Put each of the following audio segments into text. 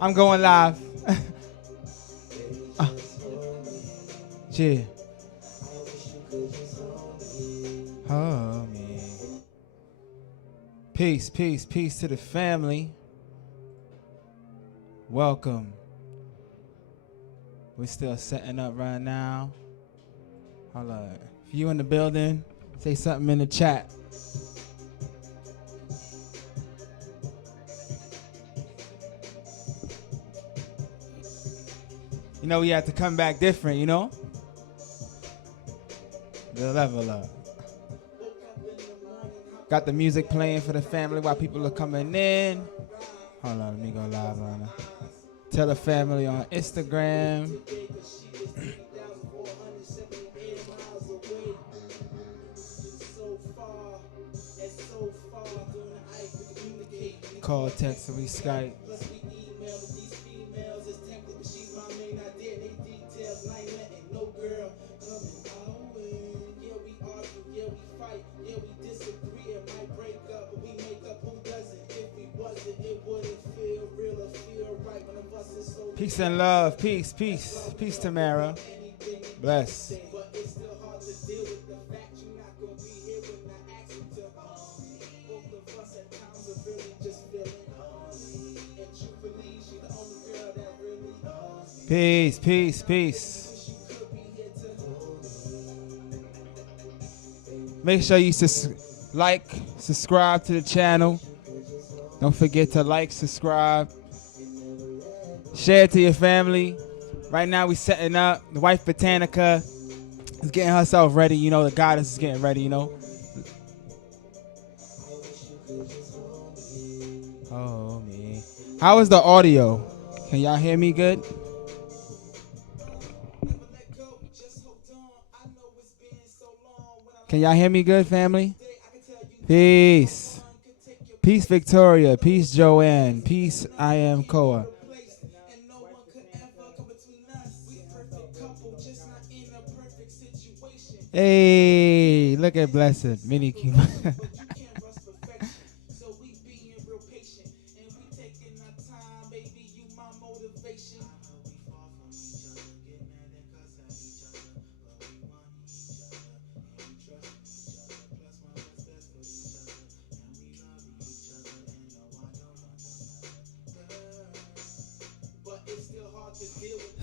I'm going live. uh, yeah. Oh, man. Peace, peace, peace to the family. Welcome. We're still setting up right now. Hold on. If you in the building, say something in the chat. You know, we have to come back different, you know? The level up. Got the music playing for the family while people are coming in. Hold on, let me go live on it. Tell the family on Instagram. Call, text, or we Skype. Peace and love. Peace, peace. Peace, Tamara. Bless. Peace, peace, peace. Make sure you subscribe to the channel. Don't forget to like, subscribe. Share it to your family. Right now we setting up. The wife Botanica is getting herself ready. You know, the goddess is getting ready, you know. Oh, man. How is the audio? Can y'all hear me good? Can y'all hear me good, family? Peace. Peace, Victoria. Peace, Joanne. Peace, I am Koa. Hey, look at Blessed. Mini Q.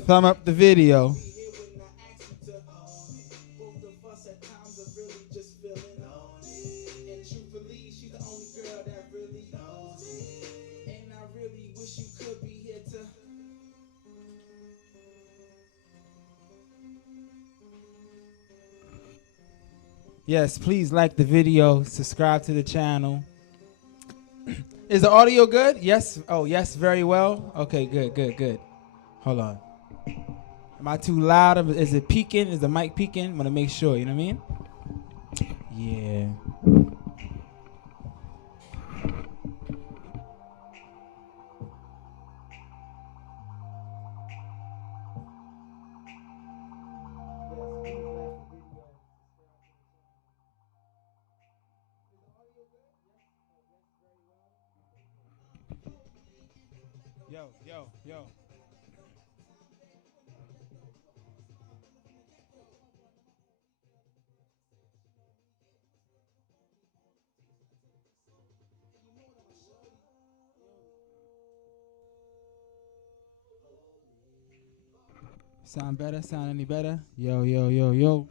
Thumb up the video. Yes, please like the video, subscribe to the channel. Is the audio good? Yes. Oh, yes, very well. Okay, good, good, good. Hold on. Am I too loud? Is it peaking? Is the mic peaking? Want to make sure, you know what I mean? Yeah. Yo, yo, yo. Sound better? Sound any better? Yo, yo, yo, yo.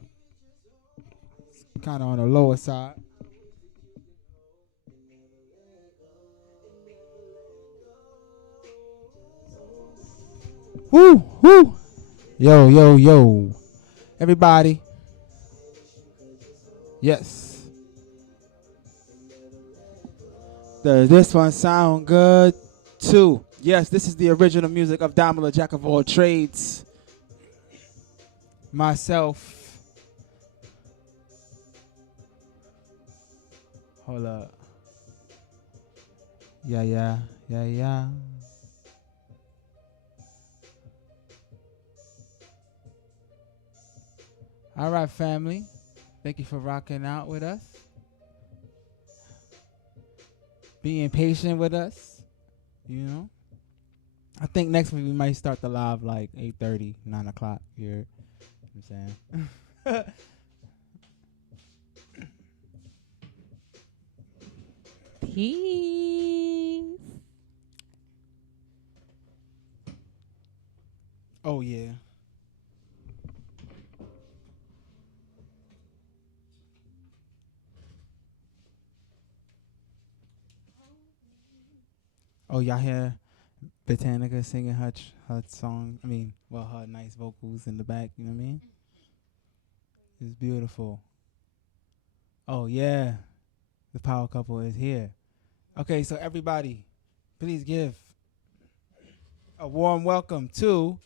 It's kind of on the lower side. Woo, woo. Yo, yo, yo. Everybody. Yes. Does this one sound good too? Yes, this is the original music of DoMoJOAT, Jack of all trades. Myself. Hold up. Yeah, yeah, yeah, yeah. All right, family. Thank you for rocking out with us. Being patient with us, you know. I think next week we might start the live like 8:30, 9 o'clock here. You know what I'm saying? Peace. Oh, yeah. Oh, y'all hear Botanica singing her song? I mean, well, her nice vocals in the back, you know what I mean? It's beautiful. Oh, yeah. The power couple is here. Okay, so everybody, please give a warm welcome to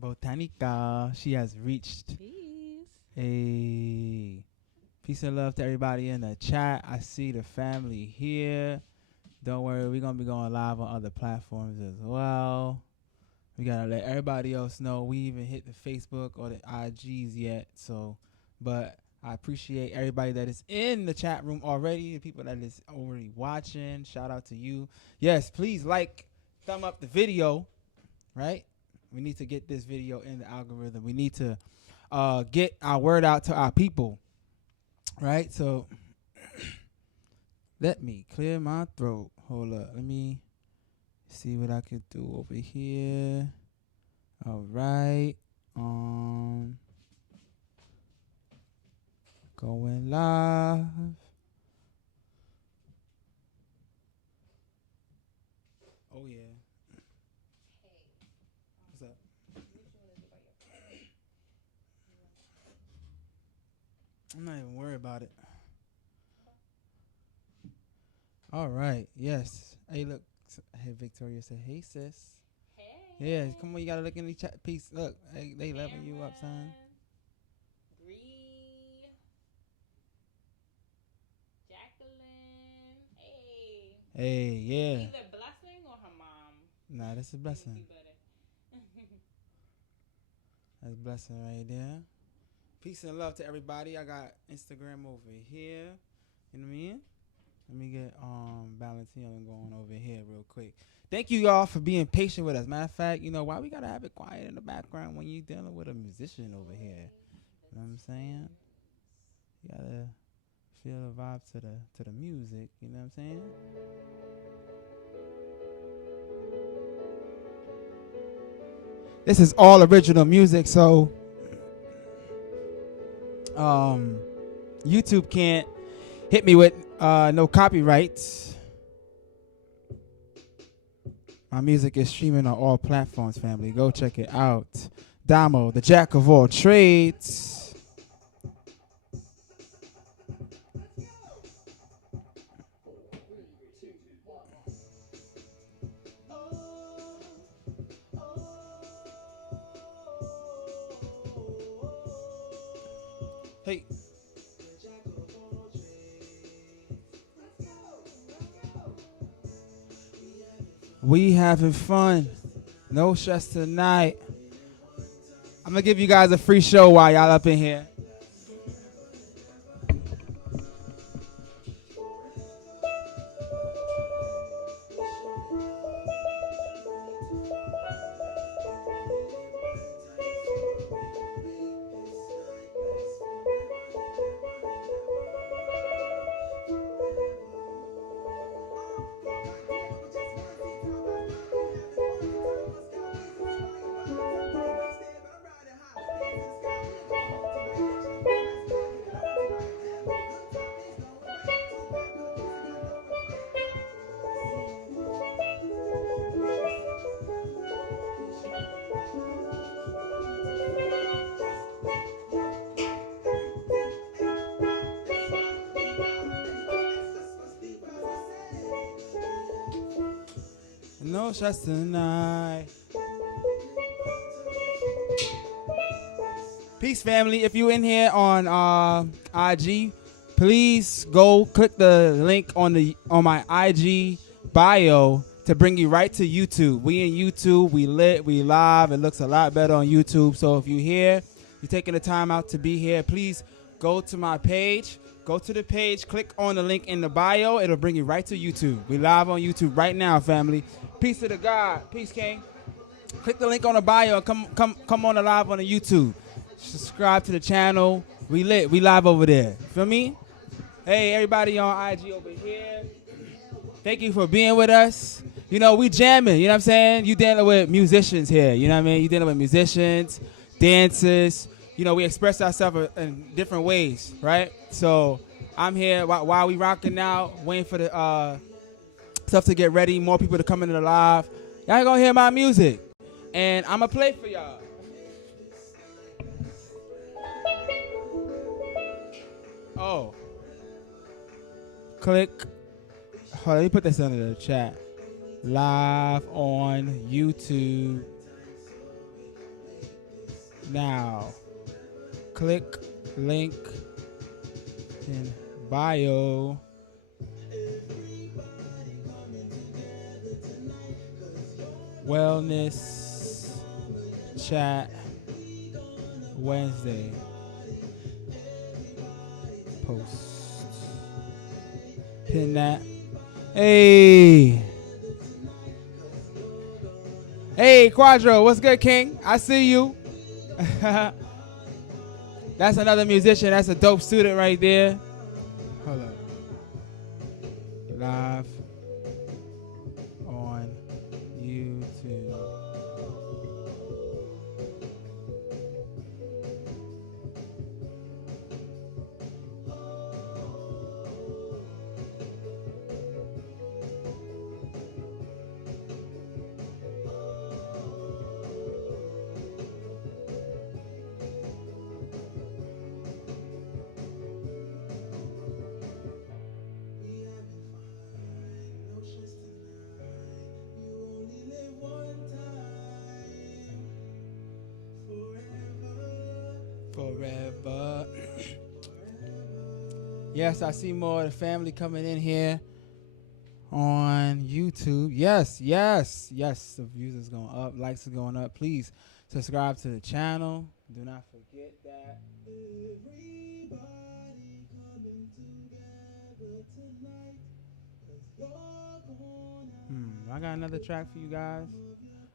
Botanica. She has reached Peace. a peace and love to everybody in the chat. I see the family here. Don't worry, we're going to be going live on other platforms as well. We got to let everybody else know. We even hit the Facebook or the IGs yet. So, but I appreciate everybody that is in the chat room already, the people that is already watching. Shout out to you. Yes, please thumb up the video, right? We need to get this video in the algorithm. We need to get our word out to our people, right? So let me clear my throat. Hold up. Let me see what I could do over here. All right. Going live. Oh, yeah. What's up? I'm not even worried about it. All right. Yes. Hey, look. Hey, Victoria said, hey, sis. Hey. Yeah, come on. You got to look in the chat piece. Look, they loving you up, son. Jacqueline. Hey. Hey, yeah. Either Blessing or her mom. Nah, that's a blessing. That's a blessing right there. Peace and love to everybody. I got Instagram over here. You know what I mean? Let me get Valentino going over here real quick. Thank you y'all for being patient with us. Matter of fact, you know why we gotta have it quiet in the background when you dealing with a musician over here. You know what I'm saying? You gotta feel the vibe to the music. You know what I'm saying? This is all original music, so YouTube can't hit me with no copyrights. My music is streaming on all platforms, family. Go check it out. Damo, the jack of all trades. Hey. We having fun. No stress tonight. I'm going to give you guys a free show while y'all up in here. No stress tonight. Peace, family. If you're in here on IG, please go click the link on my IG bio to bring you right to YouTube. We in YouTube. We lit. We live. It looks a lot better on YouTube. So if you're here, you're taking the time out to be here, please go to my page. go to the page, click on the link in the bio. It'll bring you right to YouTube. We live on YouTube right now, family. Peace to the God. Peace, King. Click the link on the bio and come on the live on the YouTube. Subscribe to the channel. We lit. We live over there. Feel me? Hey, everybody on IG over here. Thank you for being with us. You know, we jamming. You know what I'm saying? You dealing with musicians here. You know what I mean? You dealing with musicians, dancers. You know, we express ourselves in different ways, right? So I'm here while we rocking out, waiting for the stuff to get ready, more people to come into the live. Y'all gonna hear my music. And I'm gonna play for y'all. Oh. Click. Hold on, let me put this under the chat. Live on YouTube now. Click link in bio. Wellness chat Wednesday. Post. Pin that. Hey. Hey, Quadro. What's good, King? I see you. That's another musician. That's a dope student right there. Hold up. Live on YouTube. Forever. Yes, I see more of the family coming in here on YouTube. Yes. The views is going up, likes are going up. Please subscribe to the channel. Do not forget that. I got another track for you guys.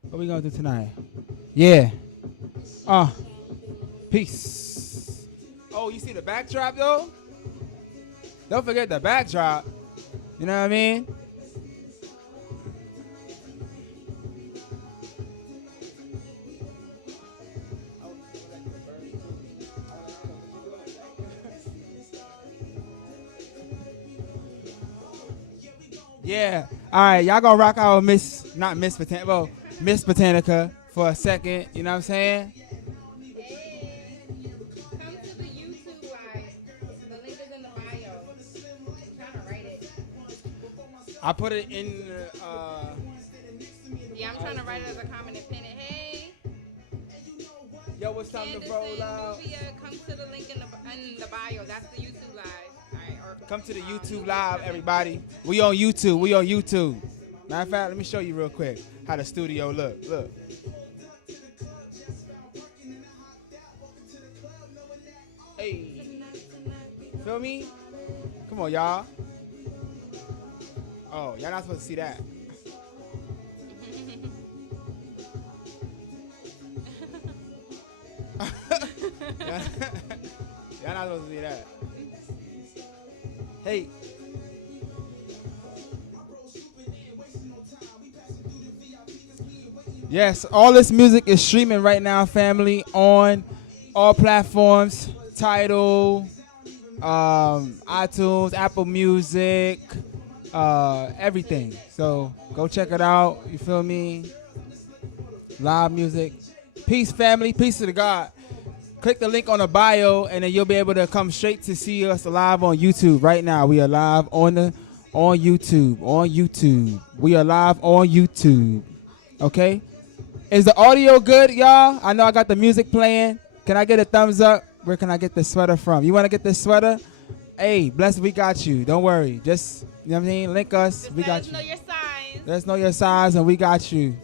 What we gonna do tonight? Yeah. Peace. Oh, you see the backdrop though? Don't forget the backdrop. You know what I mean? Yeah. All right, y'all gonna rock out with Miss Botanica for a second. You know what I'm saying? I put it in the, Yeah, I'm trying to write it as a comment and pin it. Hey. Yo, what's time to roll out? Come to the link in the bio. That's the YouTube live. All right, come to the YouTube live, everybody. We on YouTube. Matter of fact, let me show you real quick how the studio look. Look. Hey. Feel me? Come on, y'all. Oh, y'all not supposed to see that. Y'all not supposed to see that. Hey. Yes, all this music is streaming right now, family, on all platforms. Tidal, iTunes, Apple Music, everything. So go check it out. You feel me? Live music. Peace, family. Peace to the God. Click the link on the bio, and then you'll be able to come straight to see us live on YouTube right now. We are live on YouTube. On YouTube. We are live on YouTube. Okay? Is the audio good, y'all? I know I got the music playing. Can I get a thumbs up? Where can I get the sweater from? You want to get this sweater? Hey, Blessed, we got you. Don't worry. Just, you know what I mean? Link us. Just we got you. Let us know your size. Let us know your size, and we got you.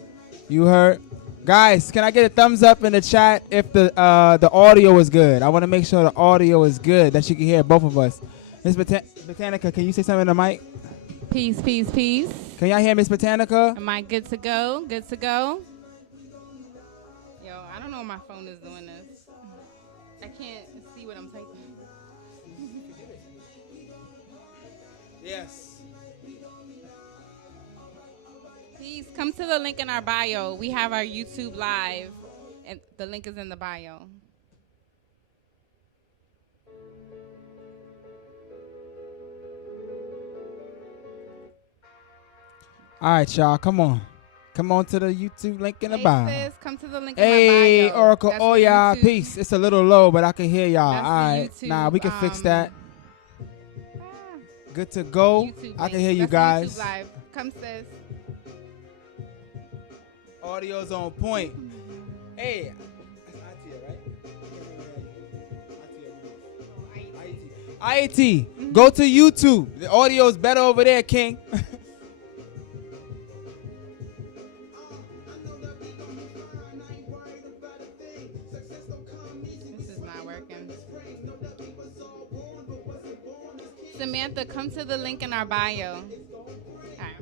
You heard? Guys, can I get a thumbs up in the chat if the audio is good? I want to make sure the audio is good, that you can hear both of us. Miss Botanica, can you say something to the mic? Peace, peace, peace. Can y'all hear Miss Botanica? Am I good to go? Good to go? Yo, I don't know why my phone is doing this. I can't see what I'm typing. Yes. Please come to the link in our bio. We have our YouTube live, and the link is in the bio. All right, y'all. Come on. Come on to the YouTube link in the Hey, bio. sis, come to the link Hey, in my bio. Oracle. That's Oh, for yeah. YouTube. Peace. It's a little low, but I can hear y'all. That's All the right. YouTube, Nah, we can fix that. Good to go. YouTube I can link. hear you That's guys. YouTube live. Come, sis. Audio's on point. Hey. IAT. Go to YouTube. The audio's better over there, King. This is not working. Samantha, come to the link in our bio. Okay.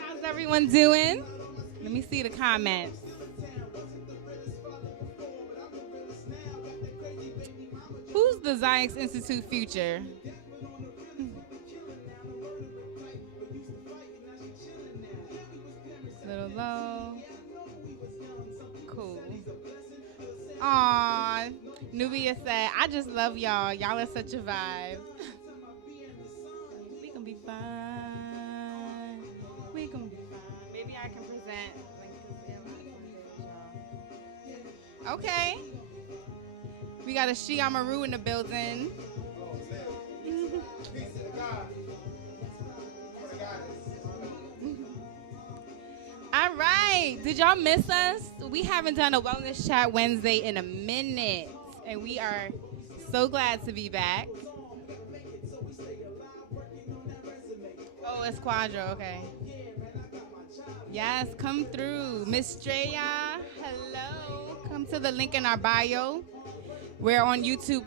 How's everyone doing? Let me see the comments. Who's the Zyx Institute future? Little low. Cool. Aw, Nubia said, I just love y'all. Y'all are such a vibe. We gonna be fine. We gonna be fine. Maybe I can present. Okay. We got a Shiamaru in the building. All right. Did y'all miss us? We haven't done a Wellness Chat Wednesday in a minute, and we are so glad to be back. Oh, Esquadro. Okay. Yes, come through. Miss Treya, hello. Come to the link in our bio. We're on YouTube,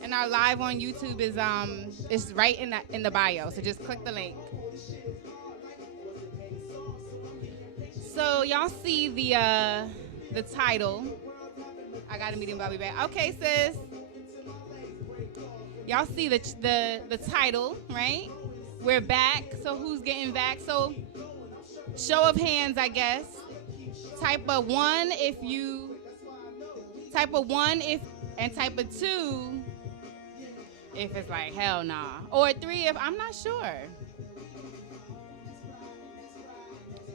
and our live on YouTube is right in the bio. So just click the link. So y'all see the title. I got a meeting, Bobby back. Okay, sis. Y'all see the title, right? We're back. So who's getting back? So show of hands, I guess. Type of 1 if you. Type of 1 if, and type of 2 if it's like hell nah, or 3 if I'm not sure.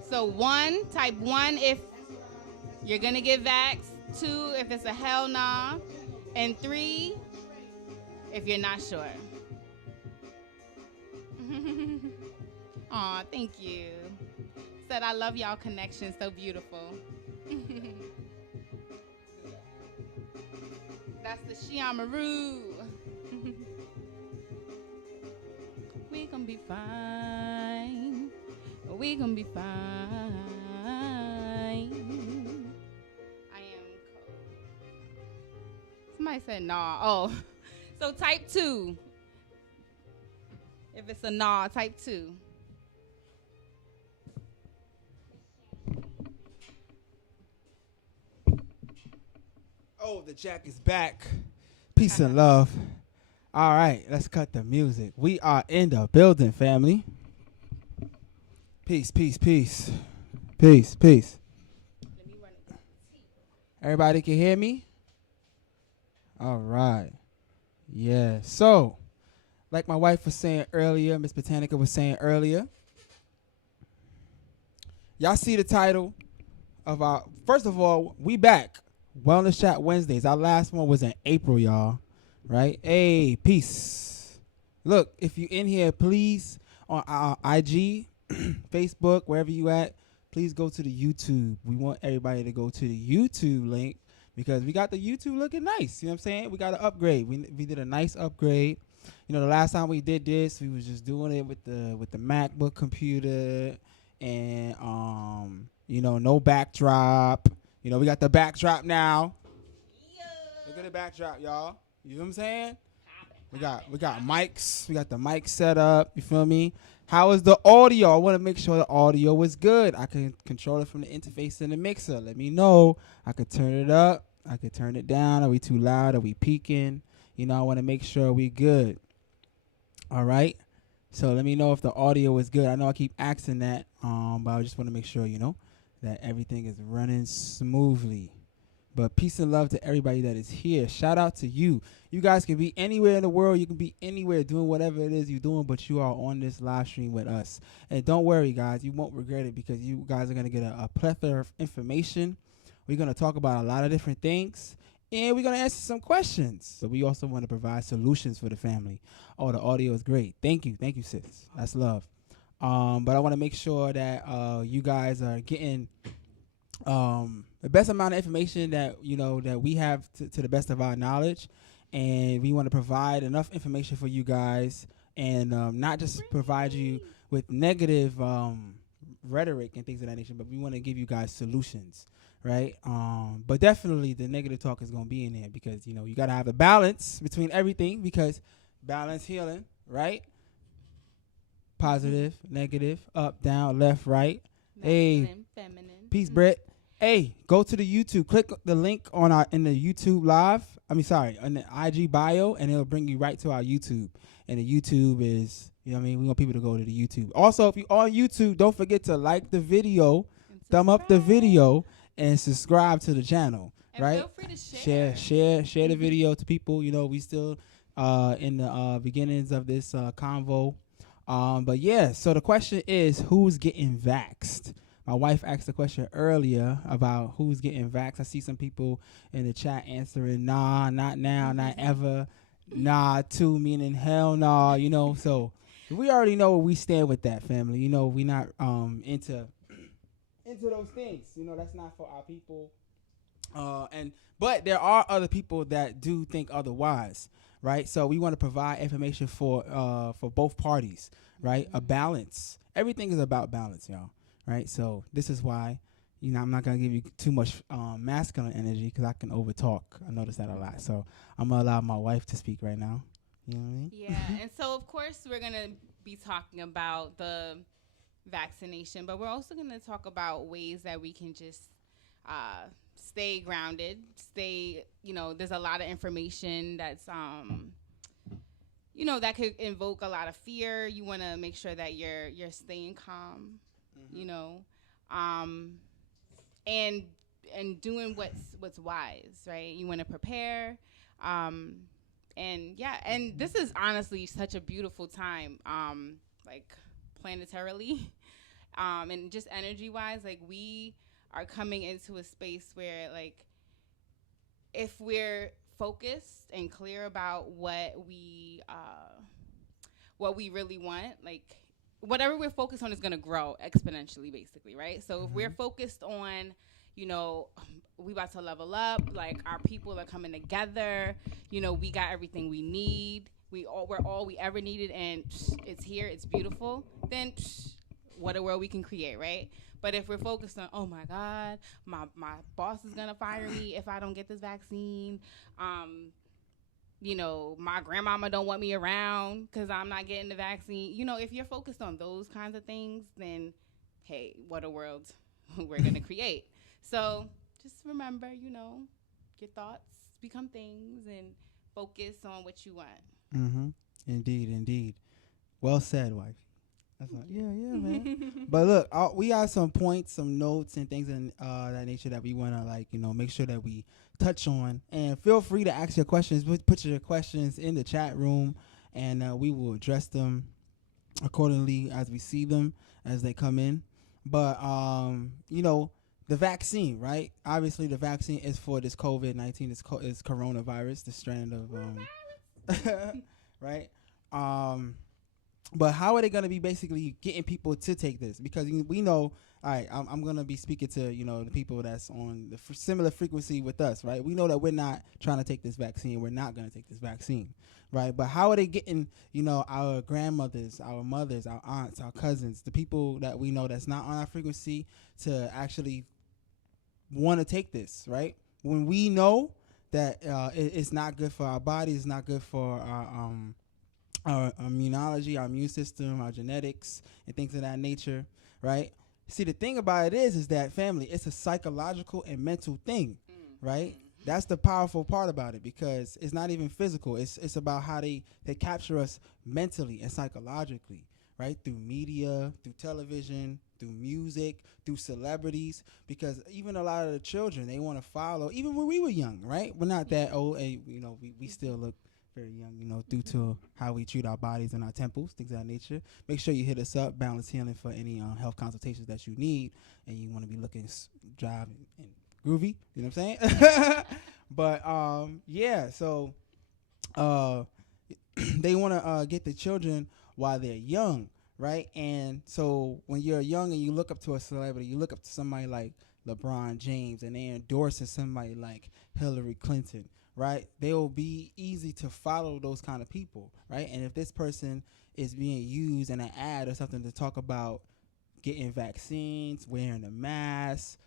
So type 1 if you're gonna get vaxxed, 2 if it's a hell nah, and 3 if you're not sure. Aw, thank you. Said I love y'all connection, so beautiful. That's the Shiamaru. We gonna be fine. We gonna be fine. I am cold. Somebody said nah. Oh, so type 2. If it's a nah, type 2. Oh, the Jack is back. Peace and love. All right, let's cut the music. We are in the building, family. Peace, peace, peace. Peace, peace. Everybody can hear me? All right. Yeah. So, like my wife was saying earlier, Miss Botanica was saying earlier, y'all see the title of our, first of all, we back. Wellness Chat Wednesdays. Our last one was in April, y'all. Right? Hey, peace. Look, if you in here, please, on our IG, Facebook, wherever you at, please go to the YouTube. We want everybody to go to the YouTube link because we got the YouTube looking nice. You know what I'm saying? We got an upgrade. We did a nice upgrade. You know, the last time we did this, we was just doing it with the MacBook computer and You know, no backdrop. You know, we got the backdrop now. Look at the backdrop, y'all. You know what I'm saying? We got mics. We got the mic set up. You feel me? How is the audio? I want to make sure the audio is good. I can control it from the interface in the mixer. Let me know. I could turn it up. I could turn it down. Are we too loud? Are we peaking? You know, I want to make sure we good. All right. So let me know if the audio is good. I know I keep asking that, but I just want to make sure, you know, that everything is running smoothly. But peace and love to everybody that is here. Shout out to you. You guys can be anywhere in the world. You can be anywhere doing whatever it is you're doing, but you are on this live stream with us. And don't worry, guys. You won't regret it because you guys are going to get a plethora of information. We're going to talk about a lot of different things. And we're going to answer some questions. But we also want to provide solutions for the family. Oh, the audio is great. Thank you. Thank you, sis. That's love. But I want to make sure that you guys are getting the best amount of information that, you know, that we have to the best of our knowledge. And we want to provide enough information for you guys and not just provide you with negative rhetoric and things of that nature, but we want to give you guys solutions. Right. But definitely the negative talk is going to be in there because, you know, you got to have a balance between everything because balance healing. Right. Positive, negative, up, down, left, right. Masculine, feminine. Peace, Brett. Hey, go to the YouTube. Click the link on in the YouTube live. On the IG bio, and it'll bring you right to our YouTube. And the YouTube is, you know what I mean? We want people to go to the YouTube. Also, if you're on YouTube, don't forget to like the video, thumb up the video, and subscribe to the channel. And right? Feel free to Share the video to people. You know, we still in the beginnings of this convo. But yeah, so the question is, who's getting vaxxed? My wife asked a question earlier about who's getting vaxxed. I see some people in the chat answering, nah, not now, not ever. Nah, too, meaning hell nah, you know. So we already know where we stand with that, family. You know, we not into those things. You know, that's not for our people. But there are other people that do think otherwise, right? So we want to provide information for both parties, right? A balance. Everything is about balance, y'all. Right, so this is why, you know, I'm not gonna give you too much masculine energy because I can overtalk. I notice that a lot, so I'm gonna allow my wife to speak right now. You know what I mean? Yeah, and so of course we're gonna be talking about the vaccination, but we're also gonna talk about ways that we can just stay grounded, stay. You know, there's a lot of information that's you know, that could invoke a lot of fear. You want to make sure that you're staying calm. You know, and doing what's wise, right? You want to prepare, and yeah, and this is honestly such a beautiful time, like planetarily, and just energy wise, like we are coming into a space where, like, if we're focused and clear about what we really want, like, whatever we're focused on is going to grow exponentially, basically, right? So if we're focused on, you know, we about to level up, like our people are coming together, you know, we got everything we need, we're all we ever needed, and it's here, it's beautiful, then what a world we can create, right? But if we're focused on, oh my God, my boss is going to fire me if I don't get this vaccine, you know, my grandmama don't want me around because I'm not getting the vaccine. You know, if you're focused on those kinds of things, then, hey, what a world we're going to create. So just remember, you know, your thoughts become things and focus on what you want. Mm-hmm. Indeed. Well said, wife. That's not, yeah, man. But look, we got some points, some notes, and things in that nature that we want to, like, you know, make sure that we touch on. And feel free to ask your questions. Put your questions in the chat room, and we will address them accordingly as we see them as they come in. But you know, the vaccine, right? Obviously, the vaccine is for this COVID-19. Is coronavirus, the strand of right. But how are they going to be basically getting people to take this? Because we know, all right, I'm going to be speaking to, the people that's on the similar frequency with us, right? We know that we're not trying to take this vaccine. We're not going to take this vaccine, right? But how are they getting, our grandmothers, our mothers, our aunts, our cousins, the people that we know that's not on our frequency to actually want to take this, right? When we know that it's not good for our bodies, it's not good for our immunology, our immune system, our genetics, and things of that nature, right? See, the thing about it is that family, it's a psychological and mental thing, right? That's the powerful part about it, because it's not even physical. It's about how they capture us mentally and psychologically, right? Through media, through television, through music, through celebrities, because even a lot of the children, they want to follow, even when we were young, right? We're not that old, and, we still look very young, due to how we treat our bodies and our temples, things of that nature. Make sure you hit us up, Balance Healing, for any health consultations that you need, and you want to be looking dry and groovy. You know what I'm saying? But yeah, so they want to get the children while they're young, right? And so when you're young and you look up to a celebrity, you look up to somebody like LeBron James, and they're endorsing somebody like Hillary Clinton, right? They will be easy to follow those kind of people, right? And if this person is being used in an ad or something to talk about getting vaccines, wearing a mask,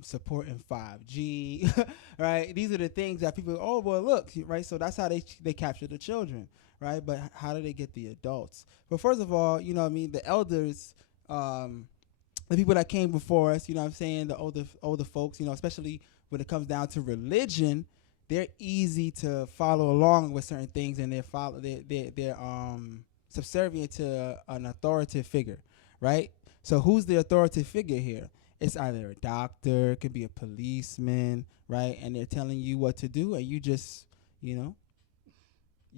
supporting 5G, right? These are the things that people, oh, well, look, right? So that's how they capture the children, right? But how do they get the adults? But first of all, the elders, the people that came before us, the older folks, especially when it comes down to religion, they're easy to follow along with certain things, and they're subservient to an authoritative figure, right? So who's the authoritative figure here? It's either a doctor, it could be a policeman, right? And they're telling you what to do, and you just, you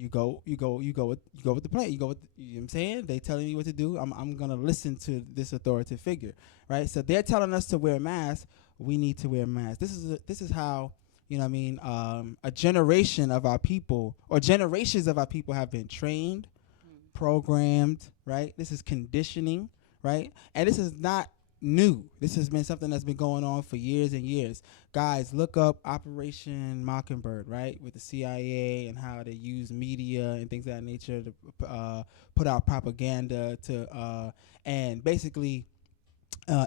go with the plan. You know what I'm saying? They telling me what to do. I'm gonna listen to this authoritative figure, right? So they're telling us to wear masks. We need to wear masks. This is how, a generation of our people, or generations of our people, have been trained, programmed, right? This is conditioning, right? And this is not new. This has been something that's been going on for years and years. Guys, look up Operation Mockingbird, right? With the CIA and how they use media and things of that nature to put out propaganda to and basically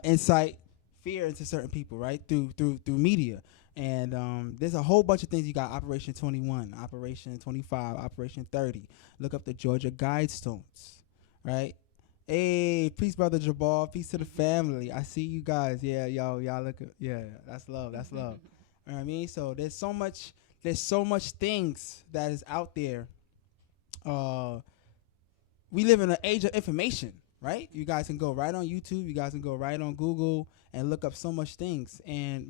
incite fear into certain people, right? Through media. And there's a whole bunch of things. You got Operation 21, Operation 25, Operation 30. Look up the Georgia Guidestones, right? Hey, peace, brother Jabal. Peace to the family. I see you guys. Yeah, y'all look. Yeah, that's love. That's love. You know what I mean? So there's so much things that is out there. We live in an age of information, right? You guys can go right on YouTube. You guys can go right on Google and look up so much things.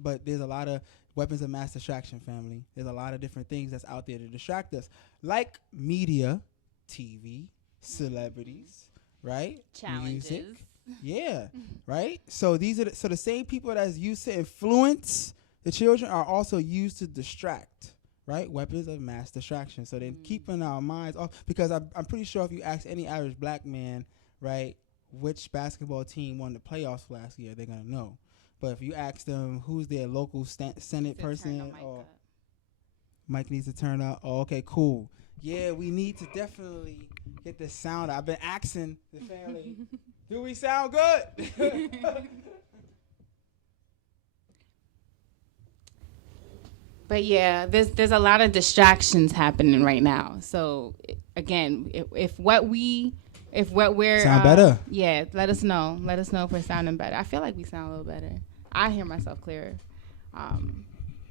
But there's a lot of weapons of mass distraction, family. There's a lot of different things that's out there to distract us, like media, TV, celebrities, right? Challenges. Music. Yeah, right? So the same people that's used to influence the children are also used to distract, right? Weapons of mass distraction. So they're keeping our minds off, because I'm pretty sure if you ask any average black man, right, which basketball team won the playoffs last year, they're going to know. But if you ask them who's their local Senate person, Mike needs to turn up. Oh, okay, cool. Yeah, we need to definitely get the sound. I've been asking the family, do we sound good? But yeah, there's a lot of distractions happening right now. So again, if what we're sound better. Yeah, let us know. Let us know if we're sounding better. I feel like we sound a little better. I hear myself clearer.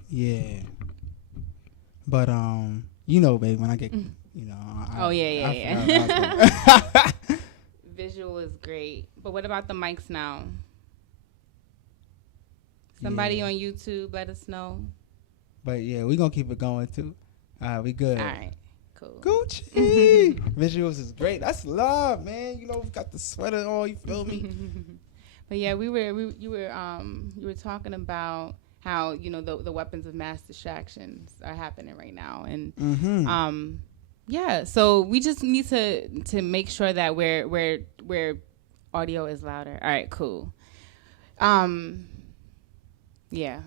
Yeah. But babe, when I get yeah. Visual is great. But what about the mics now? Somebody on YouTube, let us know. But yeah, we're gonna keep it going too. We good. All right, cool. Gucci. Visuals is great. That's love, man. We got the sweater on, you feel me? But yeah, you were talking about how the weapons of mass distractions are happening right now, and Yeah, so we just need to make sure that we're audio is louder. All right, cool. Yeah,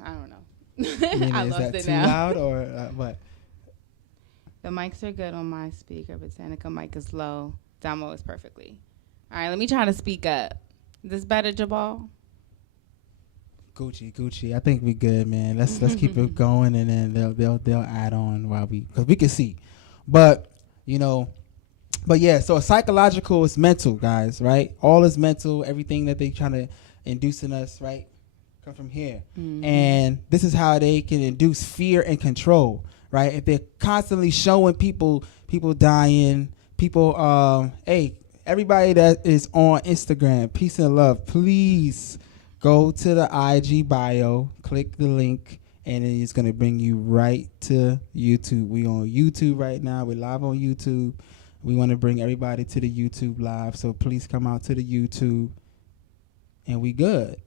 I don't know. I Is lost that it too now. loud or what? The mics are good on my speaker. Botanica mic is low. Domo is perfectly. All right, let me try to speak up. Is this better, Jabal? Gucci. I think we good, man. Let's keep it going, and then they'll add on while because we can see, but yeah. So psychological is mental, guys, right? All is mental. Everything that they trying to induce in us, right, come from here, and this is how they can induce fear and control, right? If they're constantly showing people dying, hey, everybody that is on Instagram, peace and love, please. Go to the IG bio, click the link, and it's going to bring you right to YouTube. We on YouTube right now. We're live on YouTube. We want to bring everybody to the YouTube live, so please come out to the YouTube, and we good.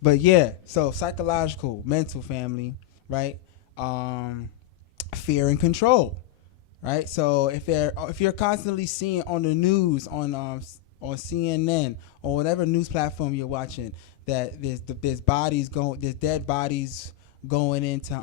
But yeah, so psychological, mental, family, right? Fear and control, right? So if you're constantly seeing on the news, on CNN or whatever news platform you're watching, that there's dead bodies going into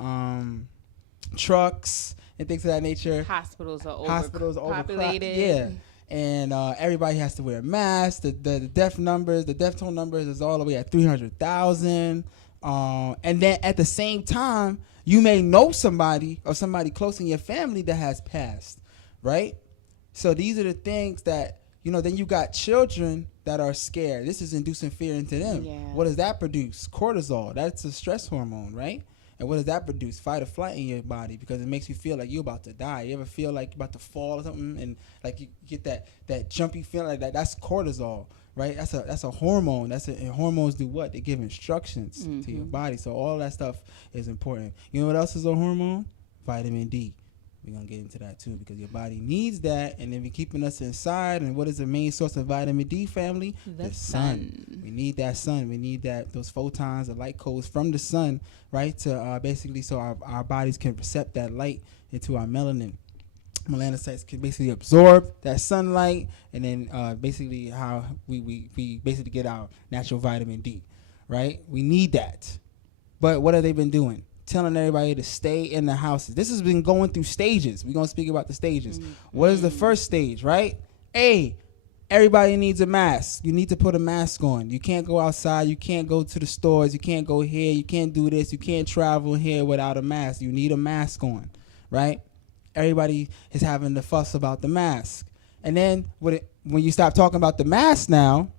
trucks and things of that nature. Hospitals are overpopulated. Yeah, and everybody has to wear a mask. The death toll numbers is all the way at 300,000. And then at the same time, you may know somebody or somebody close in your family that has passed, right? So these are the things that. Then you got children that are scared. This is inducing fear into them. Yeah. What does that produce? Cortisol. That's a stress hormone, right? And what does that produce? Fight or flight in your body, because it makes you feel like you're about to die. You ever feel like you're about to fall or something, and like you get that jumpy feeling like that? That's cortisol, right? That's a hormone. And hormones do what? They give instructions to your body. So all that stuff is important. You know what else is a hormone? Vitamin D. We're going to get into that too, because your body needs that, and then we're keeping us inside. And what is the main source of vitamin D, family? The sun. We need that sun. We need those photons, the light codes from the sun, right, to basically so our bodies can recept that light into our melanin. Melanocytes can basically absorb that sunlight, and then basically how we basically get our natural vitamin D, right? We need that. But what have they been doing? Telling everybody to stay in the houses. This has been going through stages. We're going to speak about the stages. What is the first stage, right? A, everybody needs a mask. You need to put a mask on. You can't go outside. You can't go to the stores. You can't go here. You can't do this. You can't travel here without a mask. You need a mask on, right? Everybody is having the fuss about the mask. And then when you stop talking about the mask now,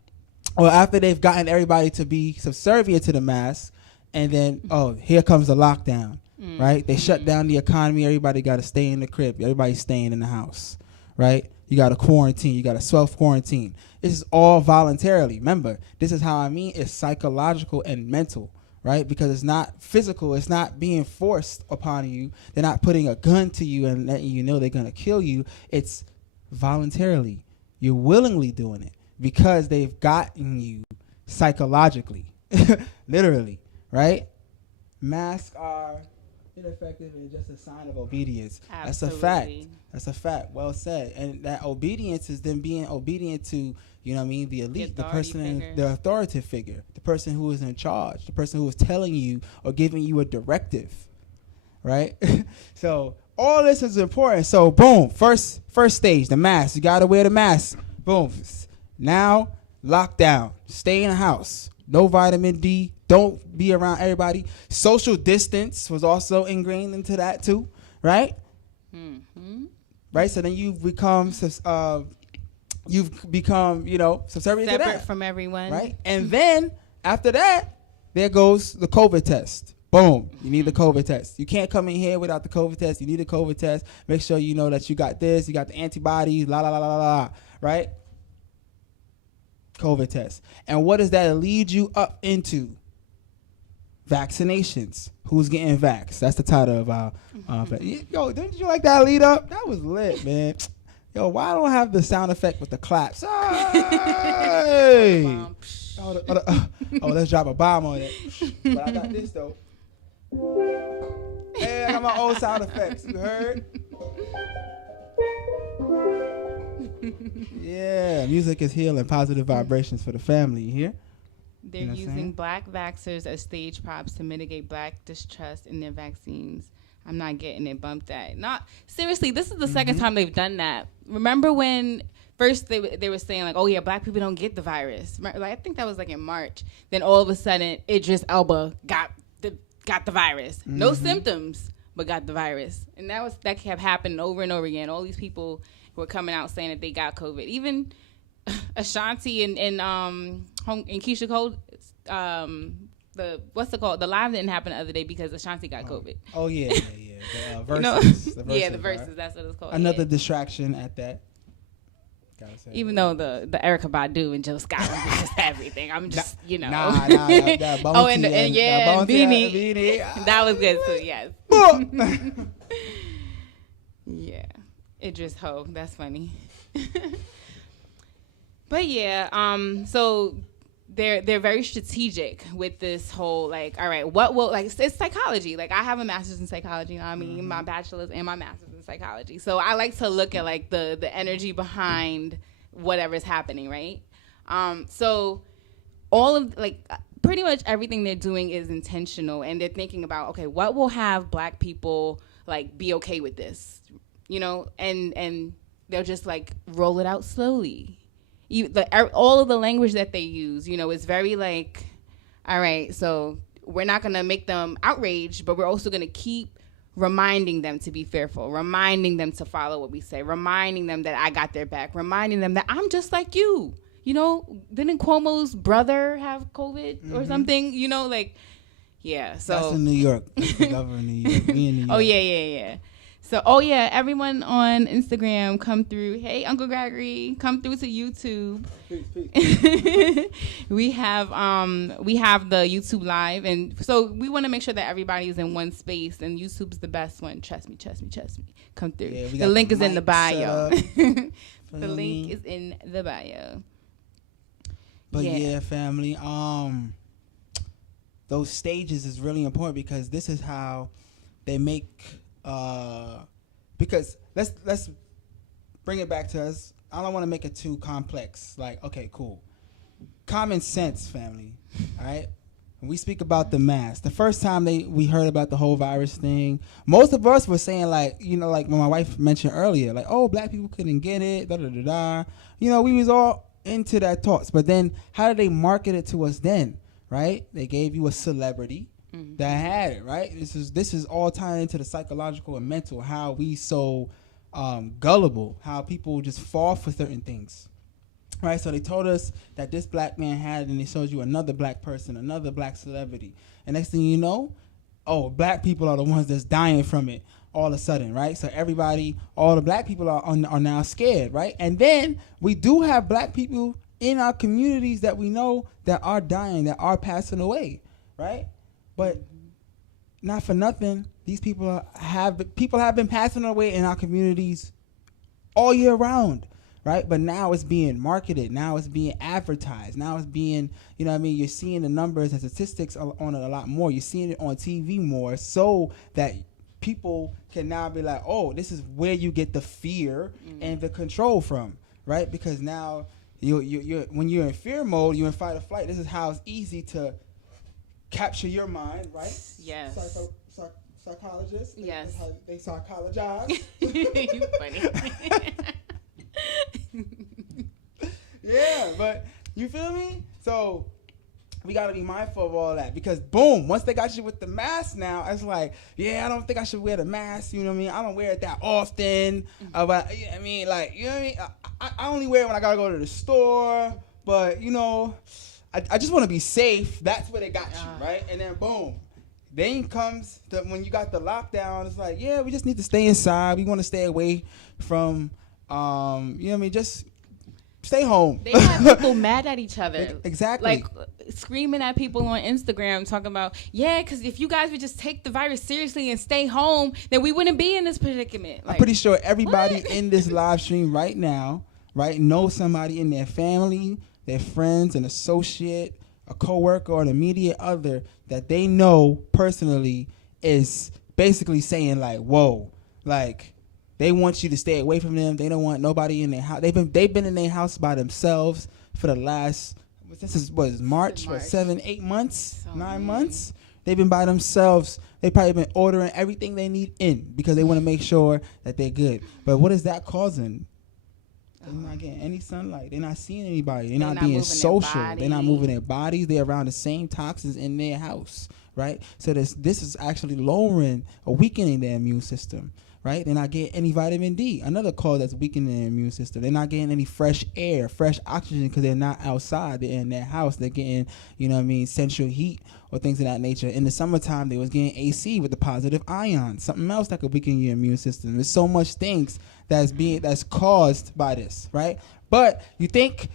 or after they've gotten everybody to be subservient to the mask, and then, here comes the lockdown, right? They shut down the economy. Everybody got to stay in the crib. Everybody's staying in the house, right? You got to quarantine. You got to self-quarantine. This is all voluntarily. Remember, this is how I mean it's psychological and mental, right? Because it's not physical. It's not being forced upon you. They're not putting a gun to you and letting you know they're going to kill you. It's voluntarily. You're willingly doing it because they've gotten you psychologically, literally. Right? Masks are ineffective and just a sign of obedience. Absolutely. That's a fact. Well said. And that obedience is then being obedient to, the elite, the person, the authoritative figure, the person who is in charge, the person who is telling you or giving you a directive. Right? So all this is important. So boom, first stage, the mask. You gotta wear the mask. Boom. Now, lockdown. Stay in the house. No vitamin D. Don't be around everybody. Social distance was also ingrained into that too, right? Right. So then you've become subservient to separate that, from everyone, right? And then after that, there goes the COVID test. Boom. You need the COVID test. You can't come in here without the COVID test. You need a COVID test. Make sure you know that you got this. You got the antibodies. La la la la la. Right. COVID test. And what does that lead you up into? Vaccinations. Who's getting vaxxed? That's the title of our yo, didn't you like that lead up? That was lit, man. Yo, why don't I have the sound effect with the claps? Hey! Let's drop a bomb on it. But I got this though. Hey, I got my own sound effects. You heard? Yeah, music is healing, positive vibrations for the family. You hear? They're You know what I'm using saying? black vaxxers as stage props to mitigate black distrust in their vaccines. I'm not getting it. Bumped that. Not seriously. This is the second time they've done that. Remember when first they were saying like, oh yeah, black people don't get the virus. Like I think that was like in March. Then all of a sudden, Idris Elba got the virus. No symptoms, but got the virus. And that kept happening over and over again. All these people were coming out saying that they got COVID. Even Ashanti and Keisha Cole, what's it called? The live didn't happen the other day because Ashanti got COVID. Oh yeah. The verses. You know? The verses, The verses. right? That's what it's called. Another yeah. distraction at that. Gotta say. Even though the Erykah Badu and Jill Scott was just everything, I'm just Nah, that oh, and Beanie. That was good too. Yes. Yeah, Idris Ho. That's funny. But yeah, so they're very strategic with this whole like, all right, what will like it's psychology. Like I have a master's in psychology, you know what I mean, my bachelor's and my master's in psychology. So I like to look at like the energy behind whatever's happening, right? So all of like pretty much everything they're doing is intentional, and they're thinking about, okay, what will have black people like be okay with this, you know, and they'll just like roll it out slowly. All of the language that they use, you know, is very like, all right, so we're not going to make them outraged, but we're also going to keep reminding them to be fearful, reminding them to follow what we say, reminding them that I got their back, reminding them that I'm just like you. You know, didn't Cuomo's brother have COVID or something? You know, like, yeah. So that's in New York. That's the governor in New York. Me in New York. Oh, yeah. So, everyone on Instagram, come through. Hey, Uncle Gregory, come through to YouTube. Peace. we have the YouTube live, and so we want to make sure that everybody is in one space, and YouTube's the best one. Trust me. Come through. Yeah, the link is in the bio. The me. link is in the bio. But yeah, family. Those stages is really important because this is how they make. Because let's bring it back to us. I don't want to make it too complex. Like, okay, cool. Common sense, family. All right. When we speak about the mask, the first time we heard about the whole virus thing, most of us were saying like, you know, like when my wife mentioned earlier, like, oh, black people couldn't get it, da da da da. You know, we was all into that thoughts. But then, how did they market it to us then? Right? They gave you a celebrity that had it, right? This is all tied into the psychological and mental, how we so gullible, how people just fall for certain things, right? So they told us that this black man had it, and they showed you another black person, another black celebrity, and next thing you know, oh, black people are the ones that's dying from it all of a sudden, right? So everybody, all the black people are now scared, right? And then we do have black people in our communities that we know that are dying, that are passing away, right? But not for nothing, these people have been passing away in our communities all year round, right? But now it's being marketed. Now it's being advertised. Now it's being, you know what I mean? You're seeing the numbers and statistics on it a lot more. You're seeing it on TV more so that people can now be like, oh, this is where you get the fear and the control from, right? Because now you're when you're in fear mode, you're in fight or flight. This is how it's easy to capture your mind, right? Yes. Psychologists. Yes. That's how they psychologize. You funny. Yeah, but you feel me? So we got to be mindful of all that because, boom, once they got you with the mask now, it's like, yeah, I don't think I should wear the mask. You know what I mean? I don't wear it that often. But, you know what I mean? Like, you know what I mean? I only wear it when I got to go to the store. But, you know, I just want to be safe. That's where they got you, right? And then, boom. Then comes when you got the lockdown. It's like, yeah, we just need to stay inside. We want to stay away from, you know what I mean? Just stay home. They have people mad at each other. Exactly. Like screaming at people on Instagram talking about, yeah, because if you guys would just take the virus seriously and stay home, then we wouldn't be in this predicament. Like, I'm pretty sure everybody in this live stream right now, right, knows somebody in their family, their friends, an associate, a coworker, or an immediate other that they know personally is basically saying like, whoa, like They want you to stay away from them. They don't want nobody in their house. They've been in their house by themselves for the last, this is what is March, what, 7, 8 months, 9 months. They've been by themselves. They probably been ordering everything they need in because they want to make sure that they're good. But what is that causing? They're not getting any sunlight. They're not seeing anybody. They're not being social. They're not moving their bodies. They're around the same toxins in their house, right? So this is actually lowering or weakening their immune system, right? They're not getting any vitamin D, another cause that's weakening their immune system. They're not getting any fresh air, fresh oxygen because they're not outside. They're in their house. They're getting, central heat or things of that nature. In the summertime, they was getting AC with the positive ion, something else that could weaken your immune system. There's so much things that's caused by this, right? But you think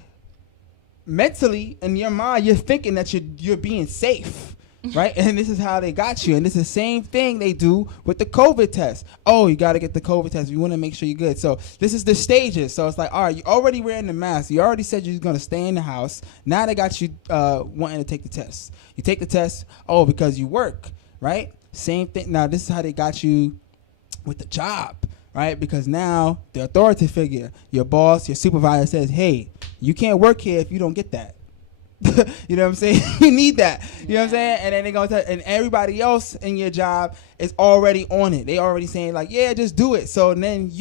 mentally in your mind, you're thinking that you're being safe, right? And this is how they got you. And this is the same thing they do with the COVID test. Oh, you got to get the COVID test. You want to make sure you're good. So this is the stages. So it's like, all right, you already wearing the mask. You already said you're going to stay in the house. Now they got you wanting to take the test. You take the test, because you work, right? Same thing. Now this is how they got you with the job, right? Because now the authority figure, your boss, your supervisor says, hey, you can't work here if you don't get that. You know what I'm saying? You need that. You know what I'm saying? And then they're going to, and everybody else in your job is already on it. They already saying like, yeah, just do it. So then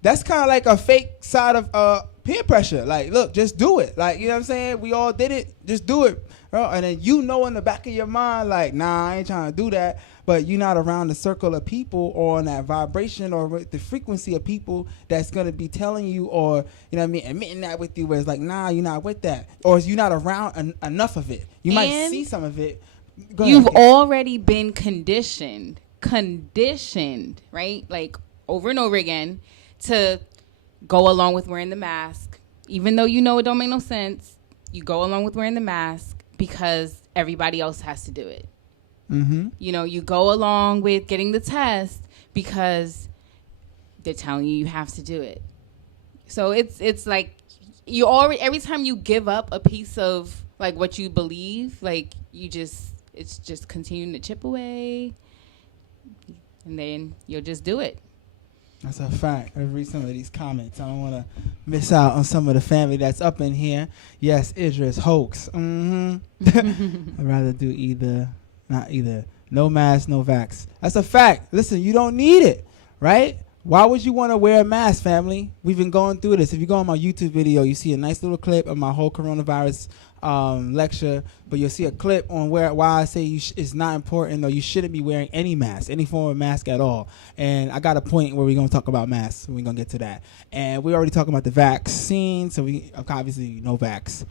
that's kind of like a fake side of peer pressure. Like, look, just do it. Like, you know what I'm saying? We all did it. Just do it. Bro. And then in the back of your mind, like, nah, I ain't trying to do that. But you're not around the circle of people or on that vibration or the frequency of people that's going to be telling you or, admitting that with you where it's like, nah, you're not with that. Or you're not around enough of it. You might see some of it. You've already been conditioned, right? Like over and over again to go along with wearing the mask. Even though it don't make no sense, you go along with wearing the mask because everybody else has to do it. Mm-hmm. You go along with getting the test because they're telling you have to do it. So it's like you already, every time you give up a piece of like what you believe, like it's just continuing to chip away, and then you'll just do it. That's a fact. I read some of these comments. I don't want to miss out on some of the family that's up in here. Yes, Idris, hoax. Mm-hmm. I'd rather do not either. No mask, no vax. That's a fact. Listen, you don't need it, right? Why would you want to wear a mask, family? We've been going through this. If you go on my YouTube video, you see a nice little clip of my whole coronavirus lecture, but you'll see a clip on why I say it's not important or you shouldn't be wearing any mask, any form of mask at all. And I got a point where we're going to talk about masks. We're going to get to that. And we already talking about the vaccine, so we obviously no vax.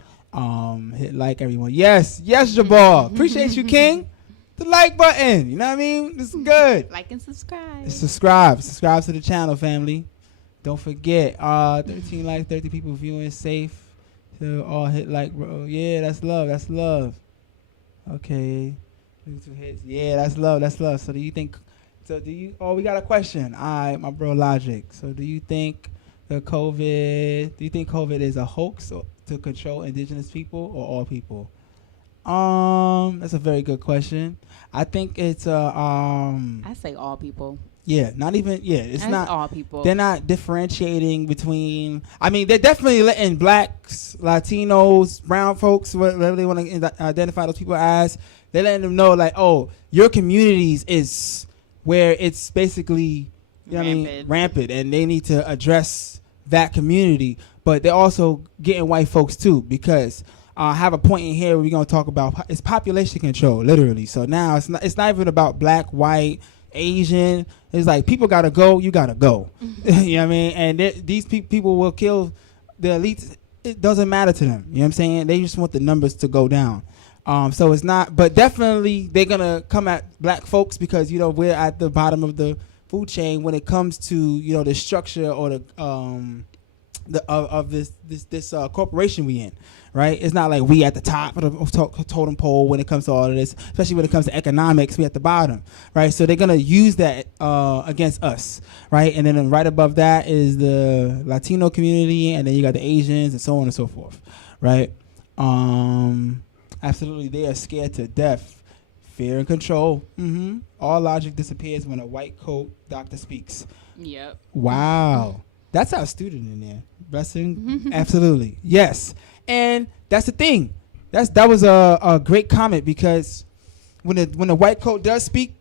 Hit like, everyone. Yes, Jabal. Appreciate you, King. The like button. You know what I mean? This is good. Like and subscribe. Subscribe to the channel, family. Don't forget. 13 likes, 30 people viewing, safe. So all hit like, bro. Yeah, that's love. Okay. 2 hits. Yeah, that's love. So we got a question. All right, my bro Logic. So do you think COVID is a hoax to control indigenous people or all people? That's a very good question. I think it's I say all people. Yeah, not even. Yeah, it's not all people. They're not differentiating between. I mean, they're definitely letting blacks, Latinos, brown folks, whatever they want to identify those people as. They're letting them know, like, oh, your communities is where it's basically, rampant, and they need to address that community. But they're also getting white folks too, because I have a point in here where we're gonna talk about it's population control, literally. So now it's not even about black, white, Asian. It's like people gotta go, you gotta go. You know what I mean? And these people will kill the elites. It doesn't matter to them. You know what I'm saying? They just want the numbers to go down. So it's not, but definitely they're gonna come at black folks because we're at the bottom of the food chain when it comes to the structure or this corporation we in. Right? It's not like we at the top of the totem pole when it comes to all of this, especially when it comes to economics, we at the bottom, right? So they're going to use that against us, right? And then right above that is the Latino community, and then you got the Asians and so on and so forth, right? Absolutely, they are scared to death. Fear and control. All logic disappears when a white coat doctor speaks. Yep. Wow. That's our student in there. Blessing. Absolutely. Yes. And that's the thing. That was a great comment, because when the white coat does speak,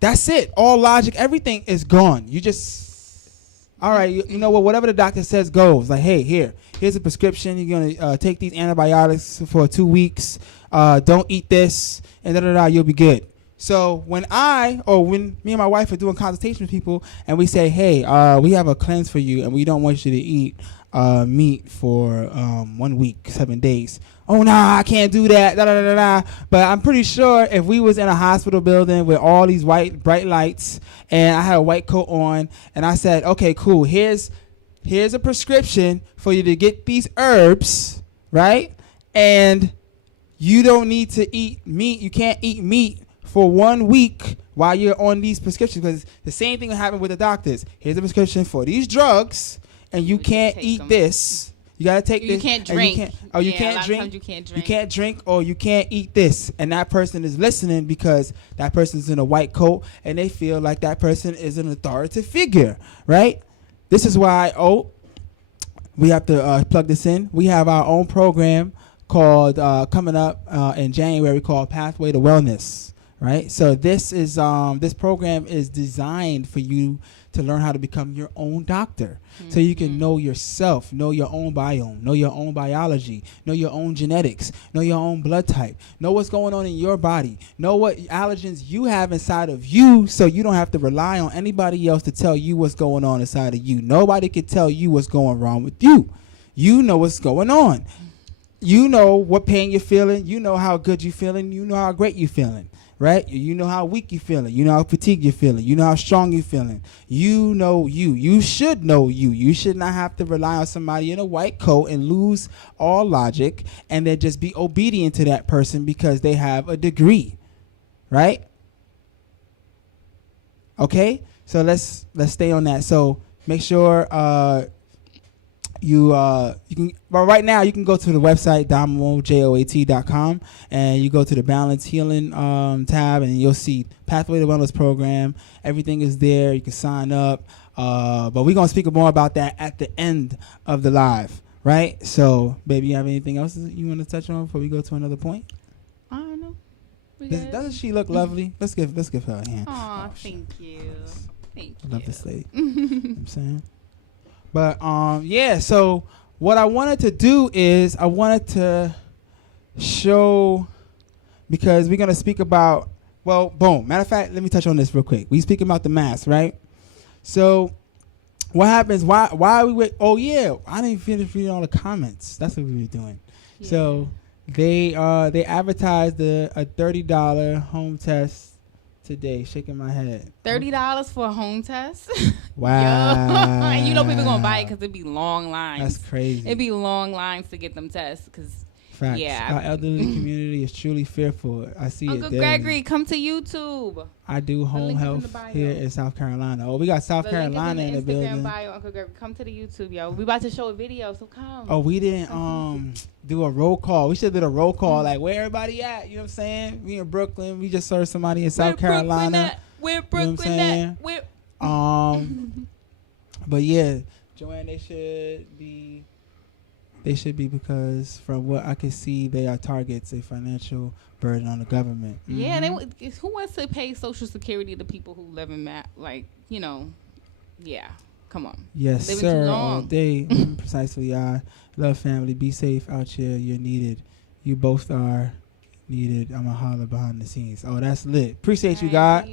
that's it. All logic, everything is gone. You just, all right, you know what? Whatever the doctor says goes. Like, hey, here's a prescription. You're gonna take these antibiotics for 2 weeks. Don't eat this, and you'll be good. So when me and my wife are doing consultation with people, and we say, hey, we have a cleanse for you, and we don't want you to eat meat for 1 week, 7 days. Oh, nah, I can't do that. But I'm pretty sure if we was in a hospital building with all these white bright lights, and I had a white coat on, and I said, okay, cool, here's a prescription for you to get these herbs, right? And you don't need to eat meat. You can't eat meat for 1 week while you're on these prescriptions, because the same thing will happen with the doctors. Here's a prescription for these drugs, and you can't eat this. You gotta take this. You can't drink. You can't drink. You can't drink, or you can't eat this. And that person is listening because that person's in a white coat, and they feel like that person is an authoritative figure, right? This is why we have to plug this in. We have our own program called coming up in January called Pathway to Wellness, right? So this program is designed for you to learn how to become your own doctor, so you can know yourself, know your own biome, know your own biology, know your own genetics, know your own blood type, know what's going on in your body, know what allergens you have inside of you, so you don't have to rely on anybody else to tell you what's going on inside of you. Nobody can tell you what's going wrong with you. You know what's going on. You know what pain you're feeling. You know how good you're feeling. You know how great you're feeling. Right? You know how weak you're feeling. You know how fatigued you're feeling. You know how strong you're feeling. You know you. You should know you. You should not have to rely on somebody in a white coat and lose all logic and then just be obedient to that person because they have a degree. Right? Okay? So let's stay on that. So make sure you can, but right now you can go to the website DoMoJOAT.com, and you go to the Balance Healing tab, and you'll see Pathway to Wellness program. Everything is there. You can sign up, but we're gonna speak more about that at the end of the live, right? So baby, you have anything else you want to touch on before we go to another point? I don't know. Doesn't she look lovely? Let's give her a hand. Aw, thank you. Thank you. I love this lady. You know what I'm saying? But yeah, so what I wanted to do is I wanted to show, because we're gonna speak about, well, boom. Matter of fact, let me touch on this real quick. We speaking about the mask, right? So what happens? Why are we wait? Oh yeah, I didn't finish reading all the comments. That's what we were doing. Yeah. So they advertised a $30 home test today. Shaking my head. $30 for a home test? Wow. And you know people gonna buy it because it'd be long lines. That's crazy. It'd be long lines to get them tests because. Facts. Yeah. Our elderly community is truly fearful. I see Uncle it daily. Gregory, come to YouTube. I do home health here in South Carolina. Oh, we got South Carolina in the building. Bio, Uncle Gregory. Come to the YouTube, yo. We about to show a video, so come. Oh, we didn't do a roll call. We should have did a roll call, like where everybody at? You know what I'm saying? We in Brooklyn. We just served somebody in South Carolina. Where Brooklyn at? Where? But yeah, Joanne, they should be because from what I can see, they are targets, a financial burden on the government. Mm-hmm. Yeah, who wants to pay Social Security to people who live in yeah, come on. Yes, Living sir, too all long. day. Precisely, I love family. Be safe out here. You're needed. You both are needed. I'm a holler behind the scenes. Oh, that's lit. Appreciate you, God.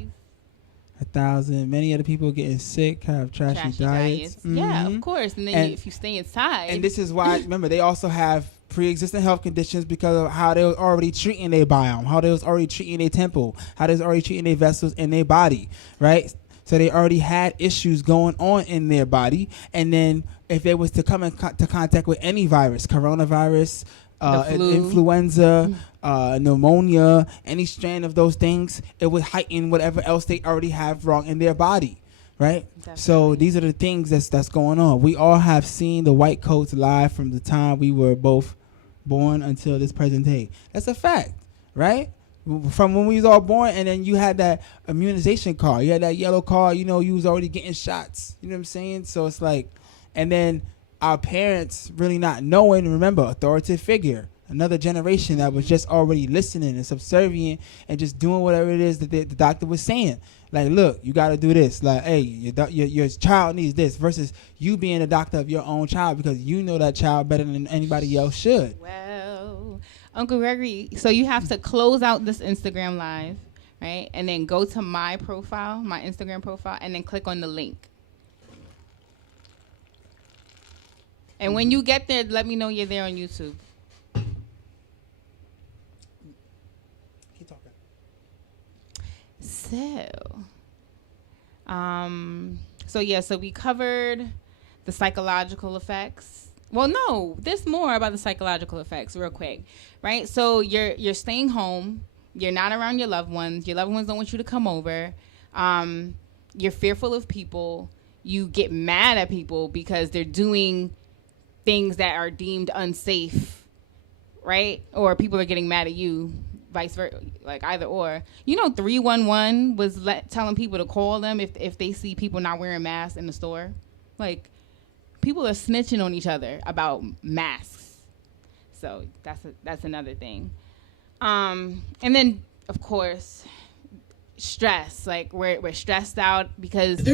1,000. Many of the people getting sick have trashy diets. Mm-hmm. Yeah, of course. And then if you stay inside. And this is why, remember, they also have pre-existing health conditions because of how they was already treating their biome, how they was already treating their temple, how they was already treating their vessels in their body, right? So they already had issues going on in their body. And then if they was to come into contact with any virus, coronavirus, influenza, pneumonia, any strand of those things, it would heighten whatever else they already have wrong in their body, right? Definitely. So these are the things that's going on. We all have seen the white coats live from the time we were both born until this present day. That's a fact, right? from when we was all born, and then you had that immunization card. You had that yellow card. You know, you was already getting shots. You know what I'm saying? So it's like, and then our parents really not knowing. Remember, authoritative figure, another generation that was just already listening and subservient and just doing whatever it is that the doctor was saying. Like, look, you got to do this. Like, hey, your child needs this, versus you being a doctor of your own child because you know that child better than anybody else should. Well, Uncle Gregory, so you have to close out this Instagram live, right? And then go to my profile, my Instagram profile, and then click on the link. And when you get there, let me know you're there on YouTube. Keep talking. So we covered the psychological effects. Well, no, there's more about the psychological effects real quick, right? So you're staying home. You're not around your loved ones. Your loved ones don't want you to come over. You're fearful of people. You get mad at people because they're doing things that are deemed unsafe, right? Or people are getting mad at you, vice versa, like either or. 311 was telling people to call them if they see people not wearing masks in the store. Like, people are snitching on each other about masks. So that's another thing. And then, of course, stress. Like, we're stressed out because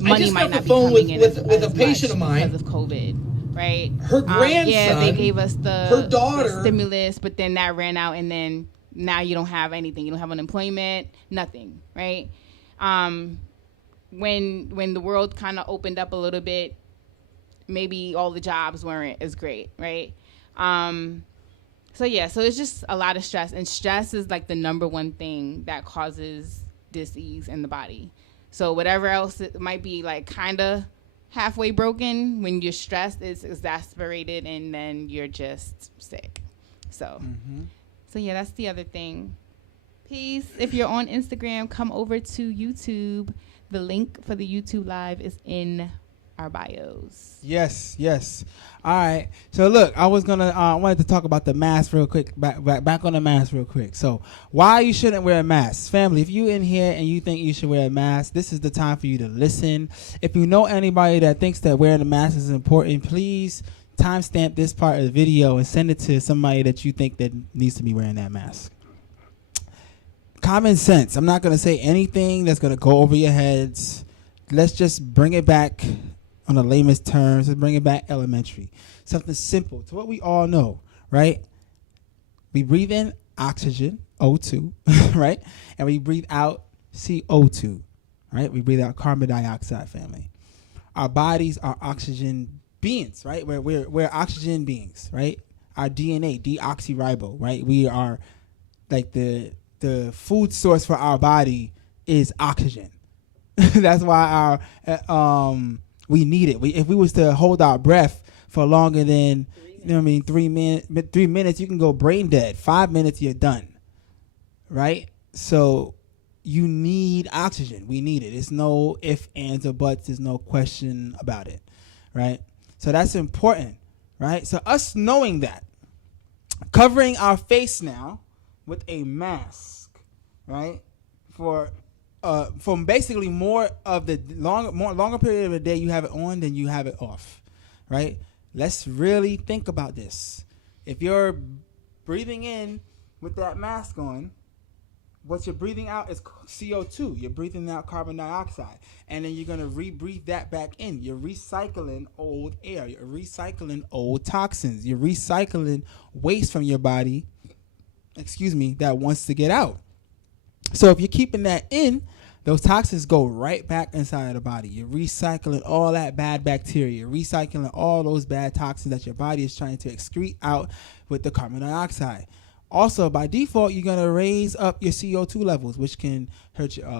money might not be coming in with a patient of mine because of COVID. Right. Her grandson. They gave us her daughter, the stimulus, but then that ran out, and then now you don't have anything. You don't have unemployment, nothing. Right. When the world kind of opened up a little bit, maybe all the jobs weren't as great. Right. So it's just a lot of stress, and stress is like the number one thing that causes disease in the body. So whatever else it might be, like kind of halfway broken, when you're stressed, it's exasperated, and then you're just sick. So that's the other thing. Peace. If you're on Instagram, come over to YouTube. The link for the YouTube live is in our bios. Yes. All right. So look, I was wanted to talk about the mask real quick. Back on the mask real quick. So why you shouldn't wear a mask, family? If you in here and you think you should wear a mask, this is the time for you to listen. If you know anybody that thinks that wearing a mask is important, please timestamp this part of the video and send it to somebody that you think that needs to be wearing that mask. Common sense. I'm not going to say anything that's going to go over your heads. Let's just bring it back on the lamest terms. Let's bring it back elementary. Something simple to what we all know, right? We breathe in oxygen, O2, right? And we breathe out CO2, right? We breathe out carbon dioxide, family. Our bodies are oxygen beings, right? We're oxygen beings, right? Our DNA, deoxyribo, right? We are like the food source for our body is oxygen. That's why we need it. If we was to hold our breath for longer than 3 minutes, you can go brain dead. 5 minutes, you're done. Right? So you need oxygen. We need it. It's no ifs, ands, or buts. There's no question about it. Right? So that's important. Right? So us knowing that, covering our face now with a mask, right? From basically more of the longer period of the day you have it on than you have it off, right? Let's really think about this. If you're breathing in with that mask on, what you're breathing out is CO2. You're breathing out carbon dioxide, and then you're going to rebreathe that back in. You're recycling old air. You're recycling old toxins. You're recycling waste from your body, that wants to get out. So if you're keeping that in, those toxins go right back inside the body. You're recycling all that bad bacteria. You're recycling all those bad toxins that your body is trying to excrete out with the carbon dioxide. Also, by default, you're going to raise up your CO2 levels, which can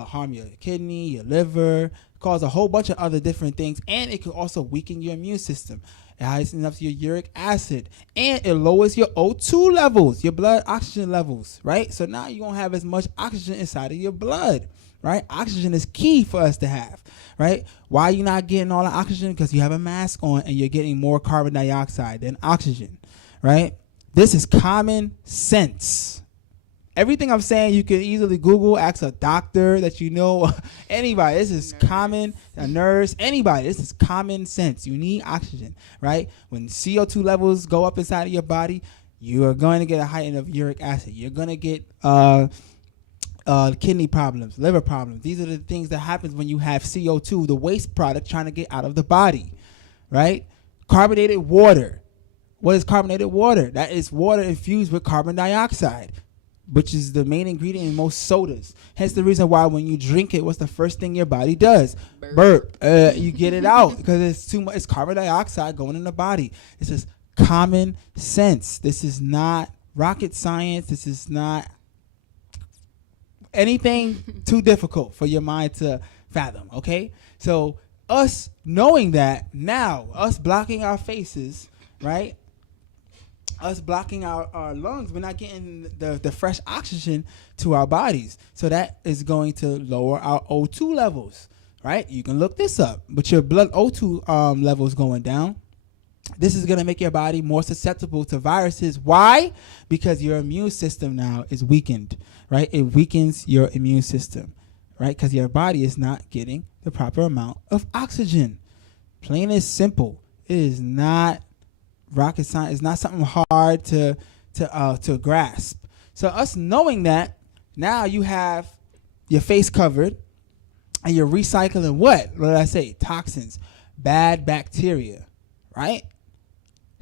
harm your kidney, your liver, cause a whole bunch of other different things, and it can also weaken your immune system. It heightens up your uric acid, and it lowers your O2 levels, your blood oxygen levels, right? So now you won't have as much oxygen inside of your blood, right? Oxygen is key for us to have, right? Why are you not getting all the oxygen? Because you have a mask on and you're getting more carbon dioxide than oxygen, right? This is common sense. Everything I'm saying, you can easily Google, ask a doctor that you know, anybody. This is common, a nurse, anybody. This is common sense. You need oxygen, right? When CO2 levels go up inside of your body, you are going to get a heightened of uric acid. You're going to get kidney problems, liver problems. These are the things that happens when you have CO2, the waste product trying to get out of the body, right? Carbonated water. What is carbonated water? That is water infused with carbon dioxide, which is the main ingredient in most sodas. Hence the reason why when you drink it, what's the first thing your body does? Burp. You get it out because it's too much. It's carbon dioxide going in the body. It's just common sense. This is not rocket science. This is not anything too difficult for your mind to fathom, okay? So us knowing that now, us blocking our faces, right? Us blocking our lungs, we're not getting the fresh oxygen to our bodies. So that is going to lower our O2 levels, right? You can look this up. But your blood O2 levels going down, this is going to make your body more susceptible to viruses. Why? Because your immune system now is weakened, right? It weakens your immune system, right? Because your body is not getting the proper amount of oxygen. Plain and simple. It is not rocket science. It's not something hard to grasp. So us knowing that, now you have your face covered and you're recycling what did I say? Toxins, bad bacteria, right?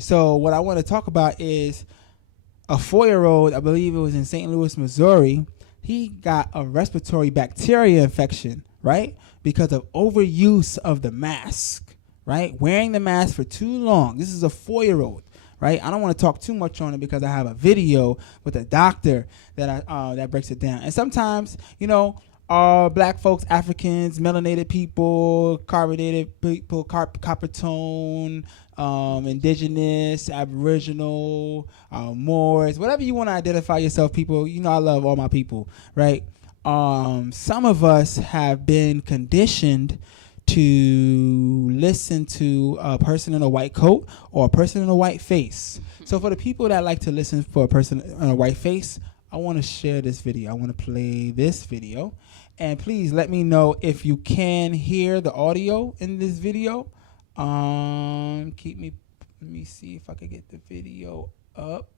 So what I want to talk about is a 4-year-old, I believe it was in St. Louis, Missouri. He got a respiratory bacteria infection, right? Because of overuse of the mask, right? Wearing the mask for too long. This is a 4-year-old, right? I don't want to talk too much on it because I have a video with a doctor that that breaks it down. And sometimes, black folks, Africans, melanated people, carbonated people, copper tone, indigenous, aboriginal, Moors, whatever you want to identify yourself, people. I love all my people, right? Some of us have been conditioned to listen to a person in a white coat or a person in a white face. So for the people that like to listen for a person in a white face, I want to share this video. I want to play this video. And please let me know if you can hear the audio in this video. Let me see if I can get the video up.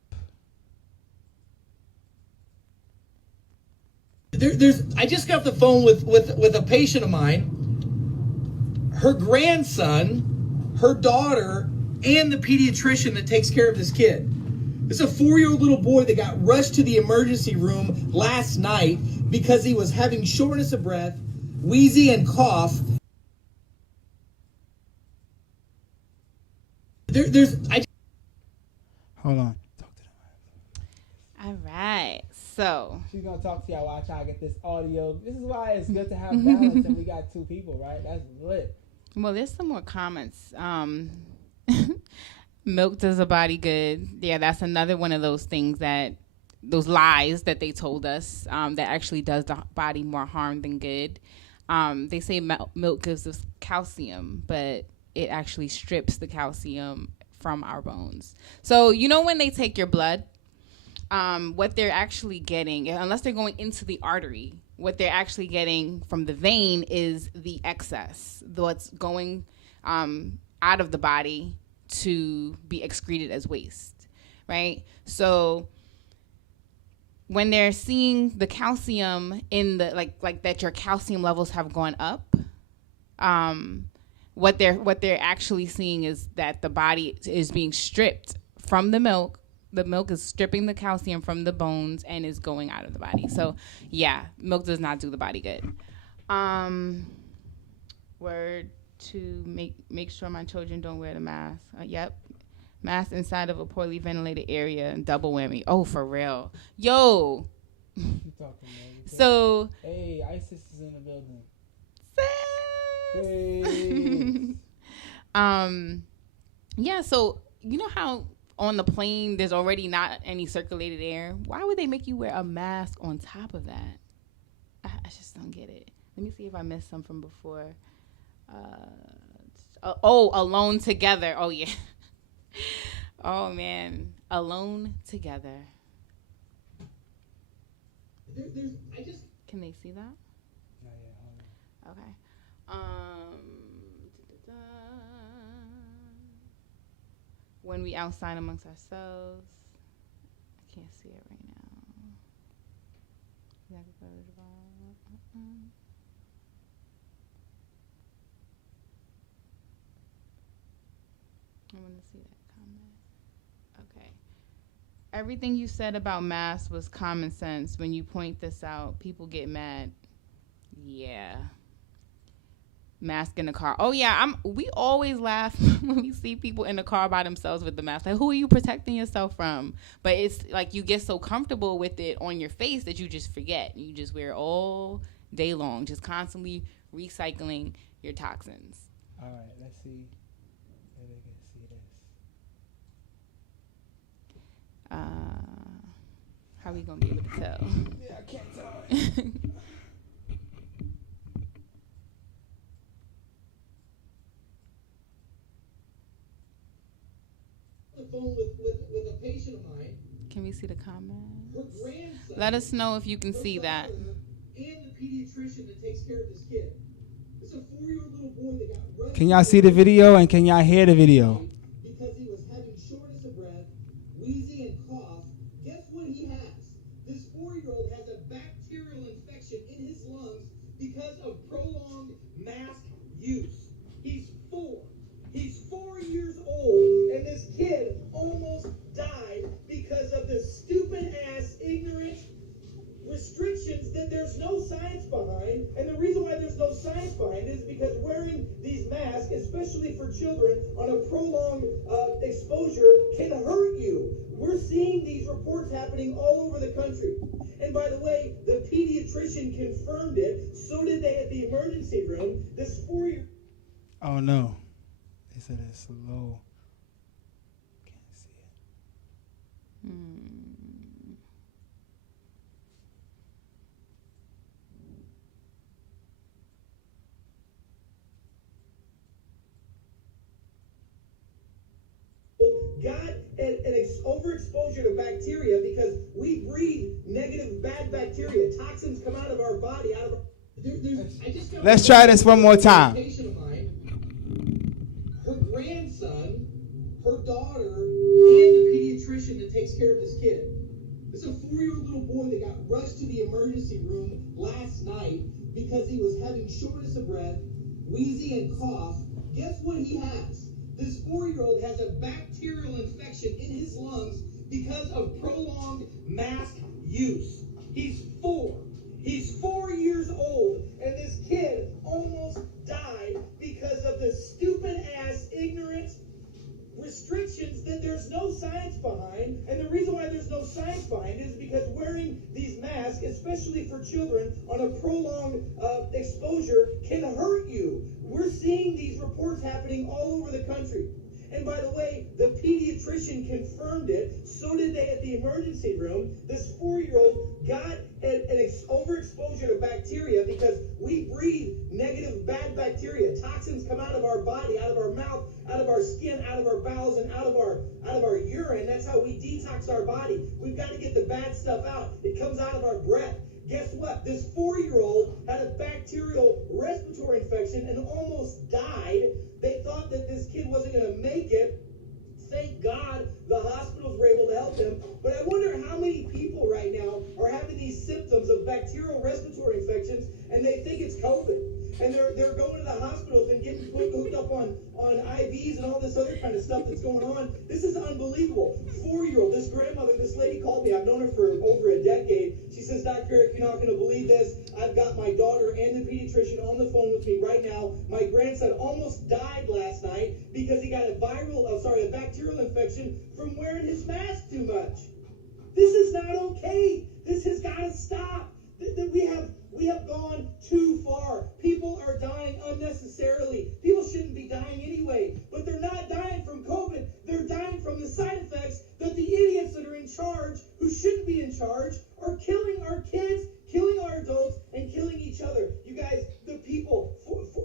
I just got off the phone with a patient of mine. Her grandson, her daughter, and the pediatrician that takes care of this kid. It's a 4-year-old little boy that got rushed to the emergency room last night because he was having shortness of breath, wheezy, and cough. Hold on. Talk to them. All right. So she's gonna talk to y'all while I try to get this audio. This is why it's good to have balance, and we got 2 people, right? That's lit. Well, there's some more comments. Milk does the body good. Yeah, that's another one of those things those lies that they told us that actually does the body more harm than good. They say milk gives us calcium, but it actually strips the calcium from our bones. So, when they take your blood, what they're actually getting, unless they're going into the artery, what they're actually getting from the vein is the excess, what's going out of the body to be excreted as waste, right? So when they're seeing the calcium in the like that your calcium levels have gone up, what they're actually seeing is that the body is being stripped from the milk. The milk is stripping the calcium from the bones and is going out of the body. So, yeah, milk does not do the body good. Word to make sure my children don't wear the mask. Yep. Mask inside of a poorly ventilated area and double whammy. Oh, for real. Yo. You talking, man. So. Hey, ISIS is in the building. Hey. Yeah, so you know how on the plane there's already not any circulated air? Why would they make you wear a mask on top of that? I just don't get it. Let me see if I missed some from before. Alone Together. Oh, yeah. Oh, man. Alone Together. Can they see that? Not yet, hold on. Okay. When we outside amongst ourselves, I can't see it right now. I want to see that comment. Okay. Everything you said about masks was common sense. When you point this out, people get mad. Yeah. Mask in the car. Oh yeah, we always laugh when we see people in the car by themselves with the mask. Like, who are you protecting yourself from? But it's like you get so comfortable with it on your face that you just forget. You just wear it all day long, just constantly recycling your toxins. All right, let's see if they can see this. How we gonna be able to tell? Yeah, I can't tell. The phone with a patient of mine. Can we see the comments? Her grandson. Let us know if you can see that. And the pediatrician that takes care of this kid. It's a 4-year-old little boy that got rushed. Can y'all see the video and can y'all hear the video? Because he was having shortness of breath, wheezing and cough. Guess what he has? This 4-year-old has a bacterial infection in his lungs because of prolonged mask use. He's 4. He's 4 years old, and this kid almost died because of the stupid-ass, ignorant restrictions that there's no science behind. And the reason why there's no science behind it is because wearing these masks, especially for children, on a prolonged exposure can hurt you. We're seeing these reports happening all over the country. And by the way, the pediatrician confirmed it. So did they at the emergency room. This 4-year-old... Oh no. They said it's low. Can't see it. got an overexposure to bacteria because we breathe negative bad bacteria. Toxins come out of our body, out of our... Let's try this one more time. Her grandson, her daughter, and the pediatrician that takes care of this kid. It's a 4-year-old little boy that got rushed to the emergency room last night because he was having shortness of breath, wheezy and cough. Guess what he has? This 4-year-old has a bacterial infection in his lungs because of prolonged mask use. He's 4. He's 4 years old, and this kid almost died because of the stupid-ass, ignorant restrictions that there's no science behind. And the reason why there's no science behind it is because wearing these masks, especially for children, on a prolonged exposure can hurt you. We're seeing these reports happening all over the country. And by the way, the pediatrician confirmed it. So did they at the emergency room. This 4-year-old got an overexposure to bacteria because we breathe negative bad bacteria. Toxins come out of our body, out of our mouth, out of our skin, out of our bowels, and out of our urine. That's how we detox our body. We've got to get the bad stuff out. It comes out of our breath. Guess what? This 4-year-old had a bacterial respiratory infection and almost died. They thought that this kid wasn't going to make it. Thank God the hospitals were able to help him. But I wonder how many people right now are having these symptoms of bacterial respiratory infections and they think it's COVID. And they're going to the hospitals and getting hooked up on IVs and all this other kind of stuff that's going on. This is unbelievable. 4-year-old, this grandmother, this lady called me. I've known her for over a decade. She says, Dr. Eric, you're not going to believe this. I've got my daughter and the pediatrician on the phone with me right now. My grandson almost died last night because he got a bacterial infection from wearing his mask too much. This is not okay. This has got to stop. We have gone too far. People are dying unnecessarily. People shouldn't be dying anyway. But they're not dying from COVID. They're dying from the side effects that the idiots that are in charge, who shouldn't be in charge, are killing our kids, killing our adults, and killing each other. You guys, the people,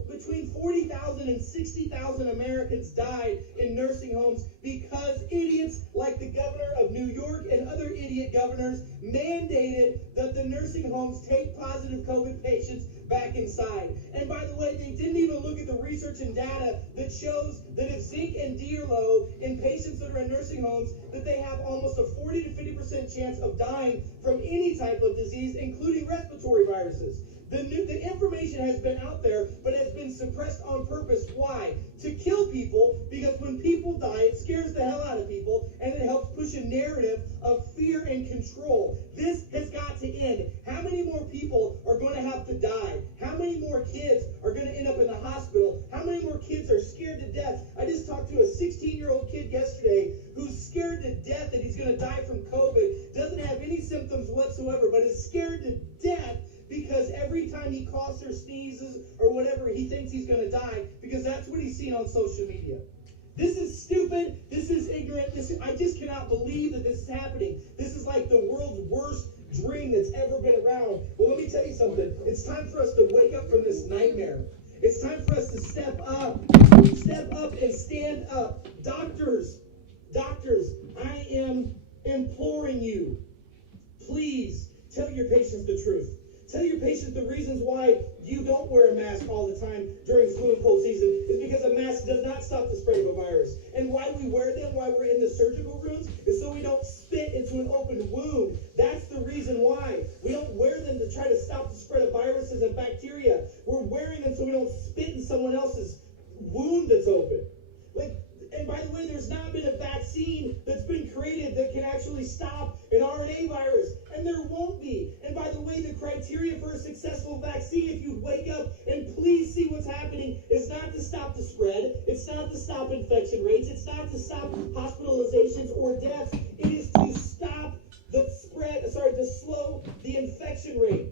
between 40 40,000 and 60,000 Americans died in nursing homes because idiots like the governor of New York and other idiot governors mandated that the nursing homes take positive COVID patients back inside. And by the way, they didn't even look at the research and data that shows that if zinc and D are low in patients that are in nursing homes, that they have almost a 40 to 50% chance of dying from any type of disease, including respiratory viruses. The information has been out there, but has been suppressed on purpose. Why? To kill people, because when people die, it scares the hell out of people, and it helps push a narrative of fear and control. This has got to end. How many more people are going to have to die? How many more kids are going to end up in the hospital? How many more kids are scared to death? I just talked to a 16-year-old kid yesterday who's scared to death that he's going to die from COVID, doesn't have any symptoms whatsoever, but is scared to death because every time he coughs or sneezes or whatever, he thinks he's going to die because that's what he's seen on social media. This is stupid. This is ignorant. I just cannot believe that this is happening. This is like the world's worst dream that's ever been around. Well, let me tell you something. It's time for us to wake up from this nightmare. It's time for us to step up and stand up. Doctors, I am imploring you, please tell your patients the truth. Tell your patients the reasons why you don't wear a mask all the time during flu and cold season is because a mask does not stop the spread of a virus. And why we wear them while we're in the surgical rooms is so we don't spit into an open wound. That's the reason why. We don't wear them to try to stop the spread of viruses and bacteria. We're wearing them so we don't spit in someone else's wound that's open. And by the way, there's not been a vaccine that's been created that can actually stop an RNA virus. And there won't be. And by the way, the criteria for a successful vaccine, if you wake up and please see what's happening, is not to stop the spread. It's not to stop infection rates. It's not to stop hospitalizations or deaths. It is to stop the spread, to slow the infection rate.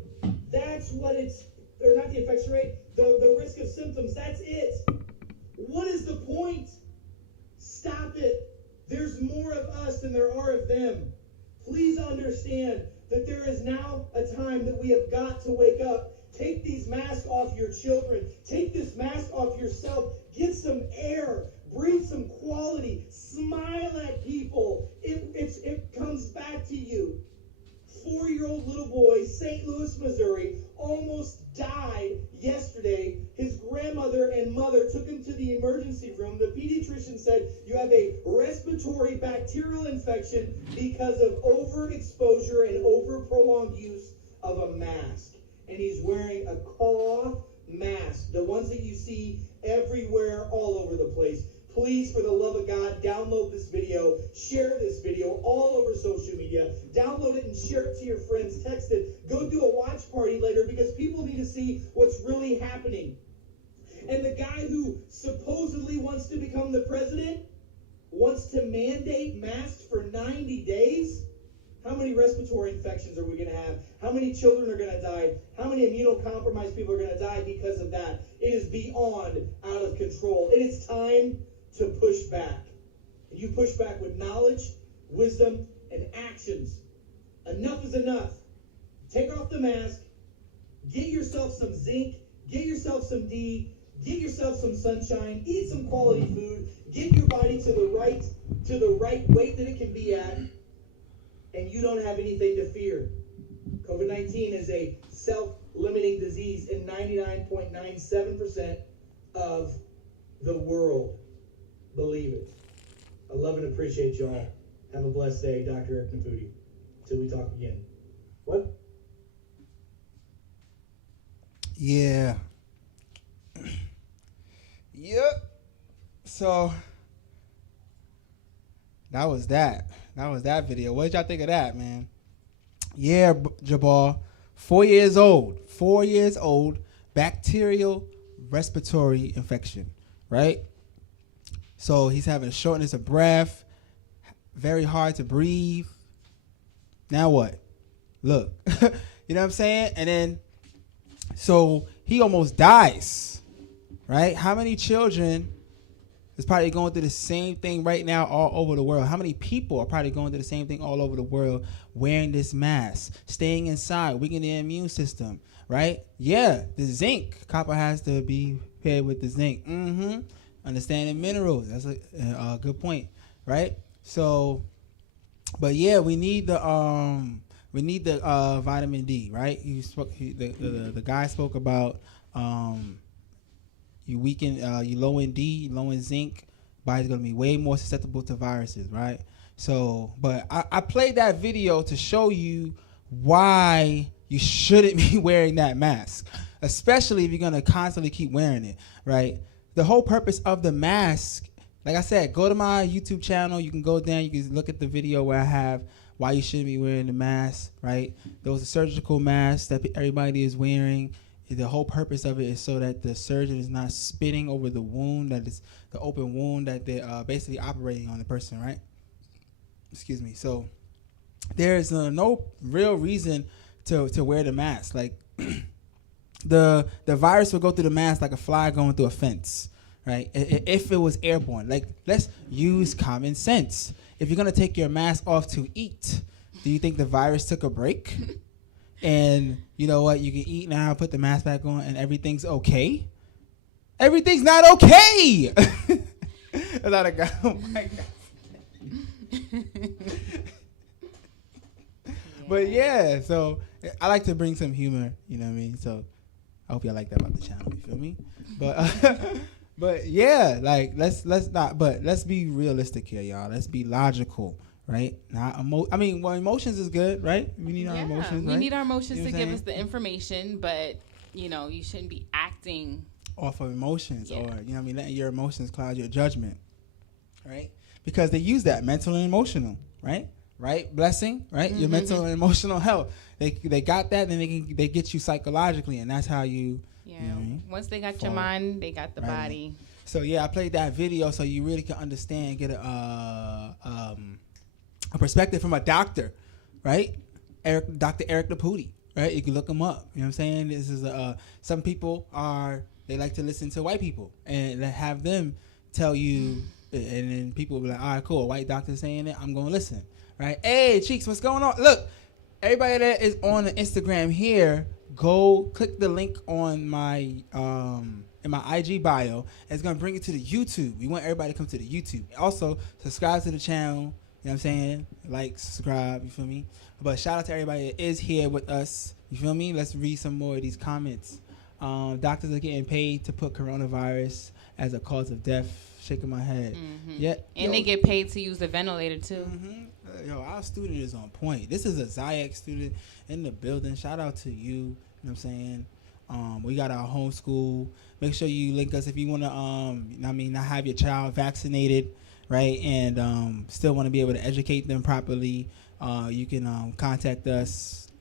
That's what or not the infection rate, the risk of symptoms. That's it. What is the point? Stop it. There's more of us than there are of them. Please understand that there is now a time that we have got to wake up. Take these masks off your children. Take this mask off yourself. Get some air. Breathe some quality. Smile at people. It comes back to you. 4-year-old little boy, St. Louis, Missouri, almost died yesterday. His grandmother and mother took him to the emergency room. The pediatrician said, you have a respiratory bacterial infection because of overexposure and over-prolonged use of a mask. And he's wearing a cloth mask, the ones that you see everywhere, all over the place. Please, for the love of God, download this video, share this video all over social media, download it and share it to your friends, text it, go do a watch party later because people need to see what's really happening. And the guy who supposedly wants to become the president wants to mandate masks for 90 days? How many respiratory infections are we going to have? How many children are going to die? How many immunocompromised people are going to die because of that? It is beyond out of control. It is time to push back. And you push back with knowledge, wisdom, and actions. Enough is enough. Take off the mask. Get yourself some zinc. Get yourself some D. Get yourself some sunshine. Eat some quality food. Get your body to the right weight that it can be at. And you don't have anything to fear. COVID-19 is a self-limiting disease in 99.97% of the world. Believe it. I love and appreciate y'all. Have a blessed day, Dr. Eric Nafuti. Till we talk again. What? Yeah. Yep. So that was that. That was that video. What did y'all think of that, man? Yeah, Jabal. 4 years old. 4 years old. Bacterial respiratory infection, right? So he's having shortness of breath, very hard to breathe. Now what? Look, you know what I'm saying? And then, so he almost dies, right? How many children is probably going through the same thing right now all over the world? How many people are probably going through the same thing all over the world, wearing this mask, staying inside, weakening the immune system, right? Yeah, the zinc, copper has to be paired with the zinc. Understanding minerals. That's a good point, right? So, but yeah, we need the vitamin D, right? The guy spoke about you weaken, you low in D, low in zinc, body's gonna be way more susceptible to viruses, right? So, but I played that video to show you why you shouldn't be wearing that mask, especially if you're gonna constantly keep wearing it, right? The whole purpose of the mask, like I said, go to my YouTube channel. You can go down, you can look at the video where I have why you shouldn't be wearing the mask, right? Those are surgical masks that everybody is wearing. The whole purpose of it is so that the surgeon is not spitting over the wound, that is the open wound that they're basically operating on the person, right? Excuse me. So there is no real reason to wear the mask. Like the virus will go through the mask like a fly going through a fence, right? If it was airborne. Like, let's use common sense. If you're gonna take your mask off to eat, do you think the virus took a break? And you know what? You can eat now, put the mask back on, and everything's okay? Everything's not okay! A lot of guys, oh my God. But yeah, so I like to bring some humor, you know what I mean? So I hope y'all like that about the channel, you feel me? But yeah, like let's be realistic here, y'all. Let's be logical, right? Emotions is good, right? We need our emotions. We right? need our emotions You know to what I'm give us saying? the information, but you shouldn't be acting Off of emotions, or letting your emotions cloud your judgment, right? Because they use that mental and emotional, right? Right, blessing, right? Your mental and emotional health. They got that, then they get you psychologically, and that's how you. Yeah. You know what I mean? Once they got your mind, they got the body. So yeah, I played that video so you really can understand, get a perspective from a doctor, right? Dr. Eric Laputi, right? You can look him up. You know what I'm saying? This is some people they like to listen to white people and have them tell you, and then people will be like, all right, cool, a white doctor saying it, I'm gonna listen, right? Hey, Cheeks, what's going on? Look, everybody that is on the Instagram here, go click the link on my in my IG bio. It's gonna bring you to the YouTube. We want everybody to come to the YouTube. Also, subscribe to the channel. You know what I'm saying? Like, subscribe. You feel me? But shout out to everybody that is here with us. You feel me? Let's read some more of these comments. Doctors are getting paid to put coronavirus as a cause of death. Shaking my head. Yeah. And they get paid to use the ventilator too. Yo, our student is on point. This is a Zayac student in the building. Shout out to you. You know what I'm saying? We got our homeschool. Make sure you link us if you want to, not have your child vaccinated, right? And still want to be able to educate them properly. You can contact us.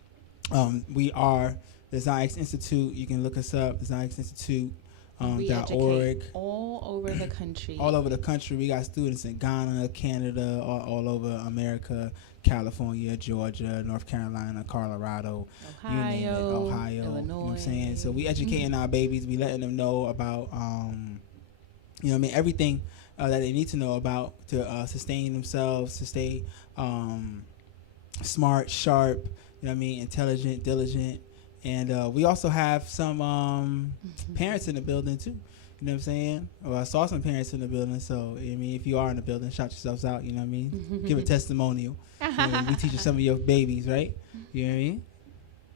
We are the Zayac Institute. You can look us up, the Zayac Institute. We .org. all over the country. All over the country. We got students in Ghana, Canada, all over America, California, Georgia, North Carolina, Colorado, Ohio, Ohio. Illinois. You know what I'm saying? So we educating our babies. We letting them know about, everything that they need to know about to sustain themselves, to stay smart, sharp, intelligent, diligent. And we also have some parents in the building too. You know what I'm saying? Well, I saw some parents in the building. So, if you are in the building, shout yourselves out. You know what I mean? Give a testimonial. We teach some of your babies, right? You know what I mean?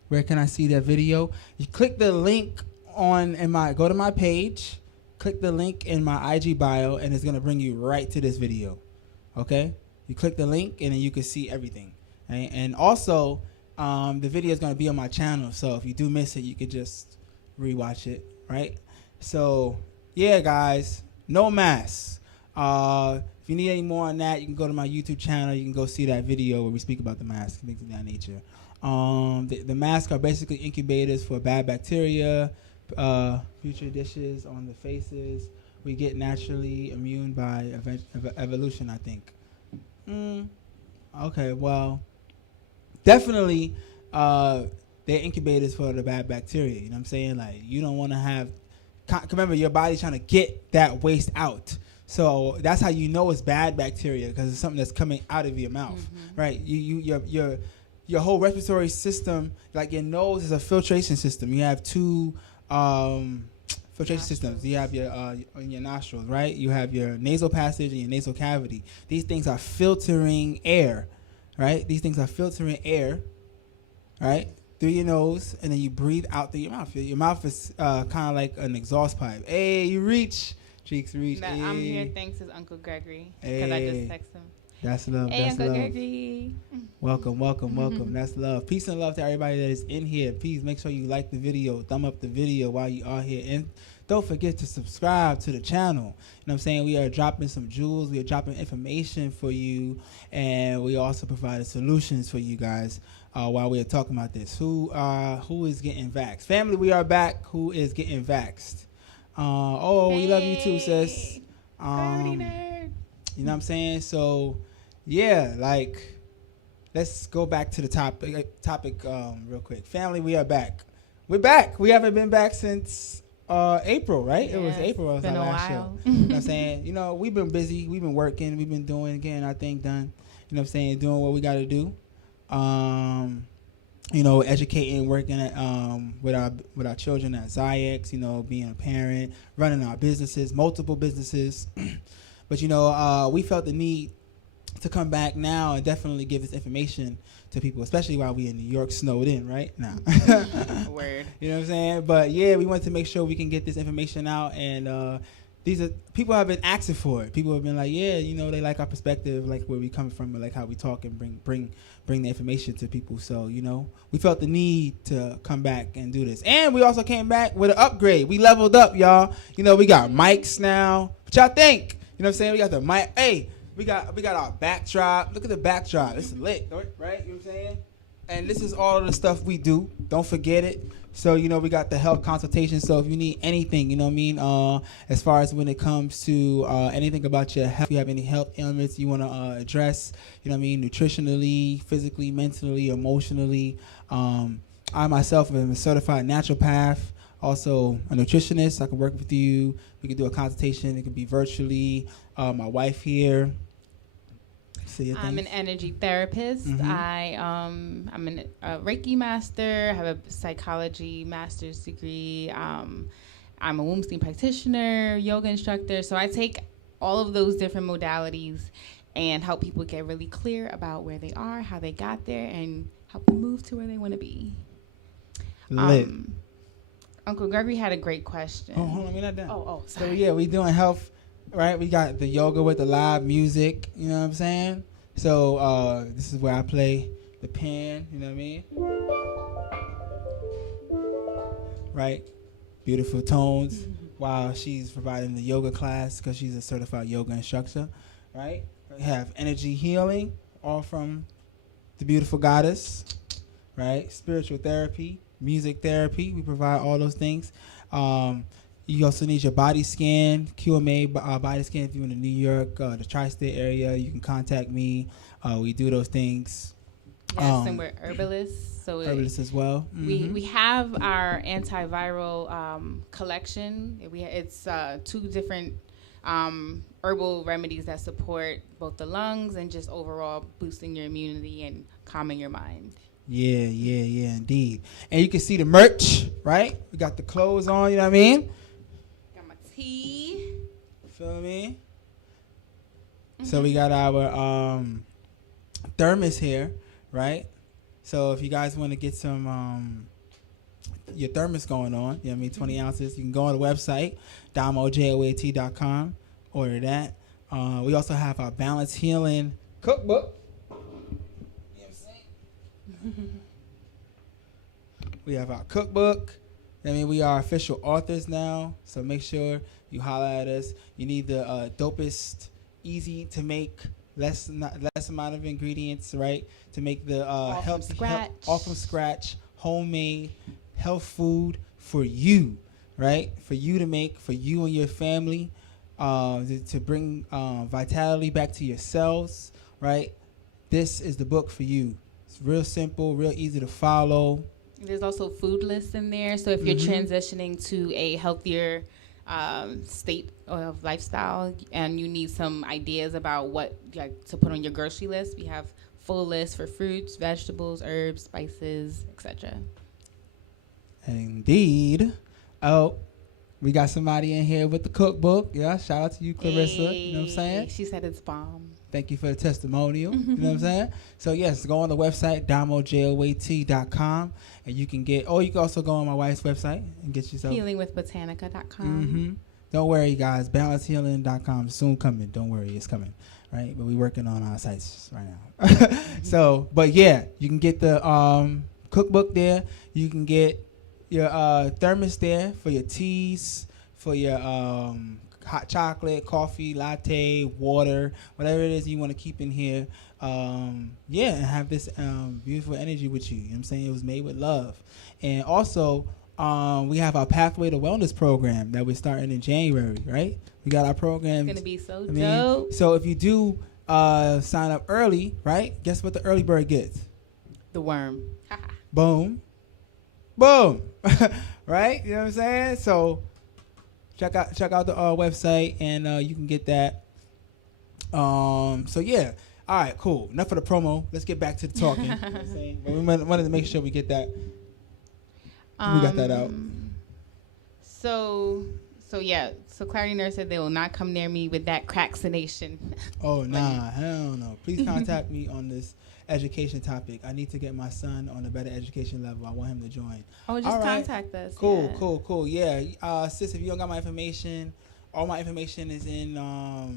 Where can I see that video? You click the link go to my page, click the link in my IG bio, and it's going to bring you right to this video. Okay? You click the link, and then you can see everything. Right? And also, the video is going to be on my channel, so if you do miss it, you could just rewatch it, right? So, yeah, guys, no masks. If you need any more on that, you can go to my YouTube channel. You can go see that video where we speak about the masks, things of that nature. The masks are basically incubators for bad bacteria, future dishes on the faces. We get naturally immune by evolution, I think. Okay, well, definitely they're incubators for the bad bacteria. You know what I'm saying? Like, you don't want to have, remember, your body's trying to get that waste out. So that's how you know it's bad bacteria, because it's something that's coming out of your mouth, right? Your whole respiratory system, like your nose is a filtration system. You have two filtration systems. You have your in your nostrils, right? You have your nasal passage and your nasal cavity. These things are filtering air, right? These things are filtering air, right, through your nose, and then you breathe out through your mouth. Your mouth is kind of like an exhaust pipe. Hey, you reach, cheeks reach. No, Hey. I'm here thanks to Uncle Gregory because I just texted him. That's love. Hey, That's Uncle love. Gregory. Welcome, welcome, welcome. That's love. Peace and love to everybody that is in here. Please make sure you like the video, thumb up the video while you are here. And don't forget to subscribe to the channel. You know what I'm saying? We are dropping some jewels. We are dropping information for you. And we also provided solutions for you guys while we are talking about this. Who is getting vaxxed? Family, we are back. Who is getting vaxxed? We love you too, sis. You know what I'm saying? So, yeah, like, let's go back to the topic real quick. Family, we are back. We're back. We haven't been back since April, right? Yeah, It was April. it's been our a last while. show. You know what I'm saying? You know, we've been busy. We've been working. We've been getting our thing done. You know what I'm saying? Doing what we got to do. You know, educating, working at, with our children at Zyx, you know, being a parent, running our businesses, multiple businesses. But, you know, we felt the need to come back now and definitely give this information to people, especially while we in New York snowed in, right? Now. Word. You know what I'm saying? But, yeah, we wanted to make sure we can get this information out. And these are people have been asking for it. People have been like, yeah, you know, they like our perspective, like where we come from, and like how we talk and bring the information to people. So, you know, we felt the need to come back and do this. And we also came back with an upgrade. We leveled up, y'all. You know, we got mics now. What y'all think? You know what I'm saying? We got the mic. Hey, we got our backdrop. Look at the backdrop. It's lit, right? You know what I'm saying? And this is all of the stuff we do. Don't forget it. So, you know, we got the health consultation. So if you need anything, you know what I mean, as far as when it comes to anything about your health, if you have any health ailments you want to address, you know what I mean, nutritionally, physically, mentally, emotionally. I myself am a certified naturopath, also a nutritionist. I can work with you. We can do a consultation. It can be virtually. My wife here. I'm an energy therapist. Mm-hmm. I'm a Reiki master. I have a psychology master's degree. I'm a womb steam practitioner, yoga instructor. So I take all of those different modalities and help people get really clear about where they are, how they got there, and help them move to where they want to be. Lit. Uncle Gregory had a great question. Oh, hold on, we're not done. Sorry. So yeah, we doing health, right? We got the yoga with the live music. You know what I'm saying? So this is where I play the pan. You know what I mean? Right? Beautiful tones. While she's providing the yoga class because she's a certified yoga instructor. Right? We have energy healing, all from the beautiful goddess. Right? Spiritual therapy, music therapy. We provide all those things. You also need your body scan, QMA body scan. If you're in New York, the tri-state area, you can contact me. We do those things. Yes, and we're herbalists. So herbalists as well. Mm-hmm. We have our antiviral collection. It's 2 different herbal remedies that support both the lungs and just overall boosting your immunity and calming your mind. Yeah, indeed. And you can see the merch, right? We got the clothes on, you know what I mean? Got my tea. Feel me? Mm-hmm. So we got our thermos here, right? So if you guys want to get some your thermos going on, you know what I mean, 20 ounces, you can go on the website, DoMoJOAT.com, order that. We also have our Balance Healing cookbook. We have our cookbook. I mean, we are official authors now, so make sure you holler at us. You need the dopest, easy to make, less amount of ingredients, right? To make the healthy, all from scratch, homemade health food for you, right? For you to make, for you and your family, to bring vitality back to your cells, right? This is the book for you. It's real simple, real easy to follow. There's also food lists in there. So if you're transitioning to a healthier state of lifestyle and you need some ideas about what to put on your grocery list, we have full lists for fruits, vegetables, herbs, spices, etc. Indeed. Oh, We got somebody in here with the cookbook. Yeah, shout out to you, Clarissa. You know what I'm saying? She said it's bomb. Thank you for the testimonial. You know what I'm saying? So, yes, go on the website, DoMoJOAT.com, and you can get, or you can also go on my wife's website and get yourself. Healingwithbotanica.com. Don't worry, guys. BalanceHealing.com soon coming. Don't worry, it's coming. Right? But we're working on our sites right now. So, but yeah, you can get the cookbook there. You can get your thermos there for your teas, for your hot chocolate, coffee, latte, water, whatever it is you want to keep in here. Yeah, and have this beautiful energy with you. You know what I'm saying? It was made with love. And also, we have our Pathway to Wellness program that we're starting in January, right? We got our program. It's going to be so dope. So if you do sign up early, right, guess what the early bird gets? The worm. Boom. Boom. Right? You know what I'm saying? So check out the website and you can get that. So yeah. All right, cool. Enough of the promo. Let's get back to the talking. You know what I'm saying? But we wanted to make sure we get that. We got that out. So Clarity Nurse said they will not come near me with that craccination. Oh, nah, hell no. Please contact me on this education topic. I need to get my son on a better education level. I want him to join. Oh, just contact us. Cool. Yeah, sis, if you don't got my information, all my information is in my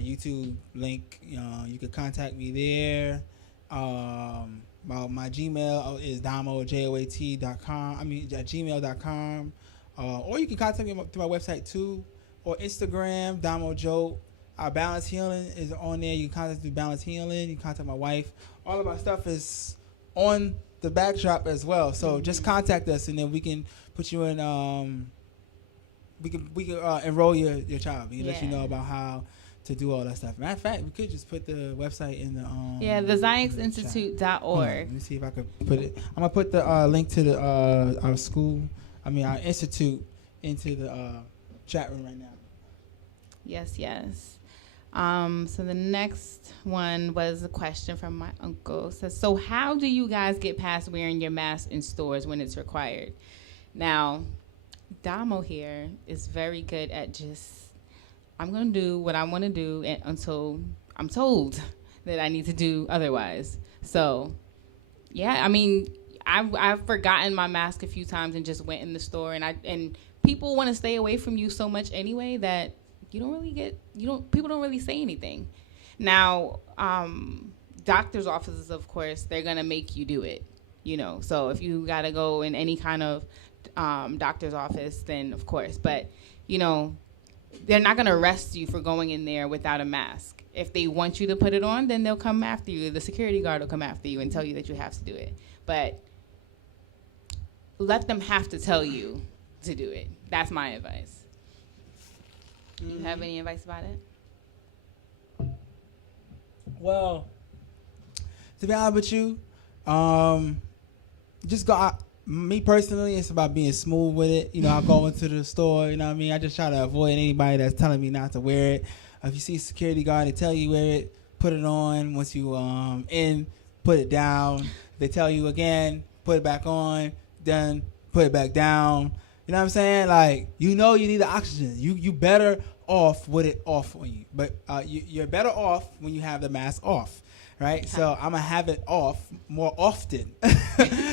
YouTube link. You can contact me there. My Gmail is DoMoJOAT.com. gmail.com. Or you can contact me through my website too, or Instagram, DoMoJOAT. Our Balance Healing is on there. You can contact through Balance Healing. You can contact my wife. All of our stuff is on the backdrop as well. So just contact us, and then we can put you in. We can enroll your child. We can let you know about how to do all that stuff. Matter of fact, we could just put the website in the the ZyXInstitute.org. Let me see if I could put it. I'm gonna put the link to the our school. Our institute into the chat room right now. Yes. So the next one was a question from my uncle. It says, so how do you guys get past wearing your mask in stores when it's required? Now, Damo here is very good at just, I'm going to do what I want to do until I'm told that I need to do otherwise. So, yeah, I've forgotten my mask a few times and just went in the store, and people want to stay away from you so much anyway that people don't really say anything. Now, doctor's offices, of course, they're going to make you do it, So if you got to go in any kind of doctor's office, then of course. But, they're not going to arrest you for going in there without a mask. If they want you to put it on, then they'll come after you. The security guard will come after you and tell you that you have to do it. But let them have to tell you to do it. That's my advice. You have any advice about it? Well, to be honest with you, just go. Me personally, it's about being smooth with it. I go into the store. I just try to avoid anybody that's telling me not to wear it. If you see a security guard, they tell you wear it, put it on. Once you in, put it down. They tell you again, put it back on. Then put it back down. You know what I'm saying? Like, you need the oxygen. You better off with it off on you. But you're better off when you have the mask off, right? So I'm going to have it off more often.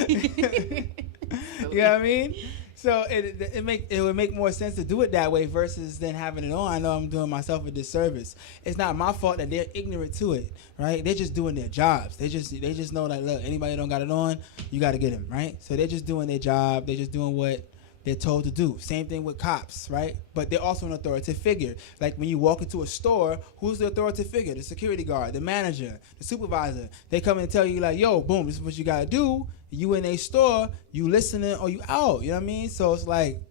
You know what I mean? So it would make more sense to do it that way versus than having it on. I know I'm doing myself a disservice. It's not my fault that they're ignorant to it, right? They're just doing their jobs. They just know that, look, anybody don't got it on, you got to get them, right? So they're just doing their job. They're just doing what they're told to do. Same thing with cops, right? But they're also an authoritative figure. Like when you walk into a store, who's the authoritative figure? The security guard, the manager, the supervisor. They come in and tell you like, yo, boom, this is what you got to do. You in a store, you listening or you out. You know what I mean? So it's like,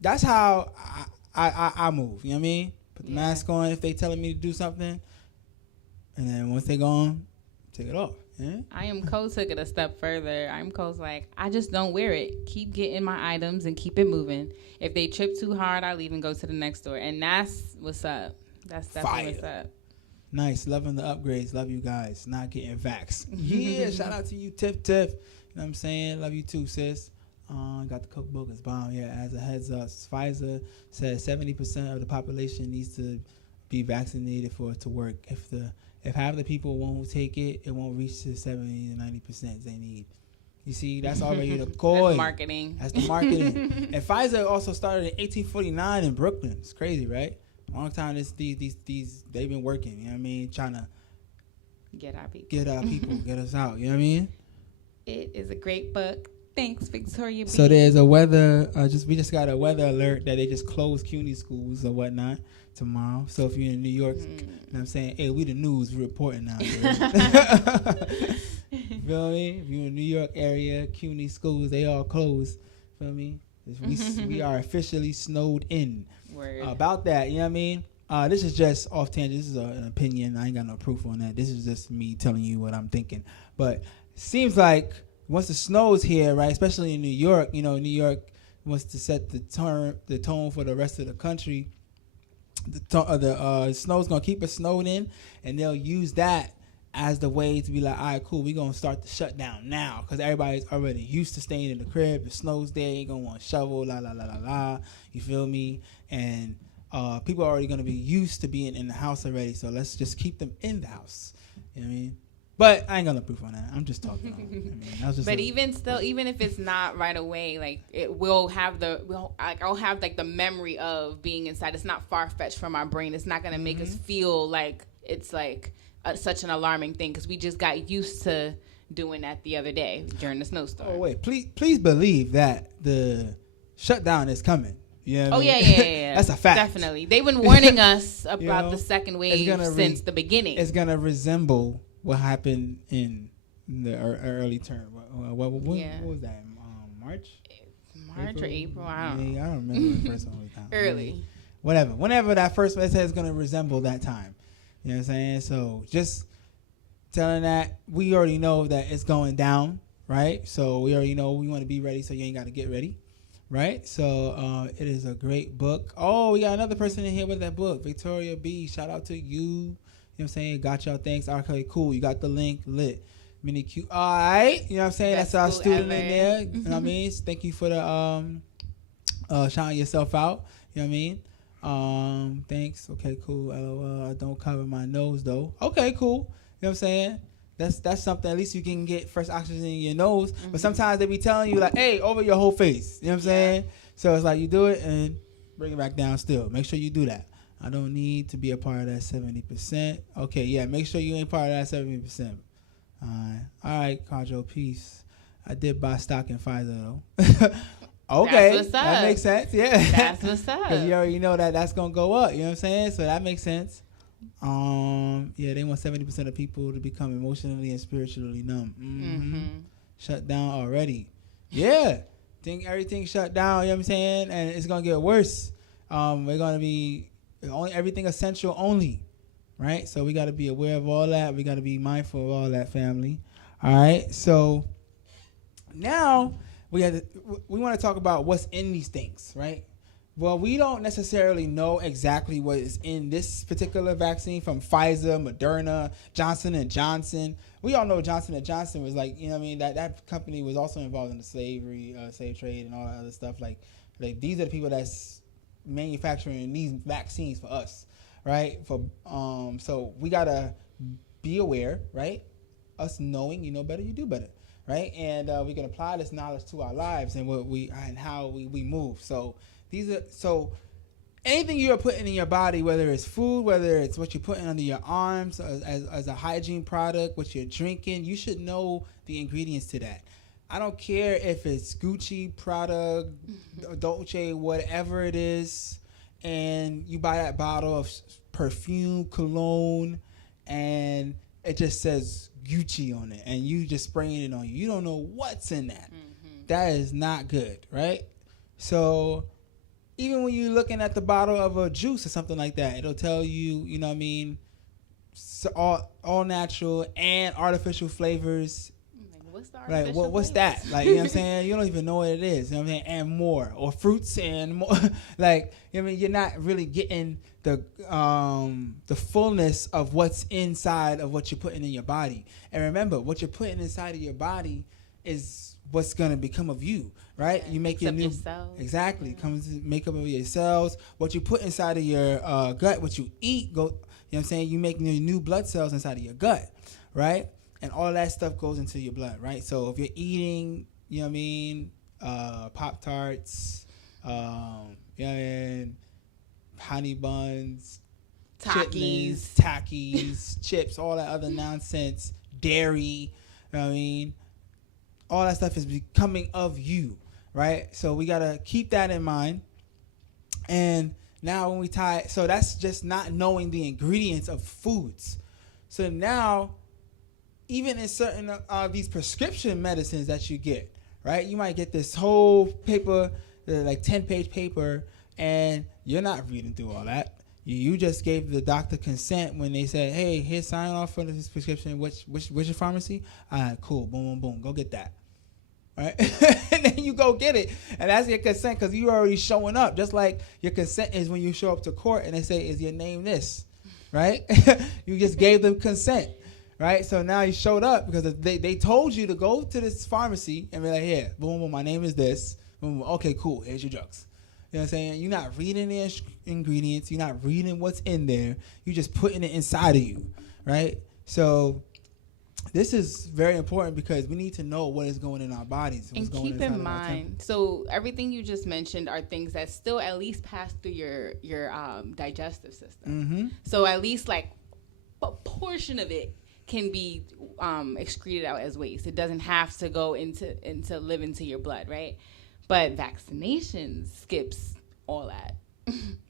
that's how I move. You know what I mean? Put the mask on if they telling me to do something. And then once they gone, take it off. Yeah? I am took it a step further. Like, I just don't wear it. Keep getting my items and keep it moving. If they trip too hard, I'll even go to the next store. And that's what's up. That's definitely what's up. Nice. Loving the upgrades. Love you guys. Not getting vaxxed. Yeah, shout out to you, Tiff. You know what I'm saying? Love you too, sis. Got the cookbook. It's bomb. Yeah, as a heads up, Pfizer says 70% of the population needs to be vaccinated for it to work. If half the people won't take it, it won't reach to 70 to 90% they need. You see, that's already the goal. That's marketing. That's the marketing. And Pfizer also started in 1849 in Brooklyn. It's crazy, right? Long time these they've been working. You know what I mean? Trying to get our people, get us out. You know what I mean? It is a great book. Thanks, Victoria B. So there's a weather. We just got a weather alert that they just closed CUNY schools or whatnot tomorrow. So if you're in New York, you know what I'm saying, hey, we the news, we're reporting now. Feel me? If you're in New York area, CUNY schools, they all closed. Feel me? We are officially snowed in. Word. About that. You know what I mean? This is just off tangent. This is an opinion. I ain't got no proof on that. This is just me telling you what I'm thinking. But seems like once the snow is here, right, especially in New York, you know, New York wants to set the tone for the rest of the country. The snow's going to keep us snowed in, and they'll use that as the way to be like, all right, cool, we're going to start the shutdown now because everybody's already used to staying in the crib. The snow's there, you going to want to shovel, la, la, la, la, la. You feel me? And people are already going to be used to being in the house already, so let's just keep them in the house. You know what I mean? But I ain't got no proof on that. I'm just talking. But even still, even if it's not right away, like it will have I'll have like the memory of being inside. It's not far fetched from our brain. It's not gonna make us feel like it's like such an alarming thing because we just got used to doing that the other day during the snowstorm. Oh wait, please believe that the shutdown is coming. You know what I mean? Yeah. That's a fact. Definitely, they've been warning us about the second wave since the beginning. It's gonna resemble what happened in the early term. What was that? March or April? I don't know. I don't remember the first one. Early. Whatever. Whenever that first one says it's going to resemble that time. You know what I'm saying? So just telling that we already know that it's going down, right? So we already know we want to be ready so you ain't got to get ready, right? So it is a great book. Oh, we got another person in here with that book. Victoria B. Shout out to you. You know what I'm saying? Got y'all thanks. Okay, cool. You got the link. Lit. Mini Q. All right. You know what I'm saying? That's our student in there. You know what I mean? Thank you for the shouting yourself out. You know what I mean? Thanks. Okay, cool. LOL. I don't cover my nose though. Okay, cool. You know what I'm saying? That's something. At least you can get fresh oxygen in your nose. But sometimes they be telling you like, hey, over your whole face. You know what I'm saying? So it's like you do it and bring it back down still. Make sure you do that. I don't need to be a part of that 70%. Okay, yeah, make sure you ain't part of that 70%. All right, Carjo, peace. I did buy stock in Pfizer, though. Okay, that's what's up. That makes sense, yeah. That's what's up. Because you already know that that's going to go up, you know what I'm saying? So that makes sense. Yeah, they want 70% of people to become emotionally and spiritually numb. Shut down already. Yeah, think everything shut down, you know what I'm saying? And it's going to get worse. We're going to be everything essential only, right? So we got to be aware of all that. We got to be mindful of all that, family. All right. So now we want to talk about what's in these things, right? Well, we don't necessarily know exactly what is in this particular vaccine from Pfizer, Moderna, Johnson & Johnson. We all know Johnson & Johnson was like, you know what I mean, that company was also involved in the slave trade and all that other stuff. Like these are the people that's manufacturing these vaccines for us, right? So we gotta be aware, right? Us knowing, you know better, you do better, right? And we can apply this knowledge to our lives and how we move. So anything you're putting in your body, whether it's food, whether it's what you're putting under your arms as a hygiene product, what you're drinking, you should know the ingredients to that. I don't care if it's Gucci, Prada, Dolce, whatever it is, and you buy that bottle of perfume, cologne, and it just says Gucci on it, and you just spraying it on you. You don't know what's in that. That is not good, right? So even when you're looking at the bottle of a juice or something like that, it'll tell you, you know what I mean, so all natural and artificial flavors. Like what's that? Like, you know what I'm saying? You don't even know what it is. You know what I'm saying? And more, or fruits and more. Like, you know what I mean, you're not really getting the fullness of what's inside of what you're putting in your body. And remember, what you're putting inside of your body is what's gonna become of you, right? You make your Except new your cells. exactly comes makeup of your cells. What you put inside of your gut, what you eat, go. You know what I'm saying? You make your new blood cells inside of your gut, right? And all that stuff goes into your blood, right? So if you're eating, you know what I mean, Pop-Tarts, you know what I mean, honey buns, Takis. Takis, chips, all that other nonsense, dairy, you know what I mean? All that stuff is becoming of you, right? So we got to keep that in mind. And now when we tie, so that's just not knowing the ingredients of foods. So now, even in certain these prescription medicines that you get, right? You might get this whole paper, like 10-page paper, and you're not reading through all that. You just gave the doctor consent when they said, hey, here's sign off for this prescription. Which your pharmacy? All right, cool. Boom, boom, boom. Go get that. Right? And then you go get it. And that's your consent because you already showing up. Just like your consent is when you show up to court and they say, is your name this? Right? You just gave them consent. Right? So now you showed up because they told you to go to this pharmacy and be like, here, boom, boom, my name is this. Boom, boom. Okay, cool. Here's your drugs. You know what I'm saying? You're not reading the ingredients. You're not reading what's in there. You're just putting it inside of you, right? So this is very important because we need to know what is going in our bodies. And keep in mind, so everything you just mentioned are things that still at least pass through your digestive system. Mm-hmm. So at least like a portion of it can be excreted out as waste. It doesn't have to go into live into your blood, right? But vaccination skips all that.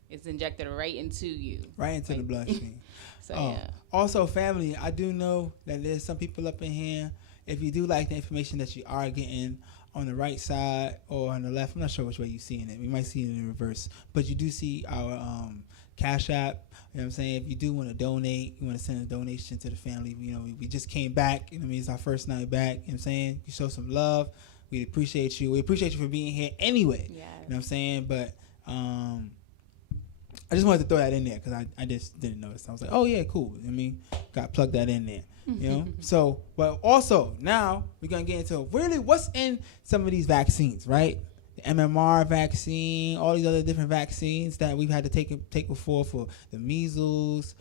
It's injected right into you. Right into the bloodstream. So, yeah. Also, family, I do know that there's some people up in here. If you do like the information that you are getting on the right side or on the left, I'm not sure which way you're seeing it. We might see it in reverse. But you do see our Cash App. You know what I'm saying? If you do want to donate, you want to send a donation to the family. You know, we just came back. You know what I mean? It's our first night back. You know what I'm saying? You show some love. We appreciate you. We appreciate you for being here anyway. Yes. You know what I'm saying? But I just wanted to throw that in there because I just didn't notice. I was like, oh, yeah, cool. I mean, got to plug that in there. You know? So, but also, now we're going to get into really what's in some of these vaccines, right? The MMR vaccine, all these other different vaccines that we've had to take before for the measles,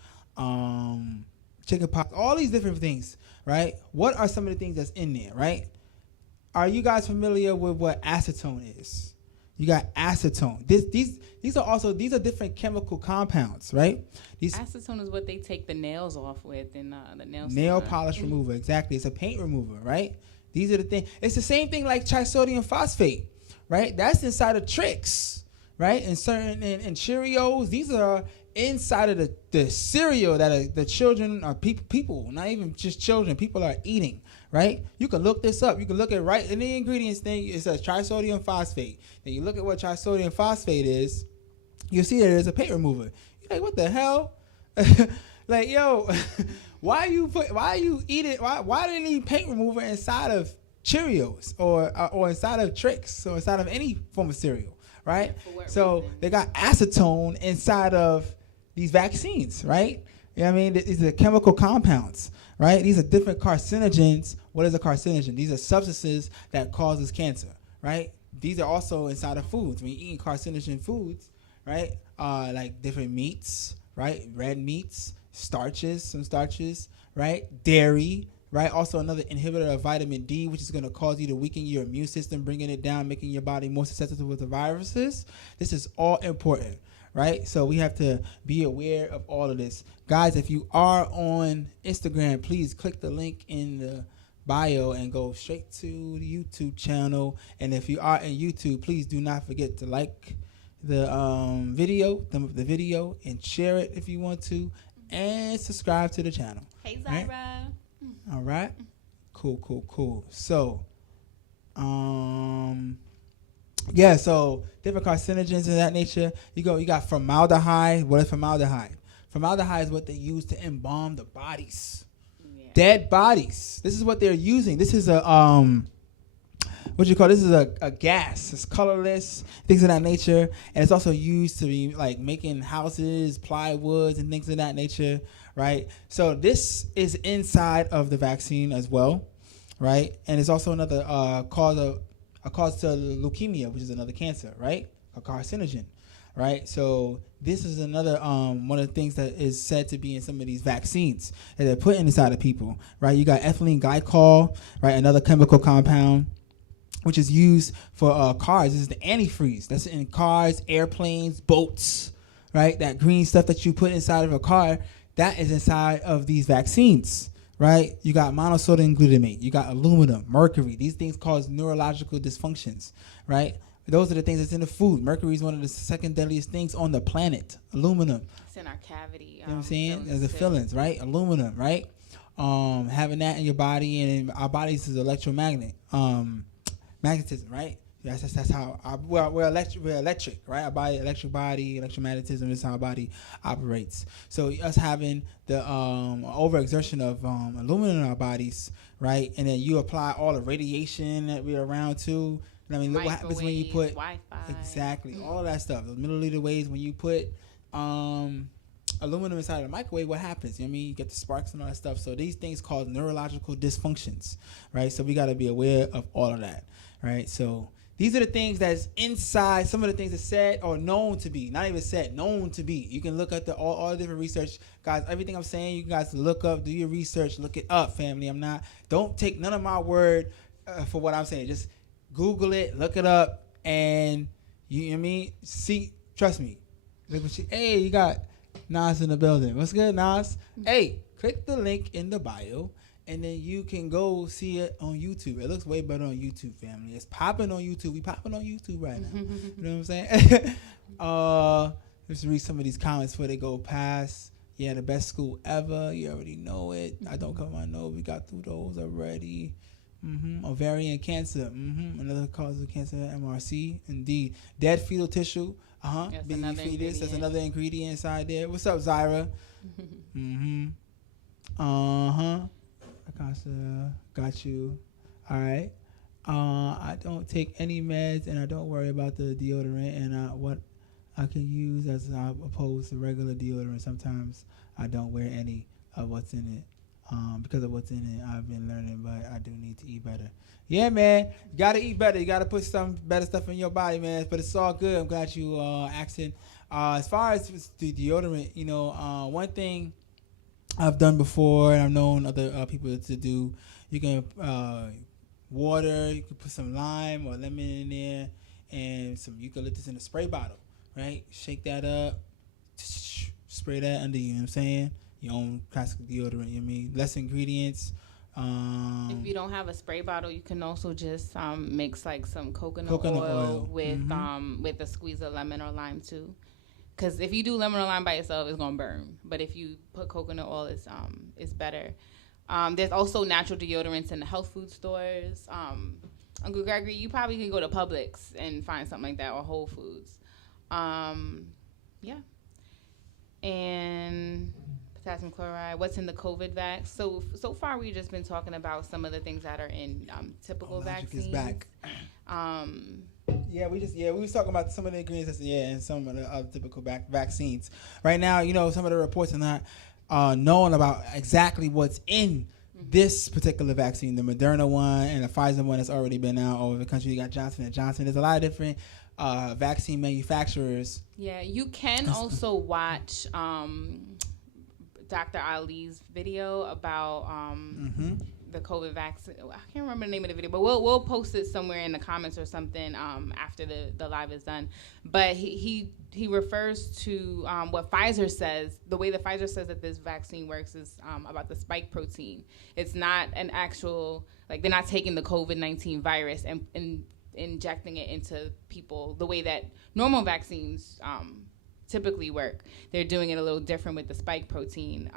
chickenpox, all these different things, right? What are some of the things that's in there, right? Are you guys familiar with what acetone is? You got acetone. These are different chemical compounds, right? Acetone is what they take the nails off with in the nail Nail polish remover, exactly. It's a paint remover, right? These are the things. It's the same thing like trisodium phosphate, right? That's inside of Trix, right? And certain in Cheerios, these are inside of the cereal that the children are people, not even just children, people are eating, right? You can look this up. You can look at right in the ingredients thing. It says trisodium phosphate. Then you look at what trisodium phosphate is. You see that it's a paint remover. You're like, what the hell? Like, yo, why do they need paint remover inside of Cheerios or inside of Trix or inside of any form of cereal, right? So reason? They got acetone inside of these vaccines, right? You know what I mean? These are chemical compounds, right? These are different carcinogens. What is a carcinogen? These are substances that causes cancer, right? These are also inside of foods. When you're eating carcinogen foods, right? Like different meats, right? Red meats, some starches, right? Dairy, right? Also another inhibitor of vitamin D, which is going to cause you to weaken your immune system, bringing it down, making your body more susceptible to viruses. This is all important. Right? So we have to be aware of all of this. Guys, if you are on Instagram, please click the link in the bio and go straight to the YouTube channel. And if you are in YouTube, please do not forget to like the video and share it if you want to, and subscribe to the channel. Hey, Zyra. Right? All right. Cool. So, yeah, so different carcinogens of that nature. You got formaldehyde. What is formaldehyde? Formaldehyde is what they use to embalm the bodies. Yeah. Dead bodies. This is what they're using. This is a this is a gas. It's colorless, things of that nature. And it's also used to be like making houses, plywoods, and things of that nature, right? So this is inside of the vaccine as well, right? And it's also another cause of a cause to leukemia, which is another cancer, right? A carcinogen, right? So this is another one of the things that is said to be in some of these vaccines that they're putting inside of people, right? You got ethylene glycol, right? Another chemical compound which is used for cars. This is the antifreeze. That's in cars, airplanes, boats, right? That green stuff that you put inside of a car, that is inside of these vaccines, right? You got monosodium glutamate. You got aluminum, mercury. These things cause neurological dysfunctions, right? Those are the things that's in the food. Mercury is one of the second deadliest things on the planet. Aluminum. It's in our cavity. You know what I'm saying? There's the fillings, right? Aluminum, right? Having that in your body, and our bodies is magnetism, right? That's how we're electric, right? Our body, electric body, electromagnetism is how our body operates. So us having the overexertion of aluminum in our bodies, right? And then you apply all the radiation that we're around too. I mean, look what happens when you put Wi-Fi. Exactly, all of that stuff. Those milliliter waves when you put aluminum inside of the microwave, what happens? You know what I mean? You get the sparks and all that stuff. So these things cause neurological dysfunctions, right? So we got to be aware of all of that, right? So these are the things that's inside. Some of the things that's said or known to be, not even said, known to be. You can look at all the different research, guys. Everything I'm saying, you guys look up, do your research, look it up, family. Don't take none of my word for what I'm saying. Just Google it, look it up, and you know what I mean? See, trust me. Look what hey, you got Nas in the building. What's good, Nas? Hey, click the link in the bio, and then you can go see it on YouTube. It looks way better on YouTube, family. It's popping on YouTube. We popping on YouTube right now. You know what I'm saying? Let's read some of these comments before they go past. Yeah, the best school ever. You already know it. I don't come on, no. We got through those already. Ovarian cancer. Another cause of cancer, MRC. Indeed. Dead fetal tissue. Baby fetus. That's another ingredient inside there. What's up, Zyra? Got you. All right. I don't take any meds, and I don't worry about the deodorant and what I can use as opposed to regular deodorant. Sometimes I don't wear any of what's in it. Because of what's in it, I've been learning, but I do need to eat better. Yeah, man, you gotta eat better. You gotta put some better stuff in your body, man. But it's all good. I'm glad you asking. As far as the deodorant, you know, one thing I've done before, and I've known other people to do, you can water. You can put some lime or lemon in there, and some eucalyptus in a spray bottle. Right? Shake that up, spray that under you. You know what I'm saying? Your own classic deodorant, you know what I mean? Less ingredients. If you don't have a spray bottle, you can also just mix like some coconut oil with a squeeze of lemon or lime too. Because if you do lemon or lime by itself, it's gonna burn. But if you put coconut oil, it's better. There's also natural deodorants in the health food stores. Uncle Gregory, you probably can go to Publix and find something like that, or Whole Foods. Yeah. And potassium chloride, what's in the COVID vax? So far we've just been talking about some of the things that are in typical vaccines. Is back. We was talking about some of the ingredients and some of the other typical vaccines. Right now, you know, some of the reports are not known about exactly what's in this particular vaccine, the Moderna one and the Pfizer one that's already been out all over the country. You got Johnson & Johnson. There's a lot of different vaccine manufacturers. Yeah, you can also watch Dr. Ali's video about the COVID vaccine. I can't remember the name of the video, but we'll post it somewhere in the comments or something after the live is done. But he refers to what Pfizer says. The way that Pfizer says that this vaccine works is about the spike protein. It's not an actual, like, they're not taking the COVID-19 virus and injecting it into people the way that normal vaccines typically work. They're doing it a little different with the spike protein,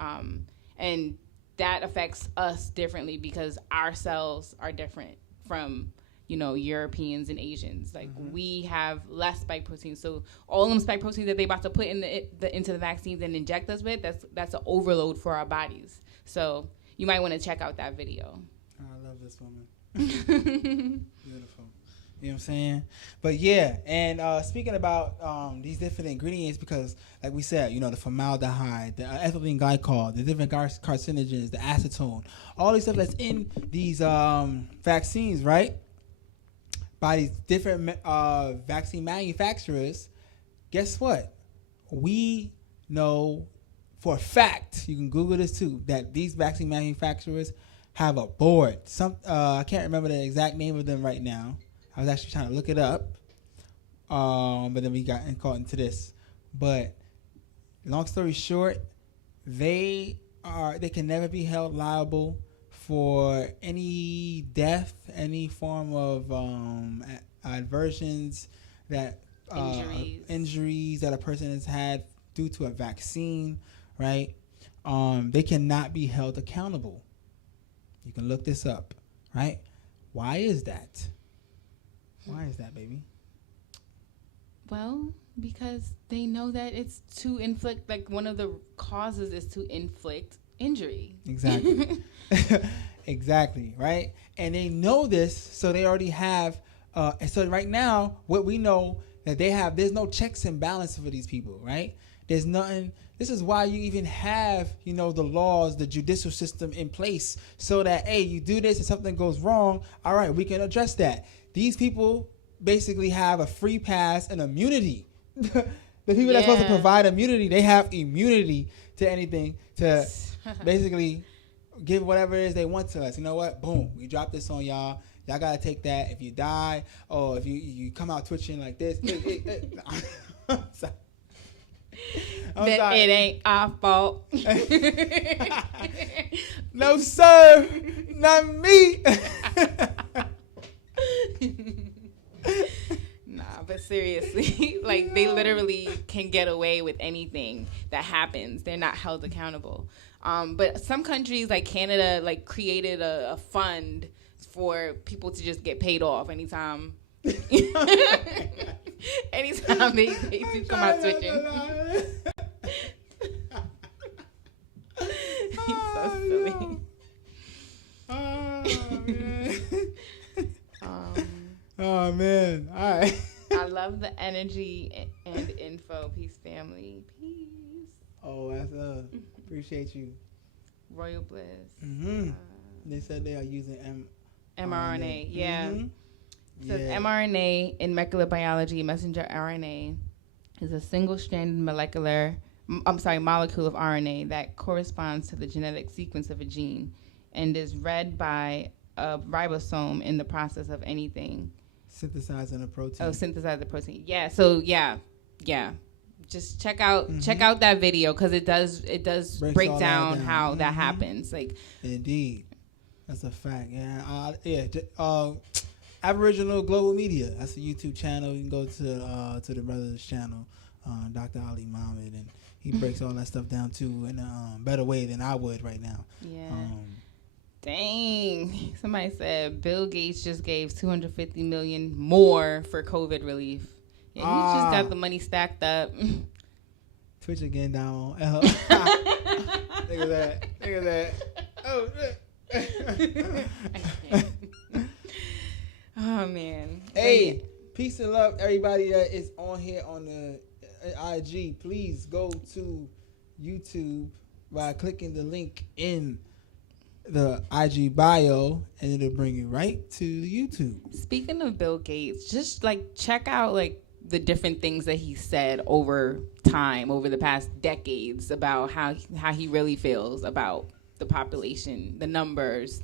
and that affects us differently because our cells are different from, you know, Europeans and Asians. Like, we have less spike protein, so all them spike proteins that they about to put in into the vaccines and inject us with, that's an overload for our bodies. So you might want to check out that video. I love this woman. Beautiful. You know what I'm saying? But yeah, and speaking about these different ingredients, because like we said, you know, the formaldehyde, the ethylene glycol, the different carcinogens, the acetone, all these stuff that's in these vaccines, right? by these different vaccine manufacturers, guess what? We know for a fact, you can Google this too, that these vaccine manufacturers have a board. I can't remember the exact name of them right now. I was actually trying to look it up, but then we got caught into this. But long story short, they can never be held liable for any death, any form of adversions that injuries that a person has had due to a vaccine, right? They cannot be held accountable. You can look this up, right? Why is that? Why is that, baby? Well, because they know that it's to inflict, like one of the causes is to inflict injury. Exactly. Exactly, right? And they know this, so they already have, and so right now, what we know that there's no checks and balances for these people, right? There's nothing. This is why you even have, the laws, the judicial system in place, so that, hey, you do this and something goes wrong, all right, we can address that. These people basically have a free pass and immunity. The people that's supposed to provide immunity, they have immunity to anything, to basically give whatever it is they want to us. You know what? Boom, we drop this on y'all. Y'all got to take that. If you die, or if you come out twitching like this. I'm sorry. It ain't our fault. No, sir. Not me. Nah, but seriously, like they literally can get away with anything that happens. They're not held accountable. But some countries like Canada created a fund for people to just get paid off anytime. Anytime they do come out switching. He's so silly. Oh man. All right. I love the energy and info. Peace, family. Peace. Oh, that's appreciate you. Royal Bliss. Mm-hmm. They said they are using mRNA. Yeah. Mm-hmm. It says mRNA in molecular biology, messenger RNA is a single-stranded molecule of RNA that corresponds to the genetic sequence of a gene and is read by a ribosome in the process of anything. Synthesizing a protein. Oh, synthesize the protein. Yeah. So yeah. Just check out that video because it does break down how that happens. Indeed, that's a fact. Aboriginal Global Media. That's a YouTube channel. You can go to the brother's channel, Dr. Ali Muhammad, and he breaks all that stuff down too in a better way than I would right now. Yeah. Dang. Somebody said Bill Gates just gave $250 million more for COVID relief. Yeah, he just got the money stacked up. Twitch again down. Look at that. Oh, oh man. Hey, peace and love, everybody that is on here on the IG. Please go to YouTube by clicking the link in the IG bio, and it'll bring you right to YouTube. Speaking of Bill Gates, just check out the different things that he said over time, over the past decades, about how he really feels about the population, the numbers,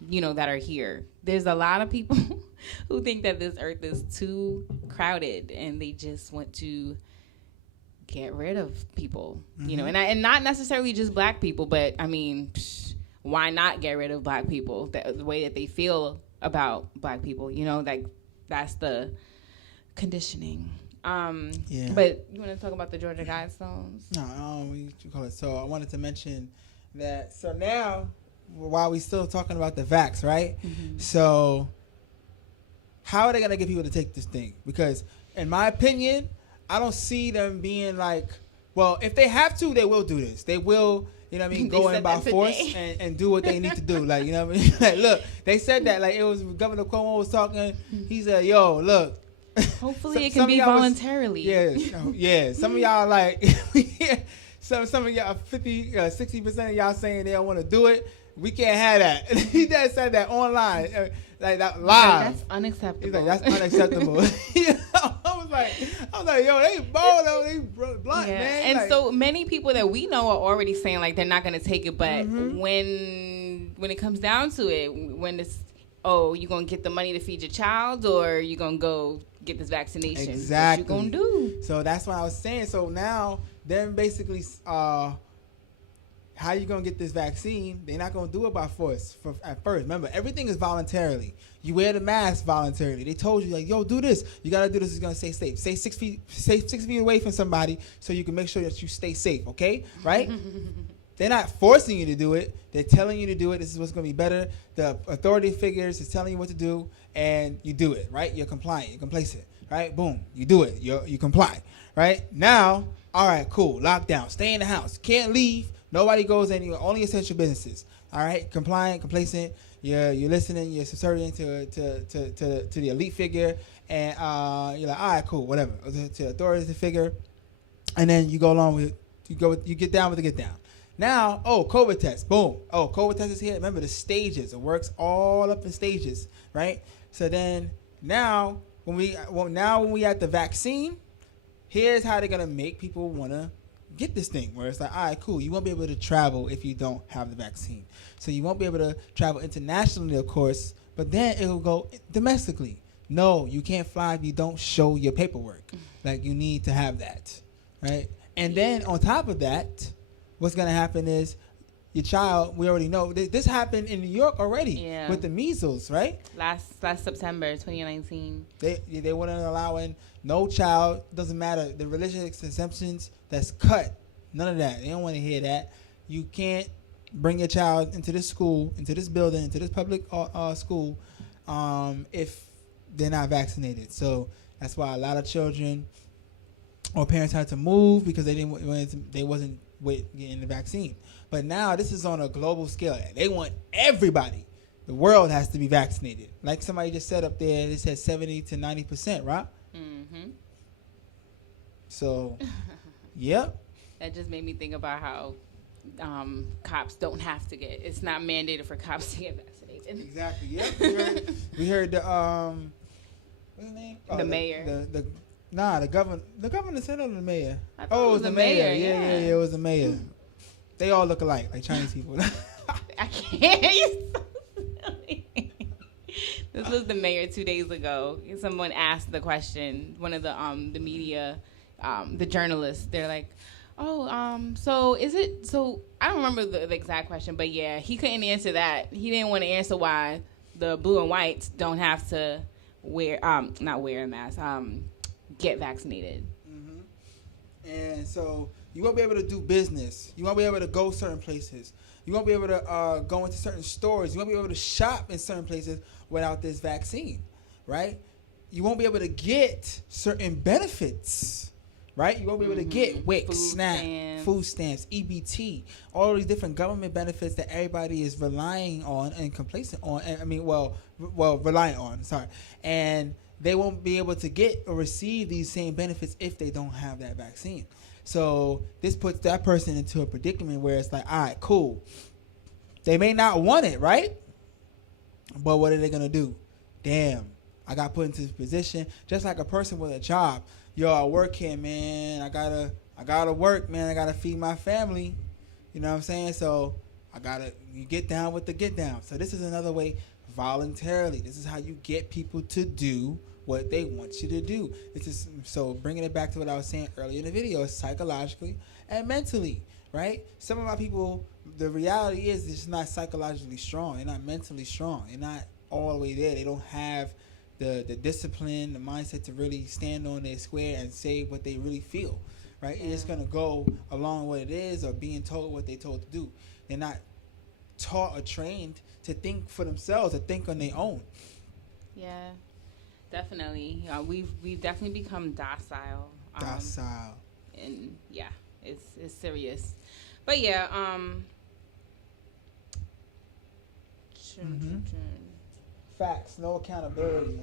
that are here. There's a lot of people who think that this earth is too crowded and they just want to get rid of people, and not necessarily just black people, but I mean, why not get rid of black people? The way that they feel about black people, that's the conditioning. But you want to talk about the Georgia Guidestones? No, you call it. So I wanted to mention that. So now, while we still talking about the vax, right? Mm-hmm. So how are they gonna get people to take this thing? Because in my opinion, I don't see them being well, if they have to, they will do this. They will. Go in by force and do what they need to do. Look, they said that. It was Governor Cuomo was talking. He said, "Yo, look." Hopefully, it can be voluntarily. Yeah. Some of y'all some of y'all 60% of y'all saying they don't want to do it. We can't have that. He just said that online. like that live. That's unacceptable. He's like, that's unacceptable. I was like, yo, they bold, though. They blunt, man. And like, so many people that we know are already saying like they're not going to take it, but when it comes down to it, when it's you gonna get the money to feed your child, or you gonna go get this vaccination? Exactly. What you gonna do? So that's what I was saying. So now, then basically, how you gonna get this vaccine? They're not gonna do it by force at first. Remember, everything is voluntarily. You wear the mask voluntarily. They told you like, yo, do this. You gotta do this. It's gonna stay safe. Stay 6 feet away from somebody so you can make sure that you stay safe. Okay, right? They're not forcing you to do it. They're telling you to do it. This is what's going to be better. The authority figures is telling you what to do, and you do it, right? You're compliant. You're complacent, right? Boom. You do it. You comply, right? Now, all right, cool. Lockdown. Stay in the house. Can't leave. Nobody goes anywhere. Only essential businesses. All right? Compliant, complacent. You're listening. You're subservient to the elite figure, and you're like, all right, cool, whatever. To the authority figure, and then you go along with you get down with the get down. Now, COVID test, boom. COVID test is here. Remember the stages. It works all up in stages, right? So then now when we at the vaccine, here's how they're gonna make people wanna get this thing. Where it's like, all right, cool. You won't be able to travel if you don't have the vaccine. So you won't be able to travel internationally, of course, but then it will go domestically. No, you can't fly if you don't show your paperwork. Like you need to have that, right? And then on top of that, what's going to happen is your child, we already know, this happened in New York already with the measles, right? Last September 2019. They wouldn't allow in no child, doesn't matter, the religious exemptions, that's cut. None of that. They don't want to hear that. You can't bring your child into this school, into this building, into this public school if they're not vaccinated. So that's why a lot of children or parents had to move because they wasn't getting the vaccine. But now this is on a global scale. They want everybody. The world has to be vaccinated. Like somebody just said up there, they said 70 to 90%, right? Mm-hmm. So, yep. That just made me think about how cops don't have to get. It's not mandated for cops to get vaccinated. Exactly. Yep. We heard the what's his name? The mayor. The governor. The governor said it was the mayor. It was the mayor. Yeah, it was the mayor. They all look alike, like Chinese people. I can't. You're so silly. This was the mayor 2 days ago. Someone asked the question. One of the media, the journalists. They're like, so is it? So I don't remember the exact question, but yeah, he couldn't answer that. He didn't want to answer why the blue and whites don't have to not wear a mask. Get vaccinated. Mm-hmm. And so you won't be able to do business. You won't be able to go certain places. You won't be able to go into certain stores. You won't be able to shop in certain places without this vaccine, right? You won't be able to get certain benefits, right? You won't be able to get WIC, SNAP, food stamps, EBT, all these different government benefits that everybody is relying on and complacent on. Reliant on, sorry. And they won't be able to get or receive these same benefits if they don't have that vaccine. So this puts that person into a predicament where it's like, all right, cool. They may not want it, right? But what are they going to do? Damn, I got put into this position. Just like a person with a job. Yo, I work here, man. I gotta work, man. I got to feed my family. You know what I'm saying? So you get down with the get down. So this is another way voluntarily. This is how you get people to do what they want you to do. So bringing it back to what I was saying earlier in the video, psychologically and mentally, right? Some of my people, the reality is they're just not psychologically strong. They're not mentally strong. They're not all the way there. They don't have the discipline, the mindset to really stand on their square and say what they really feel, right? It's just going to go along what it is or being told what they're told to do. They're not taught or trained to think for themselves or think on their own. Yeah, definitely. We've definitely become docile. And yeah, it's serious. But yeah, Facts, no accountability.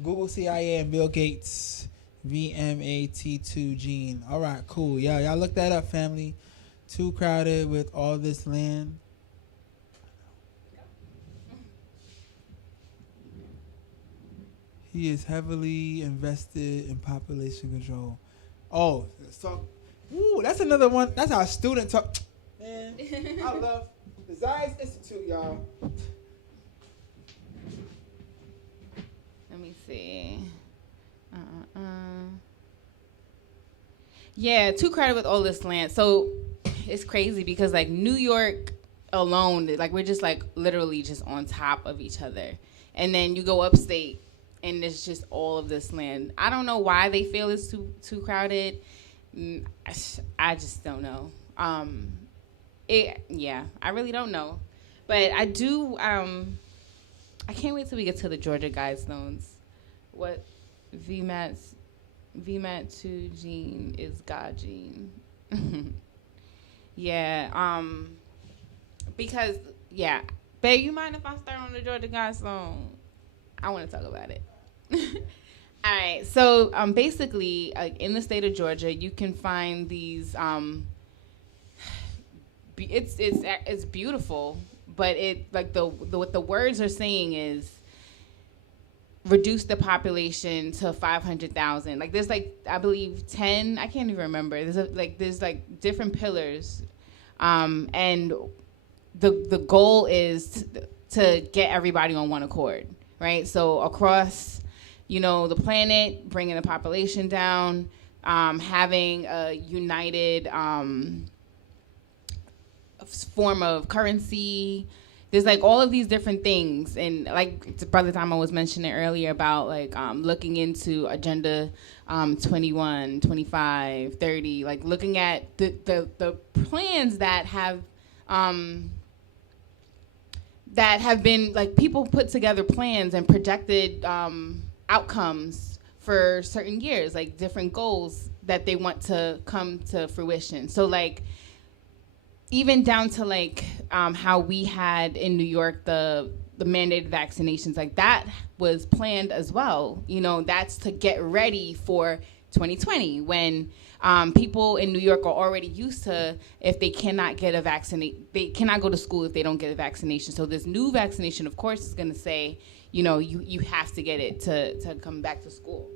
Google CIA and Bill Gates VMAT2 gene. All right, cool. Yeah, y'all look that up, family. Too crowded with all this land. He is heavily invested in population control. Oh, let's talk. Ooh, that's another one. That's our student talk. Man, I love the Zionist Institute, y'all. Let me see. Yeah, too crowded with all this land. So it's crazy because like New York alone, like we're just like literally just on top of each other. And then you go upstate and there's just all of this land. I don't know why they feel it's too crowded. I just don't know. I really don't know. But I do, I can't wait till we get to the Georgia Guidestones. What VMAT2 gene is God gene. Yeah, because, yeah. Babe, you mind if I start on the Georgia Guidestone? I want to talk about it. All right, so basically, in the state of Georgia, you can find these, it's beautiful, but it like what the words are saying is reduce the population to 500,000. Like there's like I believe 10. I can't even remember. There's different pillars, and the goal is to get everybody on one accord, right? So across, the planet, bringing the population down, having a united form of currency. There's like all of these different things, and like Brother Tama was mentioning earlier about like looking into Agenda 21, 25, 30, like looking at the plans that have been like people put together plans and projected outcomes for certain years, like different goals that they want to come to fruition. So like even down to like how we had in New York the mandated vaccinations, like that was planned as well. That's to get ready for 2020 when people in New York are already used to if they cannot get a vaccinate, they cannot go to school if they don't get a vaccination. So this new vaccination, of course, is going to say, you have to get it to come back to school.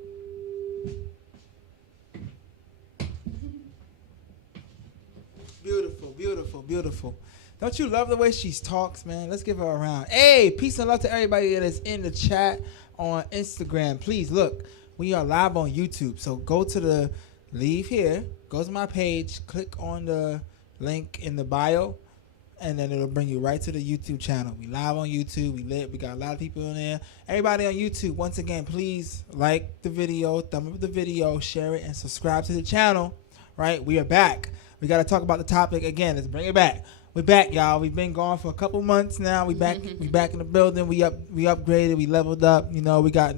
Beautiful, beautiful, beautiful. Don't you love the way she talks, man? Let's give her a round. Hey, peace and love to everybody that is in the chat on Instagram. Please, look, we are live on YouTube. So leave here, go to my page, click on the link in the bio, and then it'll bring you right to the YouTube channel. We live on YouTube. We got a lot of people in there. Everybody on YouTube, once again, please like the video, thumb up the video, share it, and subscribe to the channel. Right? We are back. We got to talk about the topic again. Let's bring it back. We're back, y'all. We've been gone for a couple months now. We back in the building. We upgraded. We leveled up. We got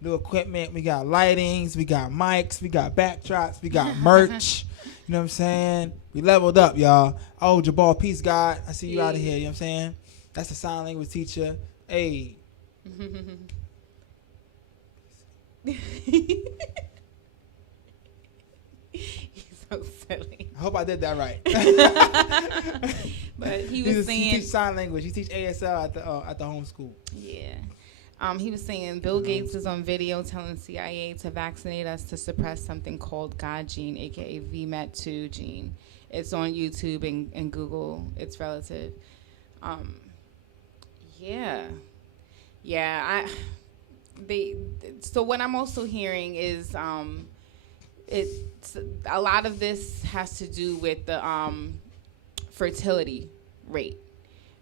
new equipment. We got lightings. We got mics. We got backdrops. We got merch. You know what I'm saying? We leveled up, y'all. Oh, Jabal, peace, God. I see you out of here. You know what I'm saying? That's the sign language teacher. Hey. So silly. I hope I did that right. But he was saying he teach sign language. He teach ASL at the home school. Yeah. He was saying Bill Gates is on video telling CIA to vaccinate us to suppress something called God gene, aka VMAT2 gene. It's on YouTube and Google. It's relative. So what I'm also hearing is it's a lot of this has to do with the fertility rate,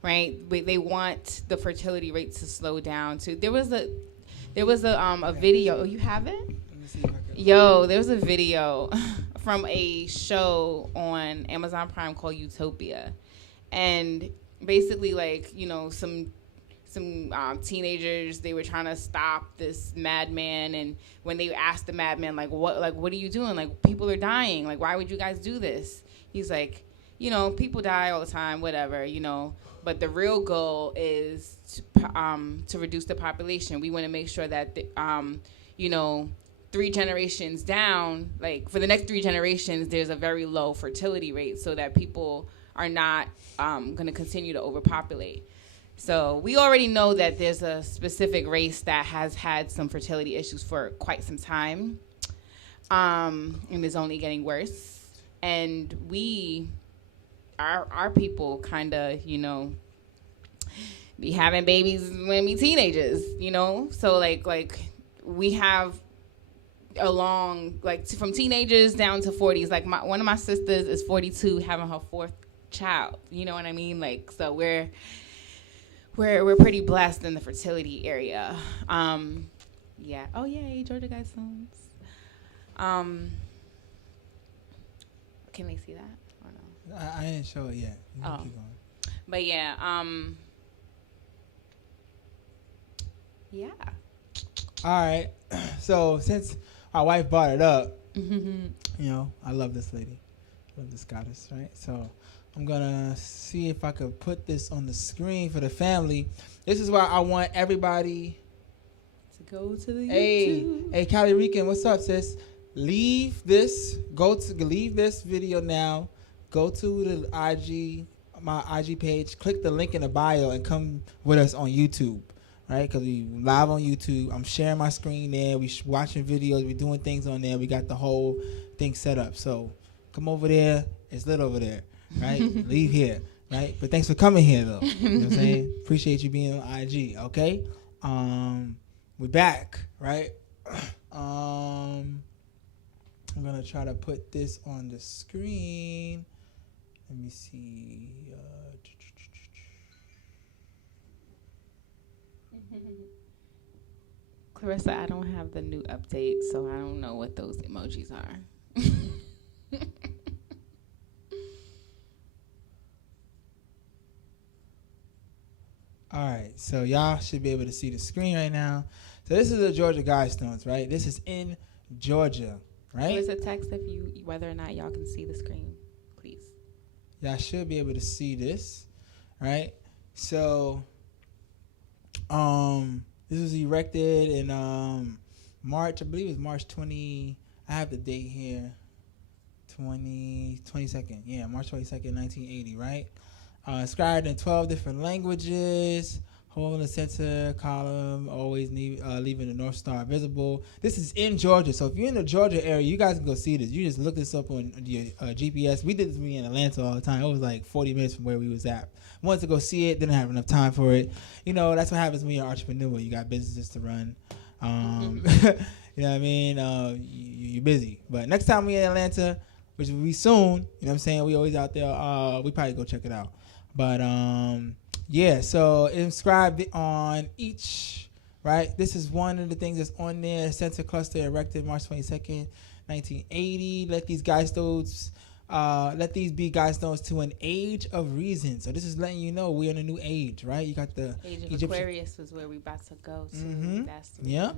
right? They want the fertility rate to slow down too. There was a video. Oh, you have it? Let me see if I can. Yo, there was a video from a show on Amazon Prime called Utopia, and basically some teenagers, they were trying to stop this madman, and when they asked the madman what are you doing, like people are dying, like why would you guys do this? He's like, people die all the time, whatever, but the real goal is to reduce the population. We want to make sure that 3 generations down, like for the next 3 generations, there's a very low fertility rate so that people are not going to continue to overpopulate. So we already know that there's a specific race that has had some fertility issues for quite some time, and is only getting worse. And our people kind of, be having babies when we teenagers, So like we have along from teenagers down to 40s. Like one of my sisters is 42, having her fourth child. You know what I mean? Like, so we're pretty blessed in the fertility area. Yeah. Oh yay, Georgia Guidestones. Can they see that or no? I didn't show it yet. You can keep going. But yeah. Yeah. All right. So since my wife brought it up, I love this lady. I love this goddess, right? So I'm going to see if I could put this on the screen for the family. This is why I want everybody to go to the YouTube. Hey, Cali Rican, what's up, sis? Leave this video now. Go to the my IG page. Click the link in the bio and come with us on YouTube. Right, because we live on YouTube. I'm sharing my screen there. We watching videos. We doing things on there. We got the whole thing set up. So come over there. It's lit over there. Right, leave here. Right, but thanks for coming here though. You know what I'm saying? Appreciate you being on IG. Okay, we're back. Right. I'm gonna try to put this on the screen. Let me see. Clarissa, I don't have the new update, so I don't know what those emojis are. All right, so y'all should be able to see the screen right now. So this is the Georgia Guidestones, right? This is in Georgia, right? There's a text whether or not y'all can see the screen, please. Y'all should be able to see this, right? So, this was erected in March, I believe it's March 20. I have the date here, 22nd. Yeah, March 22nd, 1980, right? Inscribed in 12 different languages. Hole in the center column, always leaving the North Star visible. This is in Georgia, so if you're in the Georgia area, you guys can go see this. You just look this up on your GPS. We did this in Atlanta all the time. It was like 40 minutes from where we was at. Wanted to go see it, didn't have enough time for it. That's what happens when you're an entrepreneur. You got businesses to run. You know what I mean? You're busy. But next time we're in Atlanta, which will be soon, you know what I'm saying? We always out there. We probably go check it out. But yeah, so inscribed on each, right? This is one of the things that's on there. Center cluster erected March 22nd, 1980. Let these be guidestones to an age of reason. So this is letting you know we're in a new age, right? You got the age of Aquarius is where we about to go to. That's the yeah.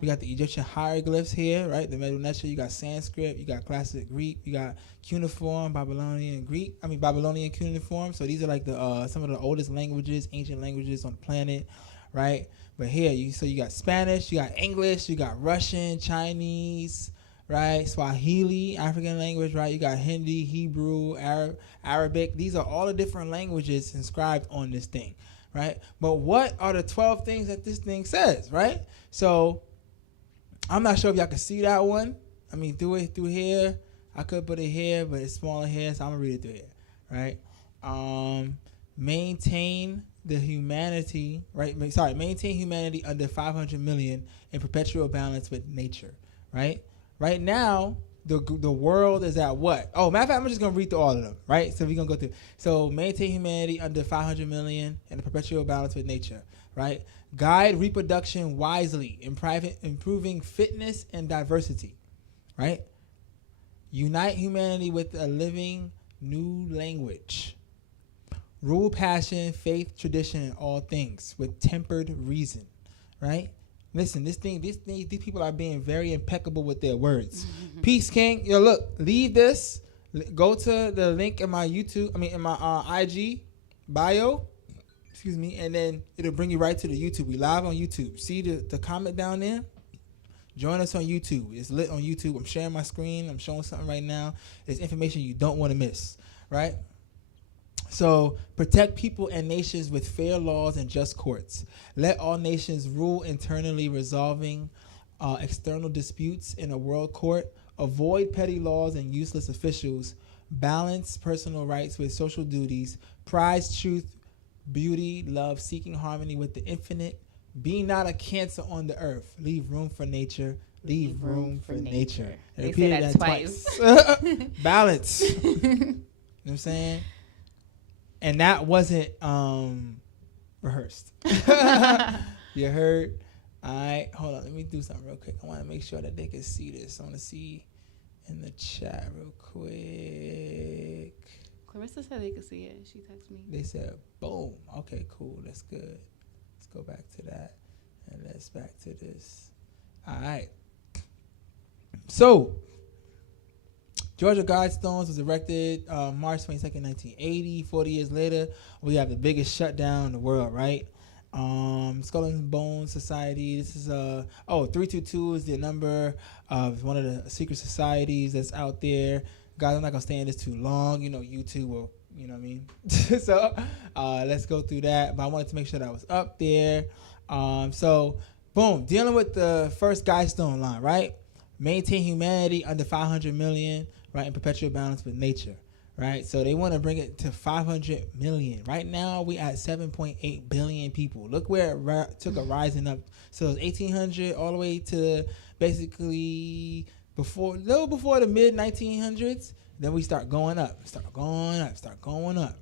We got the Egyptian hieroglyphs here, right? The Medu Neter. You got Sanskrit. You got classic Greek. You got cuneiform, Babylonian cuneiform. So these are like the some of the oldest languages, ancient languages on the planet, right? But here you got Spanish, you got English, you got Russian, Chinese, right? Swahili, African language, right? You got Hindi, Hebrew, Arabic. These are all the different languages inscribed on this thing, right? But what are the 12 things that this thing says, right? So I'm not sure if y'all can see that one. I mean, through here. I could put it here, but it's smaller here, so I'm going to read it through here, right? Maintain humanity under 500 million in perpetual balance with nature, right? Right now, the world is at what? Oh, matter of fact, I'm just going to read through all of them, right? So we're going to go through. So maintain humanity under 500 million in a perpetual balance with nature, right? Guide reproduction wisely, improving fitness and diversity, right? Unite humanity with a living new language. Rule passion, faith, tradition, and all things with tempered reason, right? Listen, these people are being very impeccable with their words. Peace, King. Yo, look, leave this. Go to the link in my in my IG bio. Excuse me, and then it'll bring you right to the YouTube. We live on YouTube. See the comment down there? Join us on YouTube. It's lit on YouTube. I'm sharing my screen. I'm showing something right now. It's information you don't want to miss, right? So protect people and nations with fair laws and just courts. Let all nations rule internally, resolving external disputes in a world court. Avoid petty laws and useless officials. Balance personal rights with social duties. Prize truth, beauty, love, seeking harmony with the infinite. Be not a cancer on the earth. Leave room for nature. Leave room for nature. They Repeat say that twice. Balance. You know what I'm saying? And that wasn't rehearsed. You heard? All right, hold on. Let me do something real quick. I want to make sure that they can see this. I want to see in the chat real quick. Clarissa said they could see it. She texted me. They said, boom. Okay, cool. That's good. Let's go back to that. And let's back to this. All right. So, Georgia Guidestones was erected March 22nd, 1980. 40 years later, we have the biggest shutdown in the world, right? Skull and Bones Society. This is 322 is the number of one of the secret societies that's out there. Guys, I'm not gonna stay in this too long. You know, YouTube will, you know what I mean. So let's go through that. But I wanted to make sure that I was up there. So boom, dealing with the first Guidestone line, right? Maintain humanity under 500 million, right, in perpetual balance with nature. Right, so they want to bring it to 500 million. Right now, we at 7.8 billion people. Look where it took a rising up. So it's 1800 all the way to basically little before the mid 1900s. Then we start going up,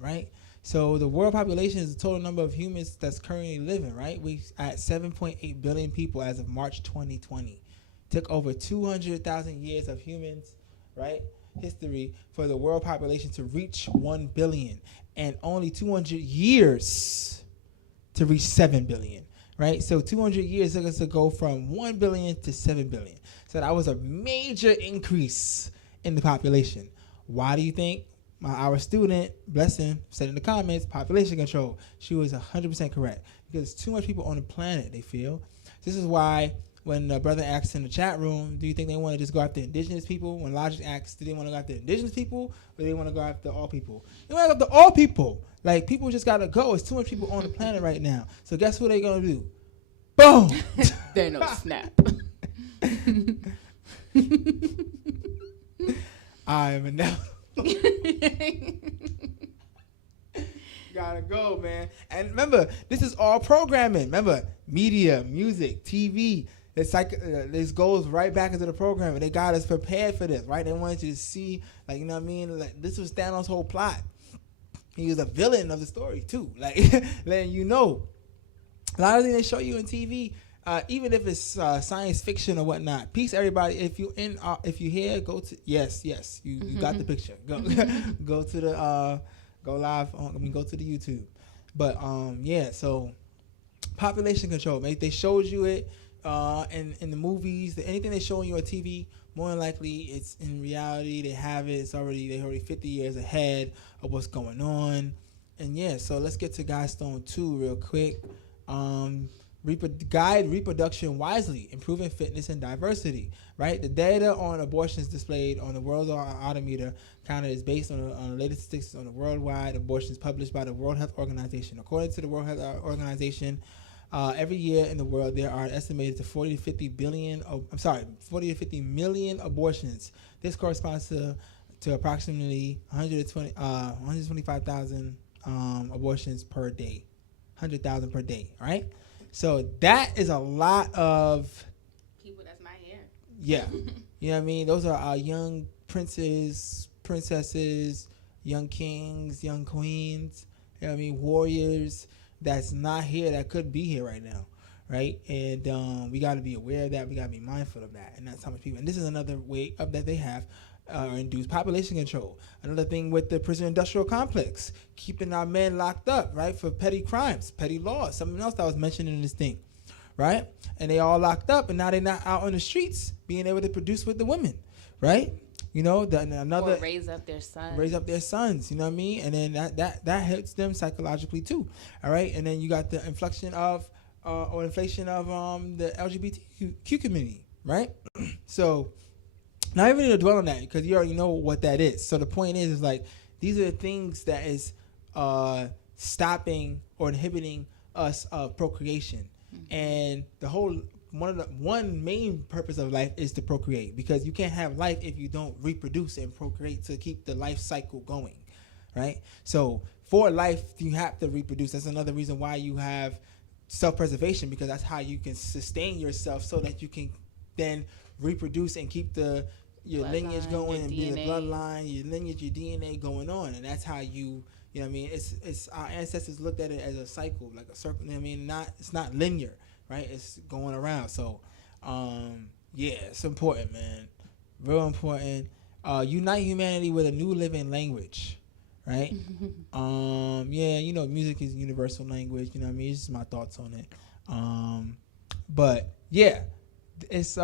right? So the world population is the total number of humans that's currently living, right? We at 7.8 billion people as of March 2020. Took over 200,000 years of humans, right? History for the world population to reach 1 billion, and only 200 years to reach 7 billion, right? So 200 years took us to go from 1 billion to 7 billion. So that was a major increase in the population. Why do you think? Our student, bless him, said in the comments, population control. She was 100% correct, because too much people on the planet, they feel. This is why when the brother asks in the chat room, do you think they want to just go after indigenous people? When Logic asks, do they want to go after indigenous people, or do they want to go after all people? They want to go after all people. Like, people just got to go. It's too much people on the planet right now. So guess what they're going to do? Boom! They no snap. I'm a now. Gotta go, man. And remember, this is all programming. Remember, media, music, TV. This goes right back into the program, and they got us prepared for this, right? They wanted you to see, like, you know what I mean? Like, this was Thanos' whole plot. He was a villain of the story too, like letting you know. A lot of things they show you on TV, even if it's science fiction or whatnot. Peace, everybody. If you here, go to yes, you got the picture. Go go to the go live. Go to the YouTube. But yeah, so population control. They showed you it. In the movies, anything they show you on TV, more than likely it's in reality. They have it. They're already 50 years ahead of what's going on. And yeah, so let's get to Guidestone 2 real quick. Guide reproduction wisely, improving fitness and diversity. Right, the data on abortions displayed on the World Odometer counter is based on the latest statistics on the worldwide abortions published by the World Health Organization. According to the World Health Organization, every year in the world, there are estimated to 40 to 50 million abortions. This corresponds to approximately 125,000 abortions per day, 100,000 per day. All right, so that is a lot of people that's not here. Yeah, you know what I mean. Those are our young princes, princesses, young kings, young queens. You know what I mean, warriors. That's not here, that could be here right now, right? And we got to be aware of that. We got to be mindful of that. And that's how much people. And this is another way of that they have induced population control. Another thing with the prison industrial complex, keeping our men locked up, right, for petty crimes, petty laws. Something else that was mentioned in this thing, right? And they all locked up, and now they're not out on the streets being able to produce with the women, right? You know, or raise up their sons. You know what I mean? And then that hits them psychologically too. All right. And then you got the inflation of the LGBTQ community, right? So not even to dwell on that, because you already know what that is. So the point is like, these are the things that is stopping or inhibiting us of procreation. And the whole one main purpose of life is to procreate, because you can't have life if you don't reproduce and procreate to keep the life cycle going, right? So for life, you have to reproduce. That's another reason why you have self-preservation, because that's how you can sustain yourself, so that you can then reproduce and keep your lineage going, and be the bloodline, your lineage, your DNA going on. And that's how you know what I mean? It's our ancestors looked at it as a cycle, like a circle. You know what I mean? It's not linear, right? It's going around. So, yeah, it's important, man. Real important. Unite humanity with a new living language, right? Yeah, you know, music is universal language. You know what I mean? It's just my thoughts on it. But yeah, it's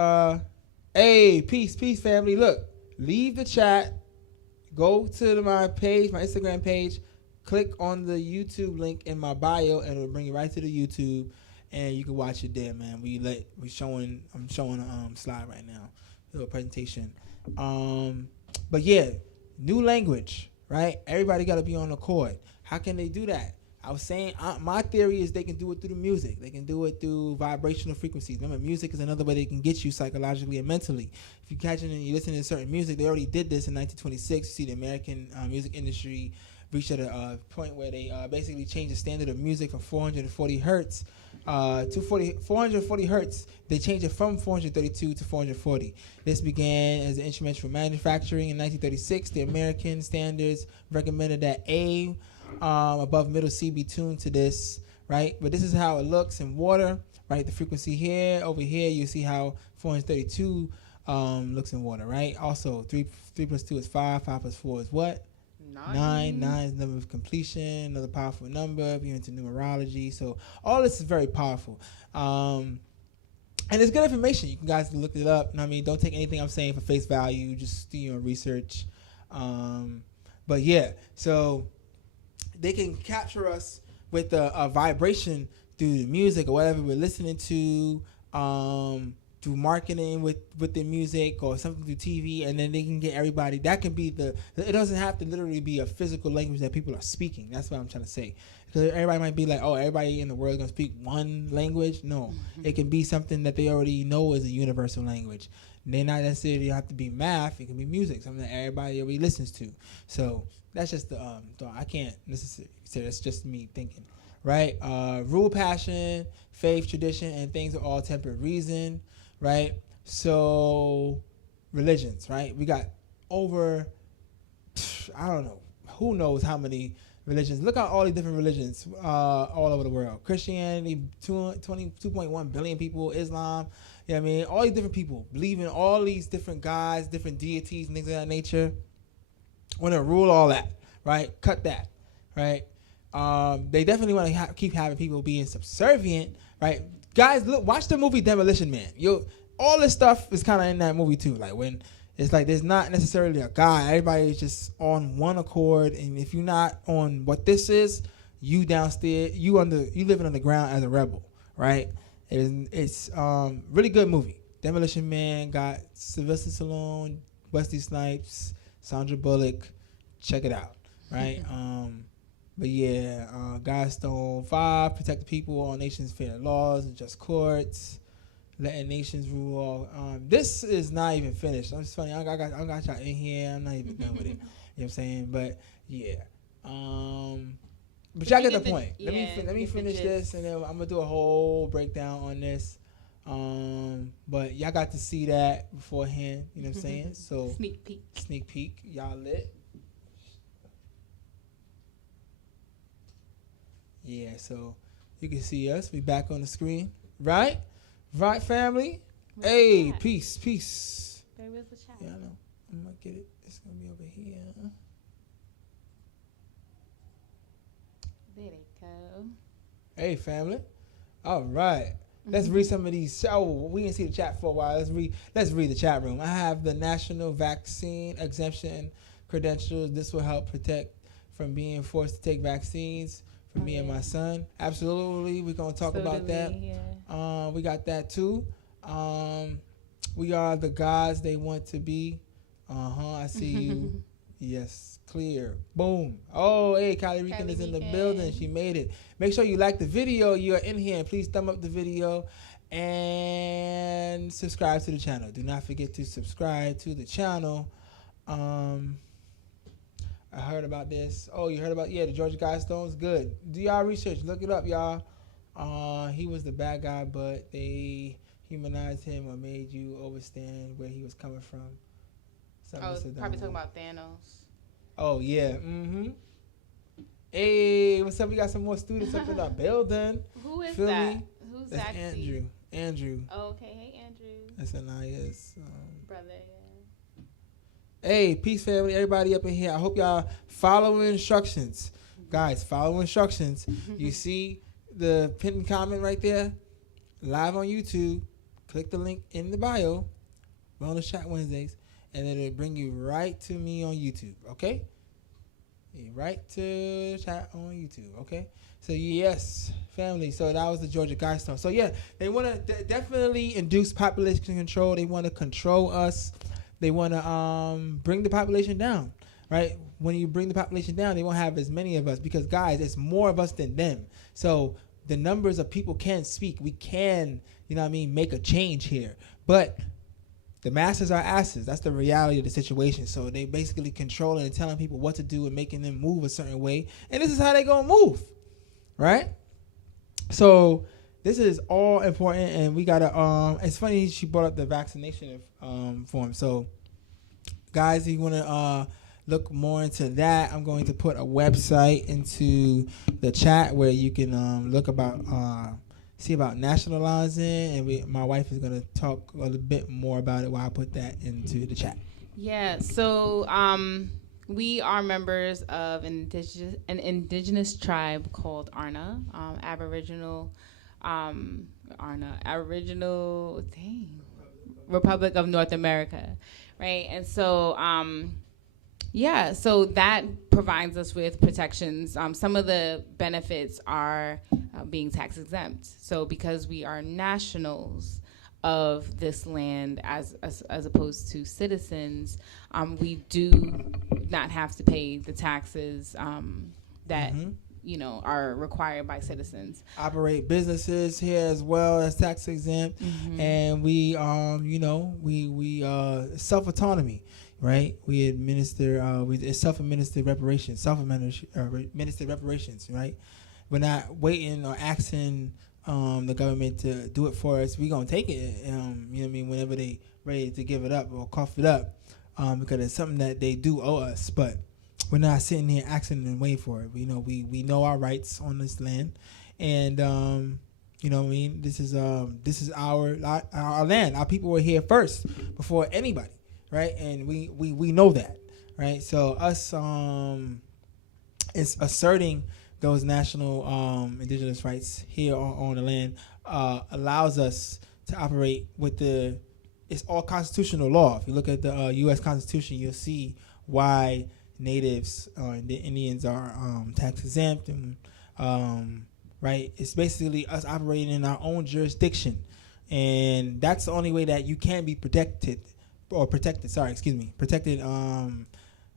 hey, peace, family. Look, leave the chat. Go to my page, my Instagram page. Click on the YouTube link in my bio, and it'll bring you right to the YouTube, and you can watch it there, man. I'm showing a slide right now, a little presentation. But yeah, new language, right? Everybody got to be on the chord. How can they do that? I was saying, my theory is they can do it through the music. They can do it through vibrational frequencies. Remember, music is another way they can get you psychologically and mentally. If you catch it and you listen to certain music, they already did this in 1926. You see the American music industry reached at a point where they basically changed the standard of music from 440 hertz to 440 hertz. They changed it from 432 to 440. This began as an instrument for manufacturing in 1936. The American standards recommended that A above middle C be tuned to this, right? But this is how it looks in water, right? The frequency here, over here, you see how 432 looks in water, right? Also, 3 plus 2 is 5, 5 plus 4 is what? 9 is the number of completion, another powerful number if you're into numerology. So all this is very powerful. And it's good information. You guys can look it up. I mean, don't take anything I'm saying for face value. Just do your research. But yeah, so they can capture us with a vibration through the music or whatever we're listening to, through marketing with the music or something through TV, and then they can get everybody. That can be it doesn't have to literally be a physical language that people are speaking. That's what I'm trying to say. Because everybody might be like, oh, everybody in the world is going to speak one language. No, it can be something that they already know is a universal language. They not necessarily have to be math. It can be music, something that everybody already listens to. So that's just the thought. I can't necessarily say that's just me thinking, right? Rule, passion, faith, tradition, and things are all tempered reason, right? So religions, right? We got over, I don't know, who knows how many religions. Look at all these different religions all over the world. Christianity, 2.1 billion people. Islam, you know what I mean? All these different people believe in all these different gods, different deities, and things of that nature. Want to rule all that, right? Cut that, right? They definitely want to keep having people being subservient, right? Guys, look, watch the movie Demolition Man. All this stuff is kind of in that movie too. Like when it's like there's not necessarily a God. Everybody is just on one accord, and if you're not on what this is, you downstairs, you living underground as a rebel, right? It's really good movie. Demolition Man got Sylvester Stallone, Wesley Snipes, Sandra Bullock. Check it out, right? But yeah, Godstone 5, protect the people, all nations, fair laws, and just courts, letting nations rule all. This is not even finished. I'm just funny. I got y'all in here. I'm not even done with it. You know what I'm saying? But yeah. But y'all get the point. Let me finish this, and then I'm gonna do a whole breakdown on this. But y'all got to see that beforehand. You know what I'm saying? So sneak peek. Y'all lit. Yeah, so you can see us. We back on the screen. Right, family? Hey, peace. There was the chat. Yeah, I know. I'm going to get it. It's going to be over here. There they go. Hey, family. All right. Let's read some of these. Oh, we didn't see the chat for a while. Let's read the chat room. I have the national vaccine exemption credentials. This will help protect from being forced to take vaccines. For me and my son. Absolutely. We're going to talk about that. Yeah. We got that too. We are the gods they want to be. I see you. Yes, clear. Boom. Oh, hey, Kylie Rican is in the building. She made it. Make sure you like the video. You are in here. And please thumb up the video and subscribe to the channel. Do not forget to subscribe to the channel. I heard about this. Oh, you heard about, the Georgia Guidestones? Good. Do y'all research. Look it up, y'all. He was the bad guy, but they humanized him or made you understand where he was coming from. Probably talking about Thanos. Oh, yeah. Mm-hmm. Hey, what's up? We got some more students up in our building. Who is Philly. that? Who's That's that? Andrew. Oh, okay. Hey, Andrew. That's Anaya's brother. Yeah. Hey, peace, family. Everybody up in here. I hope y'all following instructions. Guys, follow instructions. You see the pinned comment right there? Live on YouTube. Click the link in the bio. Wellness Chat Wednesdays. And then it'll bring you right to me on YouTube, okay? Right to the chat on YouTube, okay? So, yes, family. So, that was the Georgia Guidestone. So, yeah, they want to definitely induce population control. They want to control us. They want to bring the population down, right? When you bring the population down, they won't have as many of us because, guys, it's more of us than them. So, the numbers of people can speak. We can, make a change here. But the masses are asses. That's the reality of the situation. So they basically controlling and telling people what to do and making them move a certain way. And this is how they gonna move, right? So this is all important, and we gotta. It's funny she brought up the vaccination form. So guys, if you wanna look more into that, I'm going to put a website into the chat where you can look about. See about nationalizing, and my wife is going to talk a little bit more about it while I put that into the chat. Yeah, so we are members of an indigenous tribe called Arna, Republic of North America, right? And so so that provides us with protections. Some of the benefits are being tax exempt. So because we are nationals of this land as opposed to citizens, we do not have to pay the taxes that are required by citizens. Operate businesses here as well as tax exempt, and we we self-autonomy. Right, we administer self-administered reparations, administered reparations. Right, we're not waiting or asking the government to do it for us. We're gonna take it. Whenever they ready to give it up or cough it up, because it's something that they do owe us. But we're not sitting here asking and waiting for it. We know our rights on this land, and this is our land. Our people were here first before anybody. Right, and we know that, right? So us is asserting those national indigenous rights here on the land allows us to operate with it's all constitutional law. If you look at the U.S. Constitution, you'll see why natives and the Indians are tax exempt, and right, it's basically us operating in our own jurisdiction, and that's the only way that you can be protected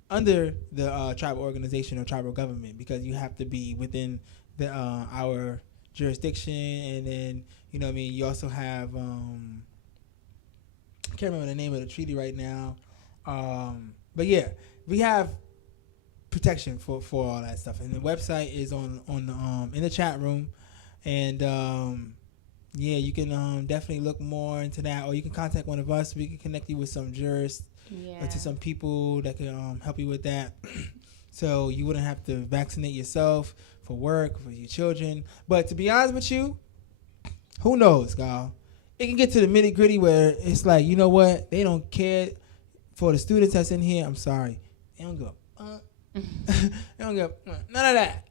under the tribal organization or tribal government, because you have to be within the our jurisdiction, and then you also have I can't remember the name of the treaty right now, but yeah, we have protection for all that stuff, and the website is on in the chat room, and you can definitely look more into that, or you can contact one of us. We can connect you with some jurists or to some people that can help you with that. So you wouldn't have to vaccinate yourself for work, for your children. But to be honest with you, who knows, y'all? It can get to the nitty gritty where it's like, you know what? They don't care for the students that's in here. I'm sorry. They don't go. They don't give none of that.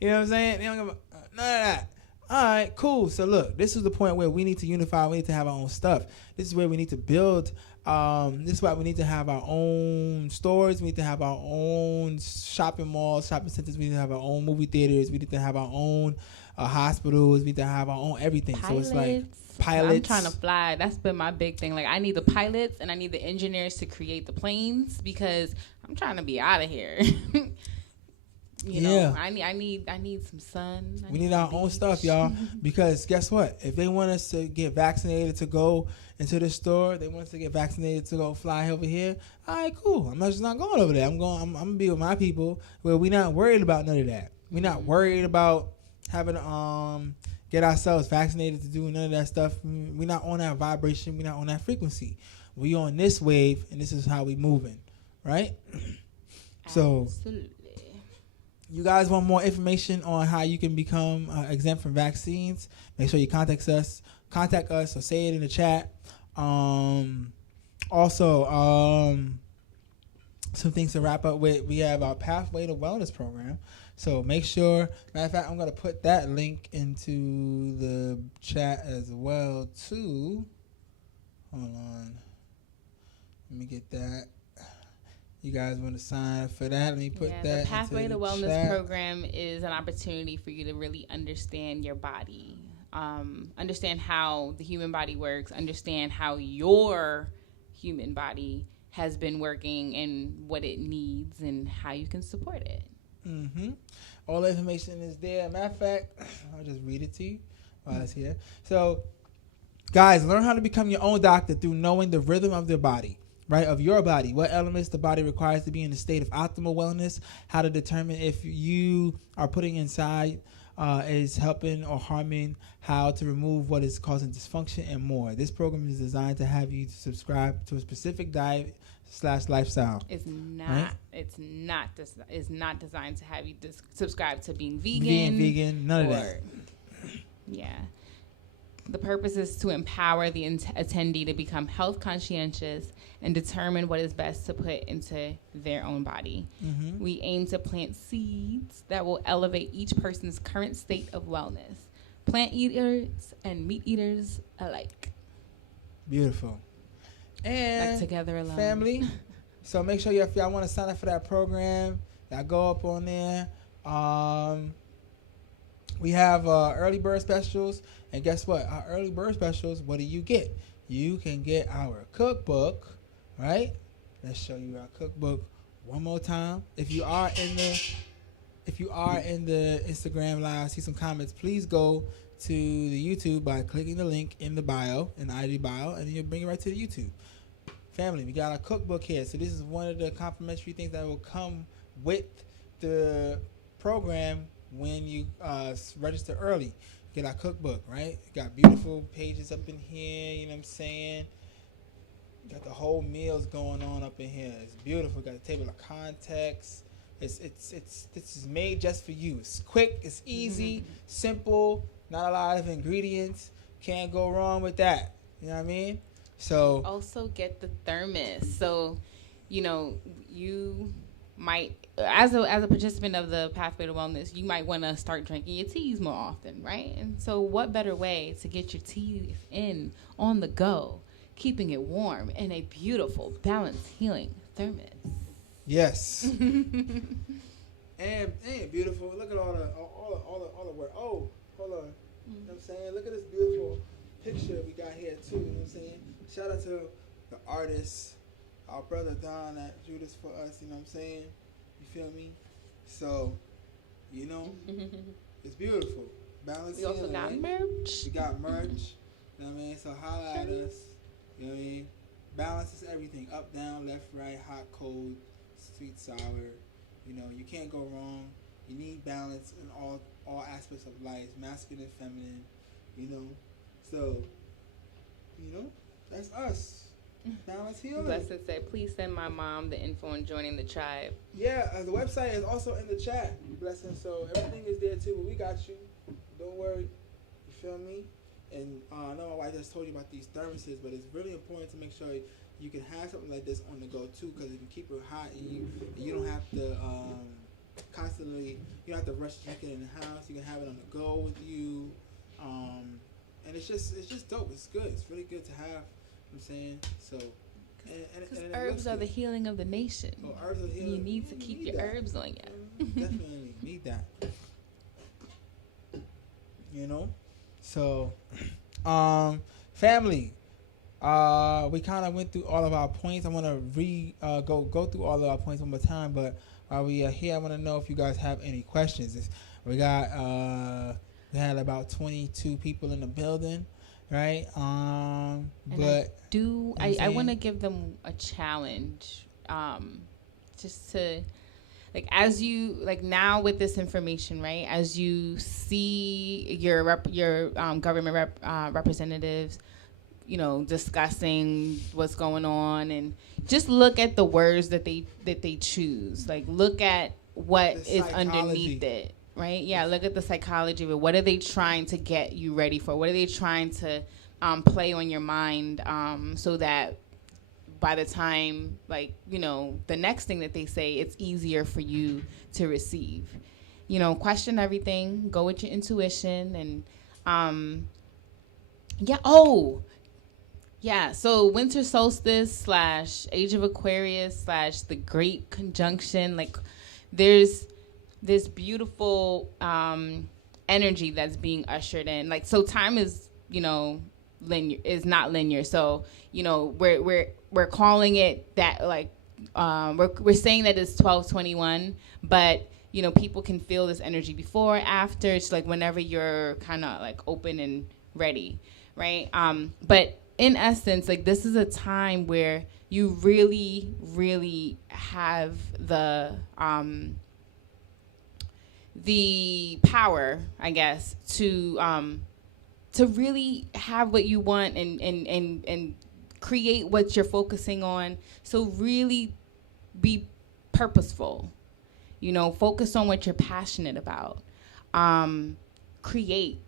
You know what I'm saying? They don't give none of that. All right, cool. So look, this is the point where we need to unify. We need to have our own stuff. This is where we need to build. This is why we need to have our own stores. We need to have our own shopping malls, shopping centers. We need to have our own movie theaters. We need to have our own hospitals. We need to have our own everything. Pilots. So it's like pilots. I'm trying to fly. That's been my big thing. Like, I need the pilots and I need the engineers to create the planes, because I'm trying to be out of here. You know, I need some sun. We need our own stuff, y'all. Because guess what? If they want us to get vaccinated to go into the store, they want us to get vaccinated to go fly over here. All right, cool. I'm just not going over there. I'm gonna be with my people where we're not worried about none of that. We're not worried about having get ourselves vaccinated to do none of that stuff. We're not on that vibration. We're not on that frequency. We on this wave, and this is how we moving, right? So. Absolutely. You guys want more information on how you can become exempt from vaccines? Make sure you contact us or say it in the chat. Also, some things to wrap up with. We have our Pathway to Wellness program. So make sure, matter of fact, I'm going to put that link into the chat as well, too. Hold on. Let me get that. You guys want to sign up for that? Let me put that. The Pathway to Wellness chat. program is an opportunity for you to really understand your body, understand how the human body works, understand how your human body has been working and what it needs and how you can support it. Mm-hmm. All the information is there. Matter of fact, I'll just read it to you while it's here. So, guys, learn how to become your own doctor through knowing the rhythm of the body. Right, of your body, what elements the body requires to be in a state of optimal wellness, how to determine if you are putting inside is helping or harming, how to remove what is causing dysfunction, and more. This program is designed to have you subscribe to a specific diet / lifestyle. It's not. Right? It's not designed to have you subscribe to being vegan. None of that. Yeah. The purpose is to empower the attendee to become health conscientious and determine what is best to put into their own body. Mm-hmm. We aim to plant seeds that will elevate each person's current state of wellness. Plant eaters and meat eaters alike. Beautiful. And like together alone. Family. So make sure if y'all want to sign up for that program, y'all go up on there. We have early bird specials. And guess what? Our early bird specials, what do you get? You can get our cookbook, right? Let's show you our cookbook one more time. If you are in the Instagram live, see some comments, please go to the YouTube by clicking the link in the bio, in the ID bio, and then you'll bring it right to the YouTube. Family, we got our cookbook here. So this is one of the complimentary things that will come with the program when you register early. Get our cookbook, right? Got beautiful pages up in here, you know what I'm saying? Got the whole meals going on up in here. It's beautiful. Got a table of contents. This is made just for you. It's quick, it's easy, simple, not a lot of ingredients. Can't go wrong with that. You know what I mean? So also get the thermos. So, you might, as a participant of the Pathway to Wellness, you might want to start drinking your teas more often, right? And so what better way to get your tea in on the go, keeping it warm in a beautiful, balanced, healing thermos. Yes. and beautiful. Look at all the work. Oh, hold on. You know what I'm saying? Look at this beautiful picture we got here too. You know what I'm saying? Shout out to the artist, our brother Don that drew this for us. You know what I'm saying? You feel me? So, it's beautiful. Balance. We also got merch. We got merch. You know what I mean? So holla at us. You know what I mean? Balance is everything. Up, down, left, right, hot, cold, sweet, sour. You can't go wrong. You need balance in all aspects of life, masculine, feminine. So, that's us. Balance healing. Blessed said, please send my mom the info on joining the tribe. Yeah, the website is also in the chat. Blessing. So everything is there too, but we got you. Don't worry. You feel me? And I know my wife just told you about these thermoses, but it's really important to make sure you can have something like this on the go too, because it can keep it hot, and you don't have to constantly. You don't have to rush drinking in the house. You can have it on the go with you, and it's just dope. It's good. It's really good to have. I'm saying so. Because herbs are the healing of the nation. Oh, herbs are the healing. You need to keep your herbs on you. Definitely need that. So, family, We kind of went through all of our points. I want to go through all of our points one more time, but while we are here, I want to know if you guys have any questions. We had about 22 people in the building, right? But I want to give them a challenge, just to, like, as you, like, now with this information, right, as you see your government representatives, you know, discussing what's going on, and just look at the words that they choose. Like, look at what is underneath it, right? Yeah, look at the psychology of it. What are they trying to get you ready for? What are they trying to play on your mind, so that by the time, like, you know, the next thing that they say, it's easier for you to receive. You know, question everything, go with your intuition, and so winter solstice / age of Aquarius / the Great Conjunction, like, there's this beautiful energy that's being ushered in. Like, so time is, you know, not linear. So, you know, we're calling it that, like, we're saying that it's 12/21, but, you know, people can feel this energy before, after. It's like whenever you're kind of like open and ready, right? But in essence, like, this is a time where you really, really have the power, I guess, to really have what you want, and create what you're focusing on. So really be purposeful, you know, focus on what you're passionate about. Create.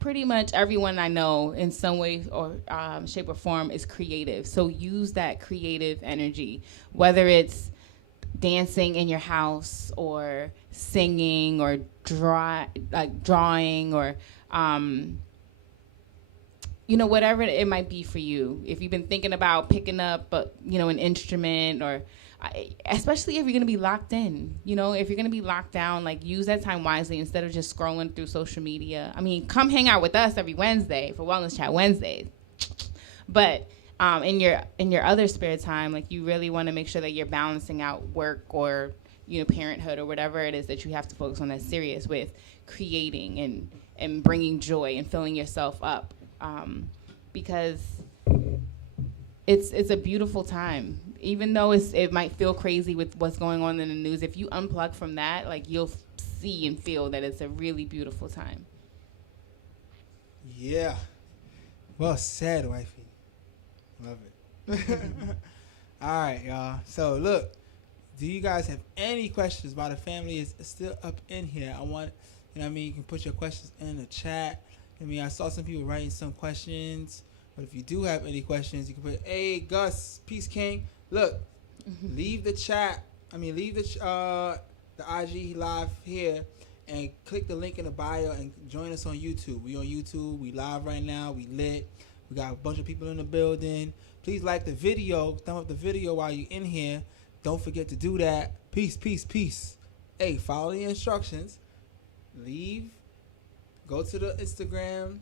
Pretty much everyone I know in some way or shape or form is creative. So use that creative energy, whether it's dancing in your house or singing or drawing or you know, whatever it might be for you. If you've been thinking about picking up you know, an instrument, or especially if you're going to be locked in, you know, if you're going to be locked down, like, use that time wisely instead of just scrolling through social media. I mean, come hang out with us every Wednesday for Wellness Chat Wednesdays. But in your other spare time, like, you really want to make sure that you're balancing out work or, you know, parenthood or whatever it is that you have to focus on that's serious, with creating and bringing joy and filling yourself up, because it's a beautiful time. Even though it might feel crazy with what's going on in the news, if you unplug from that, like, you'll see and feel that it's a really beautiful time. Yeah. Well said, wifey. Love it. All right, y'all. So, look, do you guys have any questions while the family is still up in here? I want, you know what I mean, you can put your questions in the chat. I mean, I saw some people writing some questions, but if you do have any questions, you can put, hey, Gus, Peace King. Look, leave the chat. I mean, leave the IG live here and click the link in the bio and join us on YouTube. We on YouTube. We live right now. We lit. We got a bunch of people in the building. Please like the video. Thumb up the video while you're in here. Don't forget to do that. Peace, peace, peace. Hey, follow the instructions. Leave. Go to the Instagram.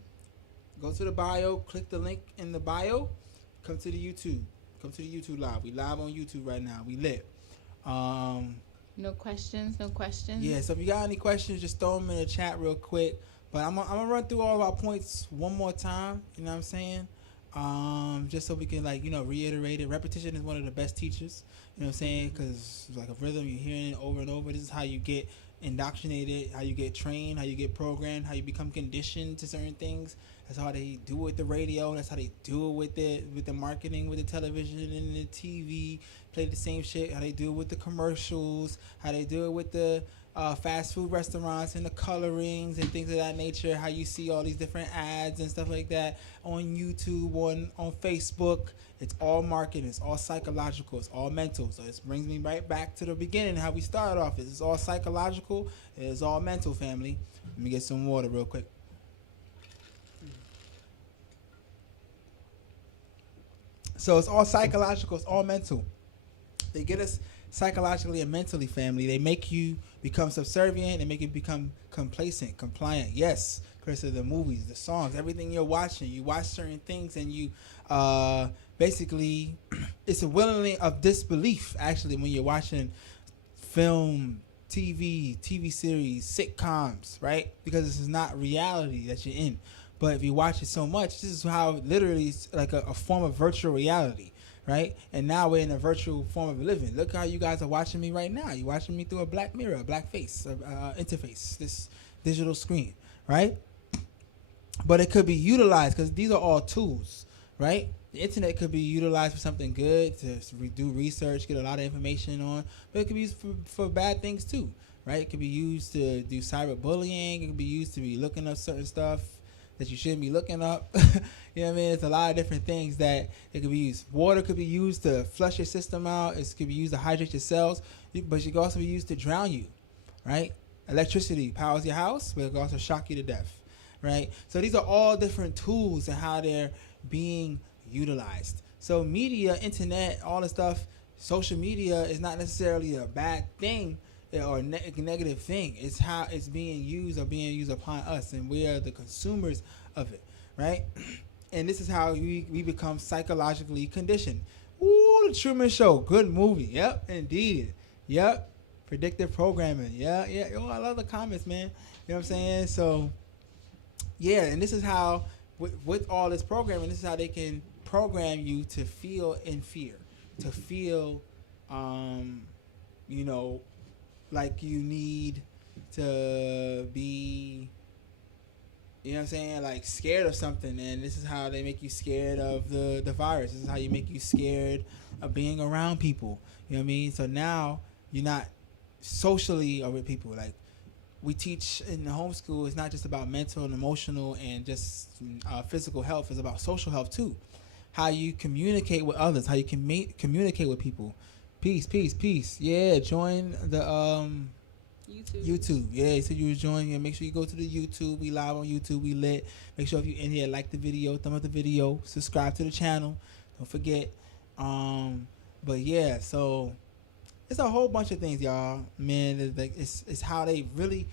Go to the bio. Click the link in the bio. Come to the YouTube. Come to the YouTube live. We live on YouTube right now. We lit. No questions. Yeah, so if you got any questions, just throw them in the chat real quick. But I'm gonna run through all of our points one more time. You know what I'm saying? Just so we can, like, you know, reiterate it. Repetition is one of the best teachers. You know what I'm saying? Because it's like a rhythm. You're hearing it over and over. This is how you get indoctrinated, how you get trained, how you get programmed, how you become conditioned to certain things. That's how they do it with the radio. That's how they do it with the marketing, with the television and the TV. Play the same shit. How they do it with the commercials. How they do it with the fast food restaurants and the colorings and things of that nature. How you see all these different ads and stuff like that on YouTube, on Facebook. It's all marketing. It's all psychological. It's all mental. So this brings me right back to the beginning, how we started off. It's all psychological. It's all mental, family. Let me get some water real quick. So it's all psychological. It's all mental. They get us psychologically and mentally, family. They make you become subservient. They make you become complacent, compliant. Yes, because of the movies, the songs, everything you're watching. You watch certain things and you basically, it's a willing of disbelief, actually, when you're watching film, TV series, sitcoms, right? Because this is not reality that you're in. But if you watch it so much, this is how literally it's like a form of virtual reality, right? And now we're in a virtual form of living. Look how you guys are watching me right now. You're watching me through a black mirror, a black face, interface, this digital screen, right? But it could be utilized because these are all tools, right? The internet could be utilized for something good, to do research, get a lot of information on, but it could be used for bad things too, right? It could be used to do cyberbullying. It could be used to be looking up certain stuff that you shouldn't be looking up. You know what I mean? It's a lot of different things that it could be used. Water could be used to flush your system out. It could be used to hydrate your cells, but it could also be used to drown you, right? Electricity powers your house, but it could also shock you to death, right? So these are all different tools and how they're being utilized. So media, internet, all the stuff, social media is not necessarily a bad thing or negative thing. It's how it's being used or being used upon us, and we are the consumers of it, right? And this is how we become psychologically conditioned. Ooh, The Truman Show, good movie. Yep, indeed. Yep, predictive programming. Yeah. Oh, I love the comments, man. You know what I'm saying? So, yeah, and this is how, with all this programming, this is how they can program you to feel in fear, to feel, like you need to be, you know what I'm saying, like scared of something. And this is how they make you scared of the virus. This is how you make you scared of being around people. You know what I mean? So now you're not socially with people. Like we teach in the homeschool, it's not just about mental and emotional and just physical health. It's about social health too. How you communicate with others, how you can communicate with people. Peace. Yeah, join the YouTube. Yeah, so you was joining. Make sure you go to the YouTube. We live on YouTube. We lit. Make sure if you in here, like the video, thumb up the video, subscribe to the channel. Don't forget. But yeah, so it's a whole bunch of things, y'all. Man, it's how they really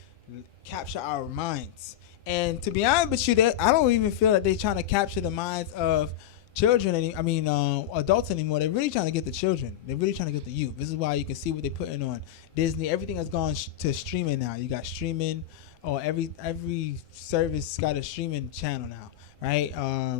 capture our minds. And to be honest with you, I don't even feel that they're trying to capture the minds of children, adults anymore. They're really trying to get the children. They're really trying to get the youth. This is why you can see what they're putting on Disney. Everything has gone to streaming now. You got streaming, or every service got a streaming channel now, right?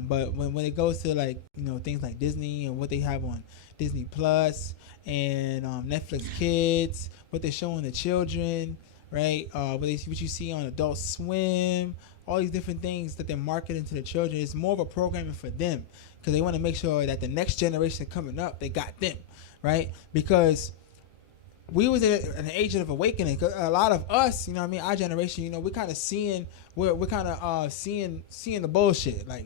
But when it goes to things like Disney and what they have on Disney Plus and Netflix Kids, what they're showing the children, right? What you see on Adult Swim, all these different things that they're marketing to the children. It's more of a programming for them, because they want to make sure that the next generation coming up, they got them, right? Because we was in an age of awakening. Cause a lot of us, our generation, we're kind of seeing, we're kind of seeing the bullshit. Like,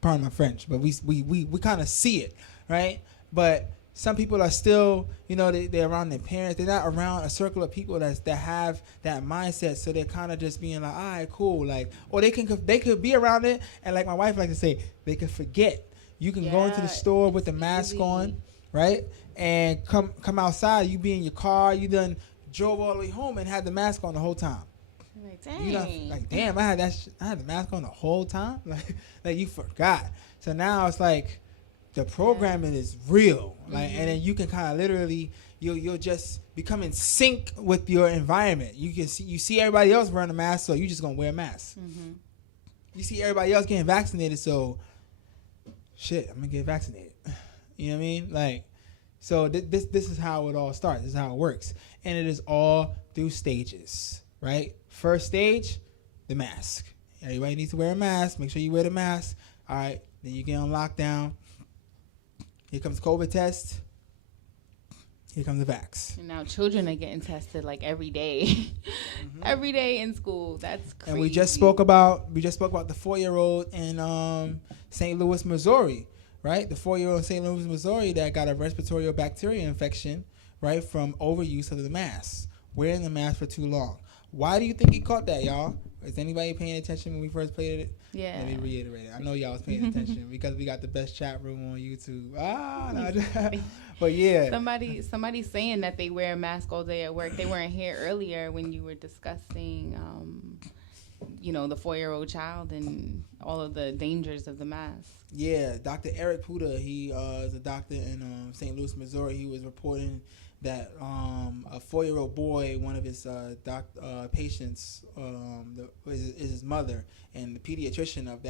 pardon my French, but we kind of see it, right? But some people are still, they're around their parents. They're not around a circle of people that have that mindset. So they're kind of just being like, all right, cool. Like, or they could be around it. And like my wife likes to say, they could forget. You can go into the store with the mask on, right? And come outside. You be in your car. You done drove all the way home and had the mask on the whole time. Like, dang. Damn, I had the mask on the whole time. Like you forgot. So now it's like, the programming is real, and then you can kind of literally you'll just become in sync with your environment. You see everybody else wearing a mask, so you just gonna wear a mask. Mm-hmm. You see everybody else getting vaccinated, so shit, I'm gonna get vaccinated. You know what I mean? Like, so this is how it all starts. This is how it works, and it is all through stages, right? First stage, the mask. Everybody needs to wear a mask. Make sure you wear the mask. All right, then you get on lockdown. Here comes COVID test. Here comes the vax. And now children are getting tested like every day. Mm-hmm. Every day in school. That's crazy. And we just spoke about the 4-year-old in St. Louis, Missouri, right? The 4-year-old in St. Louis, Missouri that got a respiratory bacteria infection, right, from overuse of the mask, wearing the mask for too long. Why do you think he caught that, y'all? Is anybody paying attention when we first played it? Yeah. Let me reiterate it. I know y'all was paying attention because we got the best chat room on YouTube. But yeah. Somebody's saying that they wear a mask all day at work. They weren't here earlier when you were discussing, the 4-year-old child and all of the dangers of the mask. Yeah, Dr. Eric Puda, he is a doctor in St. Louis, Missouri. He was reporting that a 4-year-old boy, one of his patients, is his mother, and the pediatrician of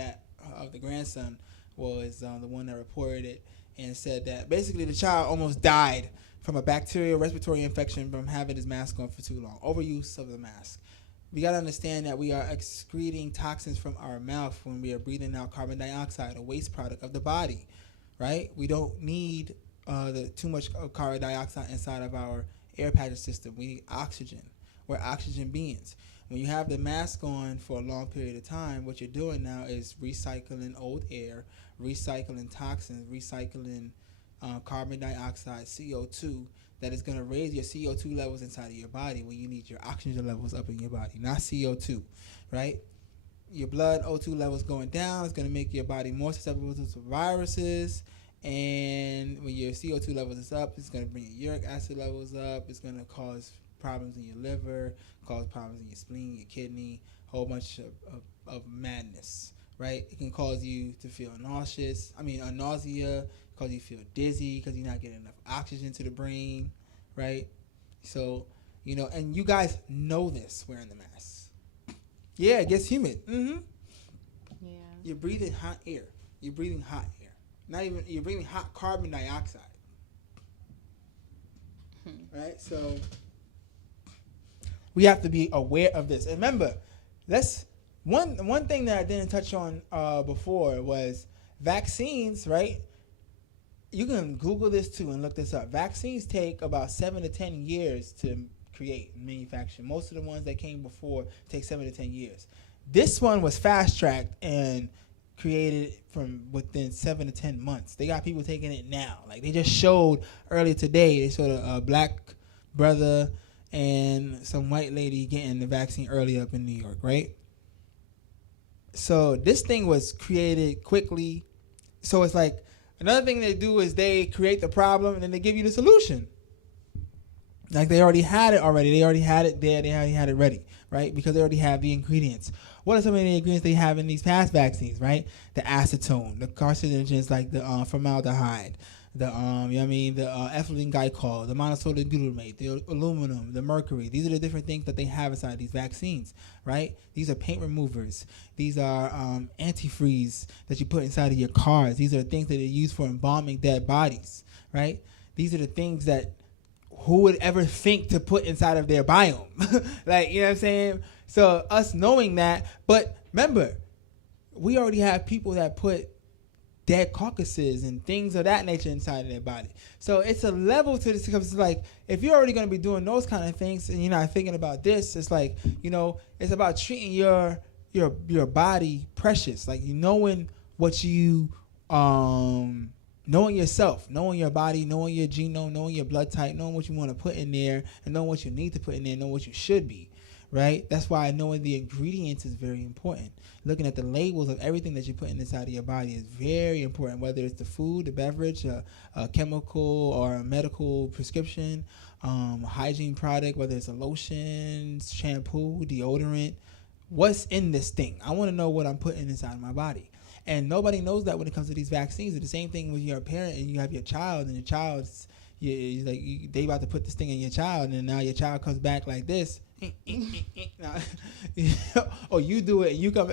the grandson was the one that reported it and said that basically the child almost died from a bacterial respiratory infection from having his mask on for too long. Overuse of the mask. We got to understand that we are excreting toxins from our mouth when we are breathing out carbon dioxide, a waste product of the body, right? We don't need too much carbon dioxide inside of our air passage system. We need oxygen. We're oxygen beings. When you have the mask on for a long period of time, what you're doing now is recycling old air, recycling toxins, recycling carbon dioxide, CO2, that is going to raise your CO2 levels inside of your body when you need your oxygen levels up in your body, not CO2, right? Your blood O2 levels going down is going to make your body more susceptible to viruses. And when your CO2 levels is up, it's going to bring your uric acid levels up. It's going to cause problems in your liver, cause problems in your spleen, your kidney, a whole bunch of madness, right? It can cause you to feel nausea, cause you to feel dizzy because you're not getting enough oxygen to the brain, right? So, and you guys know this wearing the mask. Yeah, it gets humid. Mm-hmm. Yeah. You're breathing hot air. You're breathing hot air. You're breathing hot carbon dioxide. Right? So we have to be aware of this. And remember, one thing that I didn't touch on before was vaccines, right? You can Google this too and look this up. Vaccines take about 7 to 10 years to create and manufacture. Most of the ones that came before take 7 to 10 years. This one was fast-tracked and created from within 7 to 10 months. They got people taking it now. Like they just showed earlier today, they showed a black brother and some white lady getting the vaccine early up in New York, right? So this thing was created quickly. So it's like another thing they do is they create the problem and then they give you the solution. Like they already had it already. They already had it there. They already had it ready, right? Because they already have the ingredients. What are some of the ingredients they have in these past vaccines, right? The acetone, the carcinogens like the formaldehyde, the ethylene glycol, the monosodium glutamate, the aluminum, the mercury. These are the different things that they have inside these vaccines, right? These are paint removers. These are antifreeze that you put inside of your cars. These are the things that they use for embalming dead bodies, right? These are the things that who would ever think to put inside of their biome? Like, you know what I'm saying? So us knowing that, but remember, we already have people that put dead carcasses and things of that nature inside of their body. So it's a level to this, because it's like, if you're already going to be doing those kind of things and you're not thinking about this, it's like, it's about treating your body precious, like knowing what you knowing yourself, knowing your body, knowing your genome, knowing your blood type, knowing what you want to put in there, and knowing what you need to put in there, knowing what you should be, right? That's why knowing the ingredients is very important. Looking at the labels of everything that you're putting inside of your body is very important, whether it's the food, the beverage, a chemical or a medical prescription, hygiene product, whether it's a lotion, shampoo, deodorant. What's in this thing? I want to know what I'm putting inside of my body. And nobody knows that when it comes to these vaccines. It's the same thing when you're a parent and you have your child, and your child's they about to put this thing in your child, and now your child comes back like this. Or you do it and you come,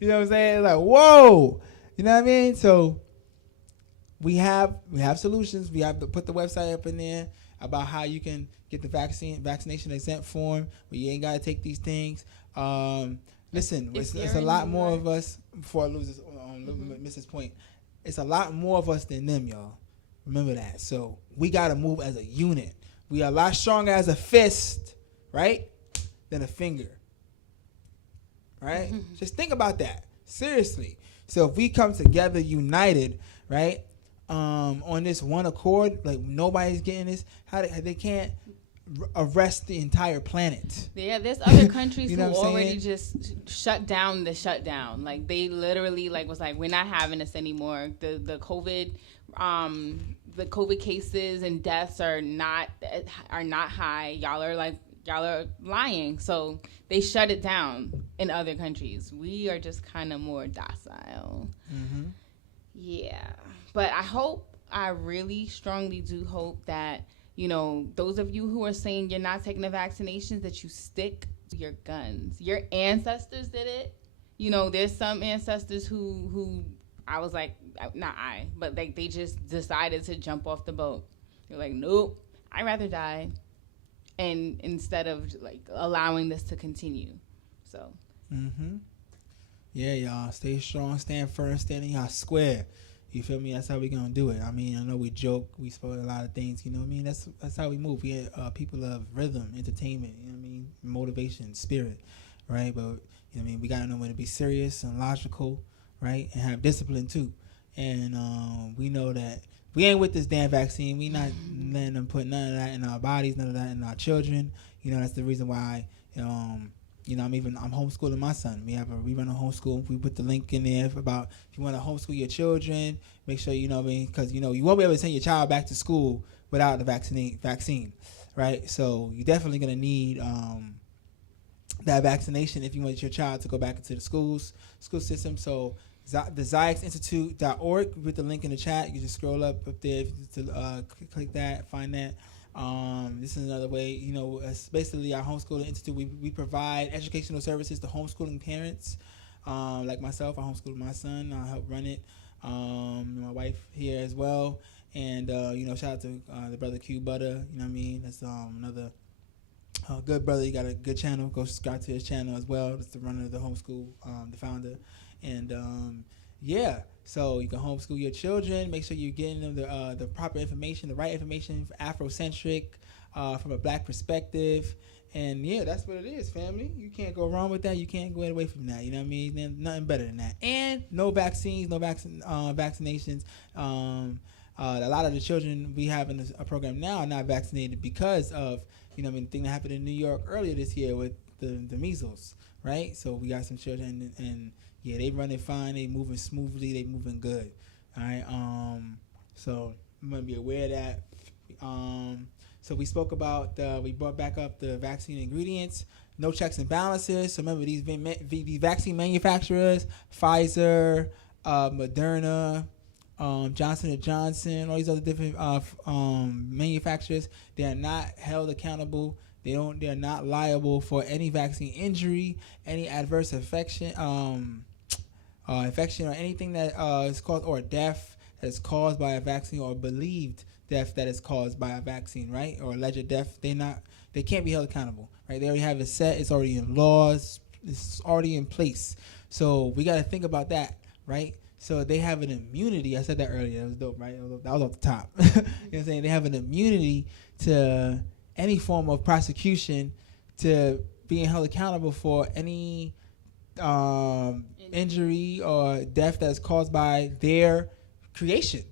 you know what I'm saying? Like, whoa, you know what I mean? So we have solutions. We have to put the website up in there about how you can get the vaccination exempt form, where you ain't got to take these things. Listen, it's a lot more of us. Before I lose this, miss this point, it's a lot more of us than them, y'all. Remember that. So we got to move as a unit. We are a lot stronger as a fist, right, than a finger. Right? Just think about that. Seriously. So if we come together united, right, on this one accord, like nobody's getting this, how they can't. arrest the entire planet. Yeah, there's other countries You know who what I'm already saying? just shut down the shutdown. Like they literally like was like, we're not having this anymore. The COVID cases and deaths are not high. Y'all are lying. So they shut it down in other countries. We are just kind of more docile. Mm-hmm. Yeah, but I really strongly do hope that, you know, those of you who are saying you're not taking the vaccinations, that you stick to your guns. Your ancestors did it. You know, there's some ancestors who I was like, not I, but like they just decided to jump off the boat. They're like, nope, I'd rather die, and instead of like allowing this to continue. So. Mm-hmm. Yeah, y'all. Stay strong, stand firm, stand in y'all square. You feel me? That's how we gonna do it. I mean, I know we joke, we spoil a lot of things. You know what I mean? That's how we move. We people of rhythm, entertainment. You know what I mean? Motivation, spirit, right? But you know what I mean? We gotta know when to be serious and logical, right? And have discipline too. And we know that we ain't with this damn vaccine. We not letting them put none of that in our bodies, none of that in our children. You know, that's the reason why. You know, I'm homeschooling my son. We run a homeschool. We put the link in there about if you want to homeschool your children, make sure, you know what I mean, because, you know, you won't be able to send your child back to school without the vaccine, right? So you're definitely going to need that vaccination if you want your child to go back into the school system. So the ZyXInstitute.org, we put the link in the chat. You can just scroll up there to click that, find that. This is another way, you know, it's basically our homeschooling institute. We provide educational services to homeschooling parents. Like myself, I homeschool my son. I help run it. My wife here as well. And, you know, shout out to the brother Q Butter. You know what I mean? That's another good brother. He got a good channel. Go subscribe to his channel as well. That's the runner of the homeschool, the founder. And, yeah. So you can homeschool your children. Make sure you're getting them the proper information, the right information, Afrocentric, from a black perspective. And yeah, that's what it is, family. You can't go wrong with that. You can't go away from that. You know what I mean? There's nothing better than that. And no vaccines, no vaccinations. A lot of the children we have in a program now are not vaccinated because of, you know, I mean, the thing that happened in New York earlier this year with the measles, right? So we got some children and yeah, they running fine. They moving smoothly. They moving good. All right. So I'm gonna be aware of that. So we spoke about we brought back up the vaccine ingredients. No checks and balances. So remember these vaccine manufacturers: Pfizer, Moderna, Johnson & Johnson, all these other different manufacturers. They are not held accountable. They're not liable for any vaccine injury, any adverse infection or anything that is caused, or death that is caused by a vaccine, or believed death that is caused by a vaccine, right? Or alleged death. They can't be held accountable, right? They already have it set. It's already in laws. It's already in place. So we got to think about that, right? So they have an immunity. I said that earlier. That was dope, right? That was off the top. You know what I'm saying? They have an immunity to any form of prosecution, to being held accountable for any injury or death that's caused by their creation,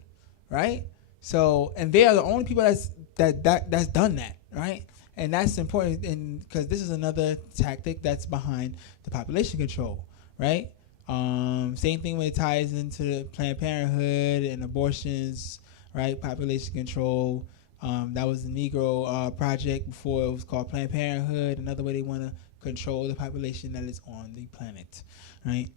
right? So, and they are the only people that's done that, right? And that's important, and because this is another tactic that's behind the population control, right? Same thing when it ties into Planned Parenthood and abortions, right? Population control. That was the Negro Project before it was called Planned Parenthood. Another way they want to control the population that is on the planet, right?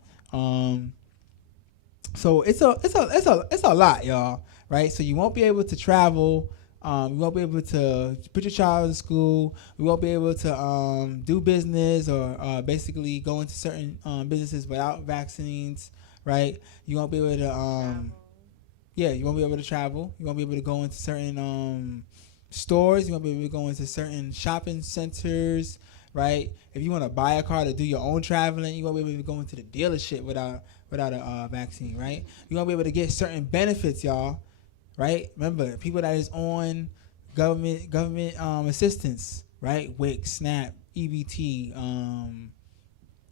So it's a lot, y'all, right? So you won't be able to travel. You won't be able to put your child in school. You won't be able to do business or basically go into certain businesses without vaccines, right? You won't be able to you won't be able to travel. You won't be able to go into certain stores. You won't be able to go into certain shopping centers, right? If you want to buy a car to do your own traveling, you won't be able to go into the dealership without a vaccine, right? You won't be able to get certain benefits, y'all, right? Remember, people that is on government assistance, right? WIC, SNAP, EBT,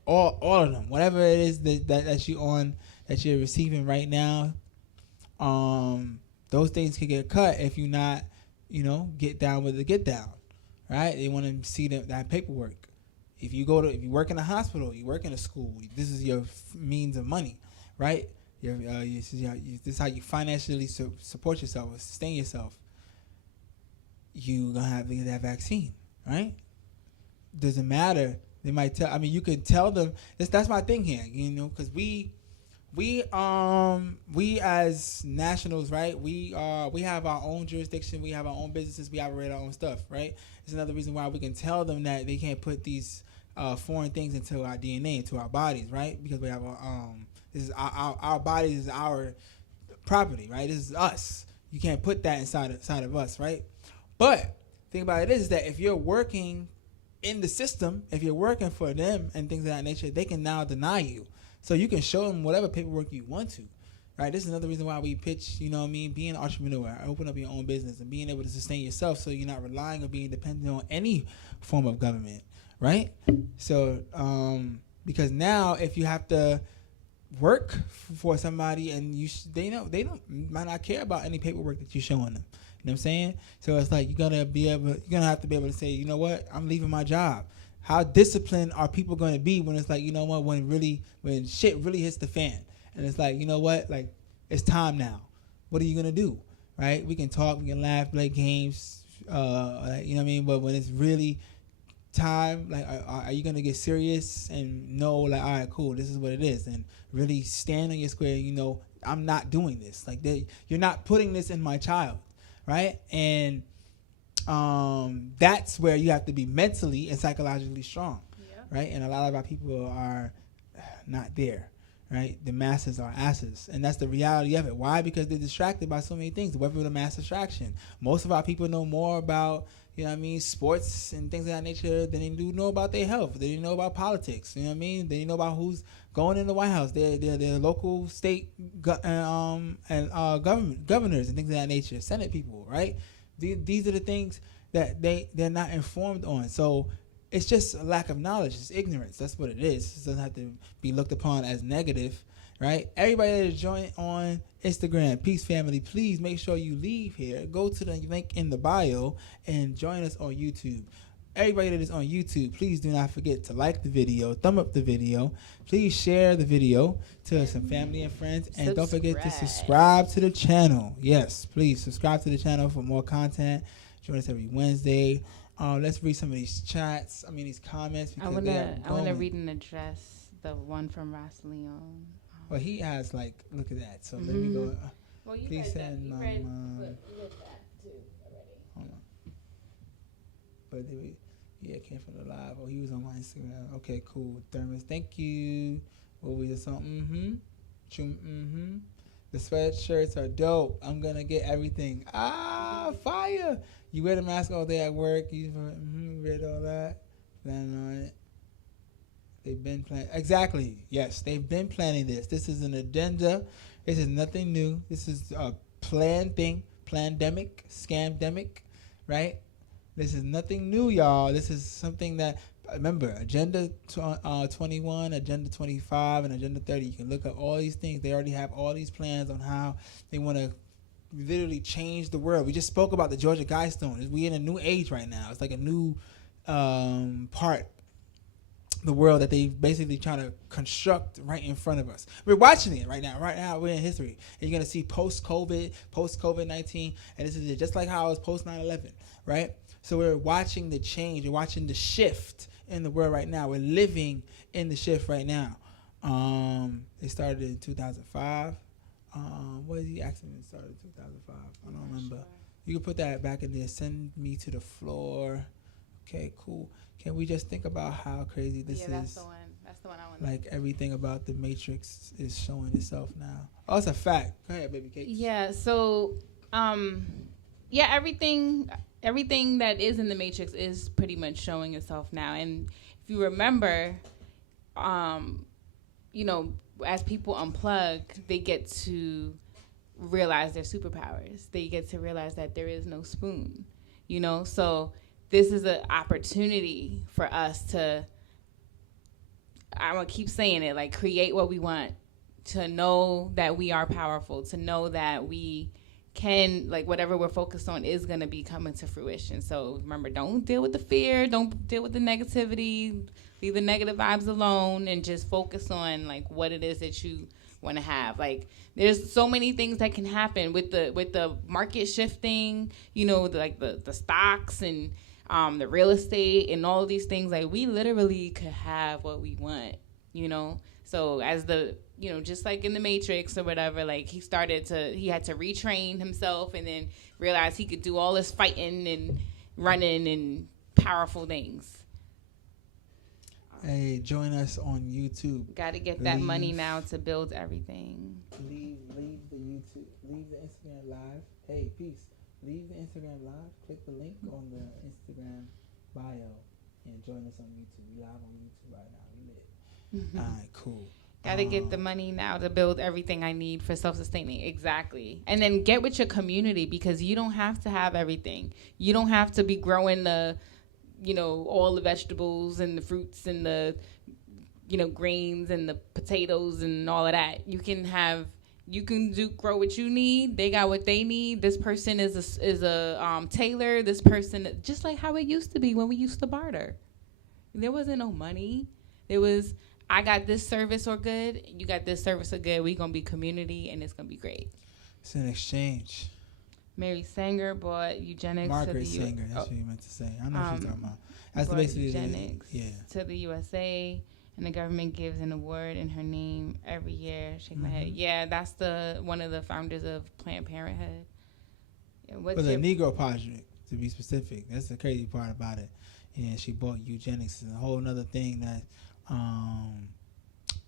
all of them, whatever it is that you on, that you're receiving right now. Those things can get cut if you not, get down with the get down, right? They want to see that paperwork. If you work in a hospital, you work in a school, this is your means of money, right? This is how you financially support yourself or sustain yourself. You're going to have to get that vaccine, right? Doesn't matter. They might tell, you could tell them, that's my thing here, because we as nationals, right? We have our own jurisdiction, we have our own businesses, we operate our own stuff, right? It's another reason why we can tell them that they can't put these foreign things into our DNA, into our bodies, right? Because we have this is our bodies is our property, right? This is us. You can't put that inside of us, right? But the thing about it is that if you're working in the system, if you're working for them and things of that nature, they can now deny you. So you can show them whatever paperwork you want to, right? This is another reason why we pitch, being an entrepreneur, open up your own business and being able to sustain yourself so you're not relying or being dependent on any form of government, right? So, because now if you have to work for somebody and they might not care about any paperwork that you're showing them. You know what I'm saying? So it's like you're gonna have to be able to say, you know what, I'm leaving my job. How disciplined are people going to be when it's like, you know what, when shit really hits the fan, and it's like, you know what, like it's time now. What are you gonna do, right? We can talk, we can laugh, play games, you know what I mean. But when it's really time, like, are you gonna get serious and know, like, all right, cool, this is what it is, and really stand on your square? I'm not doing this. Like, you're not putting this in my child, right? And that's where you have to be mentally and psychologically strong, right? And a lot of our people are not there, right? The masses are asses, and that's the reality of it. Why? Because they're distracted by so many things. The weapon of mass distraction. Most of our people know more about, sports and things of that nature than they do know about their health. They didn't know about politics. They didn't know about who's going in the White House. They're local, state, governors and things of that nature. Senate people, right? These are the things that they're not informed on. So it's just a lack of knowledge. It's ignorance. That's what it is. It doesn't have to be looked upon as negative, right? Everybody that is joining on Instagram, Peace Family, please make sure you leave here. Go to the link in the bio and join us on YouTube. Everybody that is on YouTube, please do not forget to like the video, thumb up the video. Please share the video to some family and friends. And don't forget to subscribe to the channel. Yes, please subscribe to the channel for more content. Join us every Wednesday. Let's read some of these chats. These comments. I wanna read and address the one from Ross Leon. Well, he has, look at that. So let me go. Well, you please read send that. You read that too already. Hold on. But came from the live. Oh, he was on my Instagram. Okay, cool. Thermos, thank you. What was the song? The sweatshirts are dope. I'm gonna get everything. Fire! You wear the mask all day at work. You read all that. Planning on it. They've been planning. Exactly. Yes, they've been planning this. This is an agenda. This is nothing new. This is a planned thing. Plandemic, scamdemic, right? This is nothing new, y'all. This is something that, remember, Agenda 21, Agenda 25, and Agenda 30. You can look at all these things. They already have all these plans on how they want to literally change the world. We just spoke about the Georgia Guidestone. We're in a new age right now. It's like a new part the world that they basically trying to construct right in front of us. We're watching it right now. Right now, we're in history. And you're going to see post-COVID, post-COVID-19, and this is it, just like how it was post-9/11, right? So we're watching the change. We're watching the shift in the world right now. We're living in the shift right now. They started in 2005. What is the accident started in 2005? I don't remember. Sure. You can put that back in there. Send me to the floor. Okay, cool. Can we just think about how crazy this is? That's the one. That's the one I want. Like everything about the Matrix is showing itself now. Oh, it's a fact. Go ahead, baby cakes. Yeah. So, everything that is in the Matrix is pretty much showing itself now. And if you remember, as people unplug, they get to realize their superpowers. They get to realize that there is no spoon. So this is an opportunity for us to, I'm going to keep saying it, create what we want, to know that we are powerful, to know that we can, like, whatever we're focused on is going to be coming to fruition. So remember, don't deal with the fear, don't deal with the negativity, leave the negative vibes alone, and just focus on like what it is that you want to have. Like, there's so many things that can happen with the market shifting, you know, the stocks and the real estate and all of these things. Like, we literally could have what we want, you know. So as just like in the Matrix or whatever, like he had to retrain himself and then realize he could do all this fighting and running and powerful things. Hey, join us on YouTube. Got to get that money now to build everything. Leave the YouTube. Leave the Instagram live. Hey, peace. Leave the Instagram live. Click the link on the Instagram bio and join us on YouTube. We live on YouTube right now. We lit. All right, cool. Got to get the money now to build everything I need for self-sustaining. Exactly. And then get with your community, because you don't have to have everything. You don't have to be growing all the vegetables and the fruits and the, grains and the potatoes and all of that. You can grow what you need. They got what they need. This person is a tailor. This person, just like how it used to be when we used to barter. There wasn't no money. There was, I got this service or good, you got this service or good. We gonna be community, and it's gonna be great. It's an exchange. Mary Sanger bought eugenics Margaret Sanger, that's what you meant to say. I know what you're talking about. That's basically eugenics to the USA, and the government gives an award in her name every year. Shake my head. Yeah, that's one of the founders of Planned Parenthood. For the Negro Project, to be specific. That's the crazy part about it. And she bought eugenics, and a whole other thing that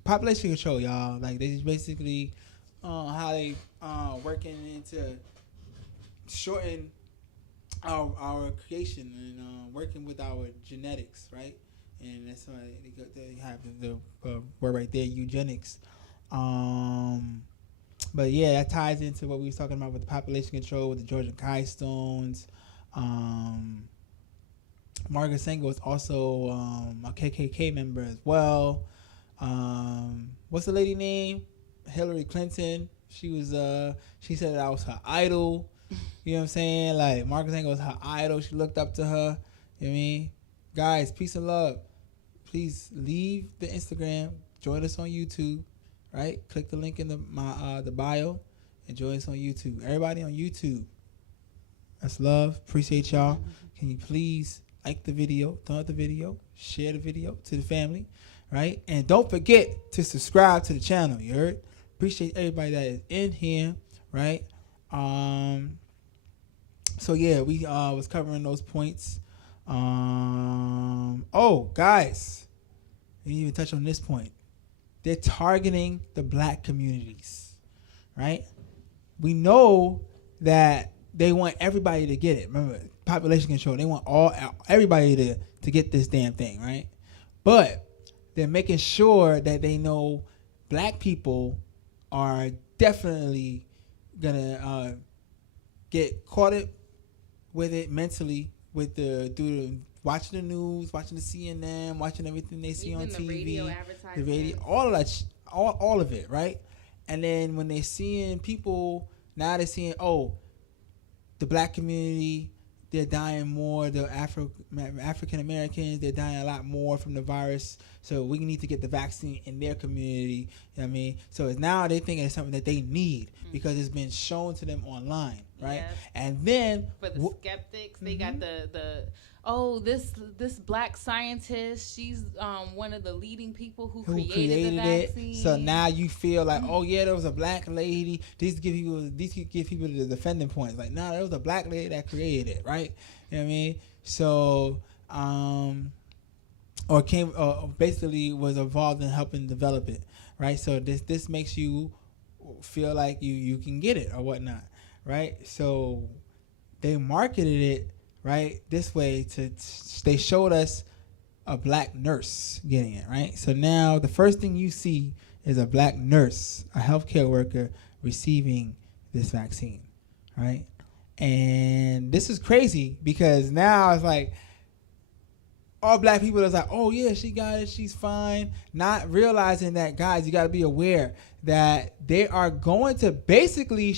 population control, y'all. Like, they just basically how they working into shorten our creation and working with our genetics, right? And that's why they have the word right there, eugenics. But yeah, that ties into what we was talking about with the population control, with the Georgia Guidestones. Margaret Sanger was also a KKK member as well. What's the lady name? Hillary Clinton. She was she said that I was her idol. You know what I'm saying? Like, Margaret Sanger was her idol. She looked up to her. You know what I mean? Guys, peace and love. Please leave the Instagram. Join us on YouTube. Right? Click the link in the bio and join us on YouTube. Everybody on YouTube. That's love. Appreciate y'all. Can you please like the video, thumb up the video, share the video to the family, right? And don't forget to subscribe to the channel, you heard? Appreciate everybody that is in here, right? So yeah, we was covering those points. Oh, guys, we didn't even touch on this point. They're targeting the black communities, right? We know that they want everybody to get it. Remember, population control. They want everybody to get this damn thing, right? But they're making sure that they know black people are definitely gonna get caught up with it mentally, with watching the news, watching the CNN, watching everything they see on TV, the radio, all of that, all of it, right? And then when they're seeing people, now they're seeing, the black community, they're dying more. The African Americans, they're dying a lot more from the virus. So we need to get the vaccine in their community. You know what I mean? So now they're thinking it's something that they need because it's been shown to them online, right? Yes. And then for the skeptics, they got this black scientist. She's one of the leading people who created the vaccine. It. So now you feel like, there was a black lady. These give people the defending points. Like, there was a black lady that created it, right? You know what I mean? So basically was involved in helping develop it, right? So this makes you feel like you can get it or whatnot, right? So they marketed it right this way they showed us a black nurse getting it, right? So now the first thing you see is a black nurse, a healthcare worker receiving this vaccine, right? And this is crazy because now it's like all black people is like, oh yeah, she got it, she's fine, not realizing that, guys, you got to be aware that they are going to basically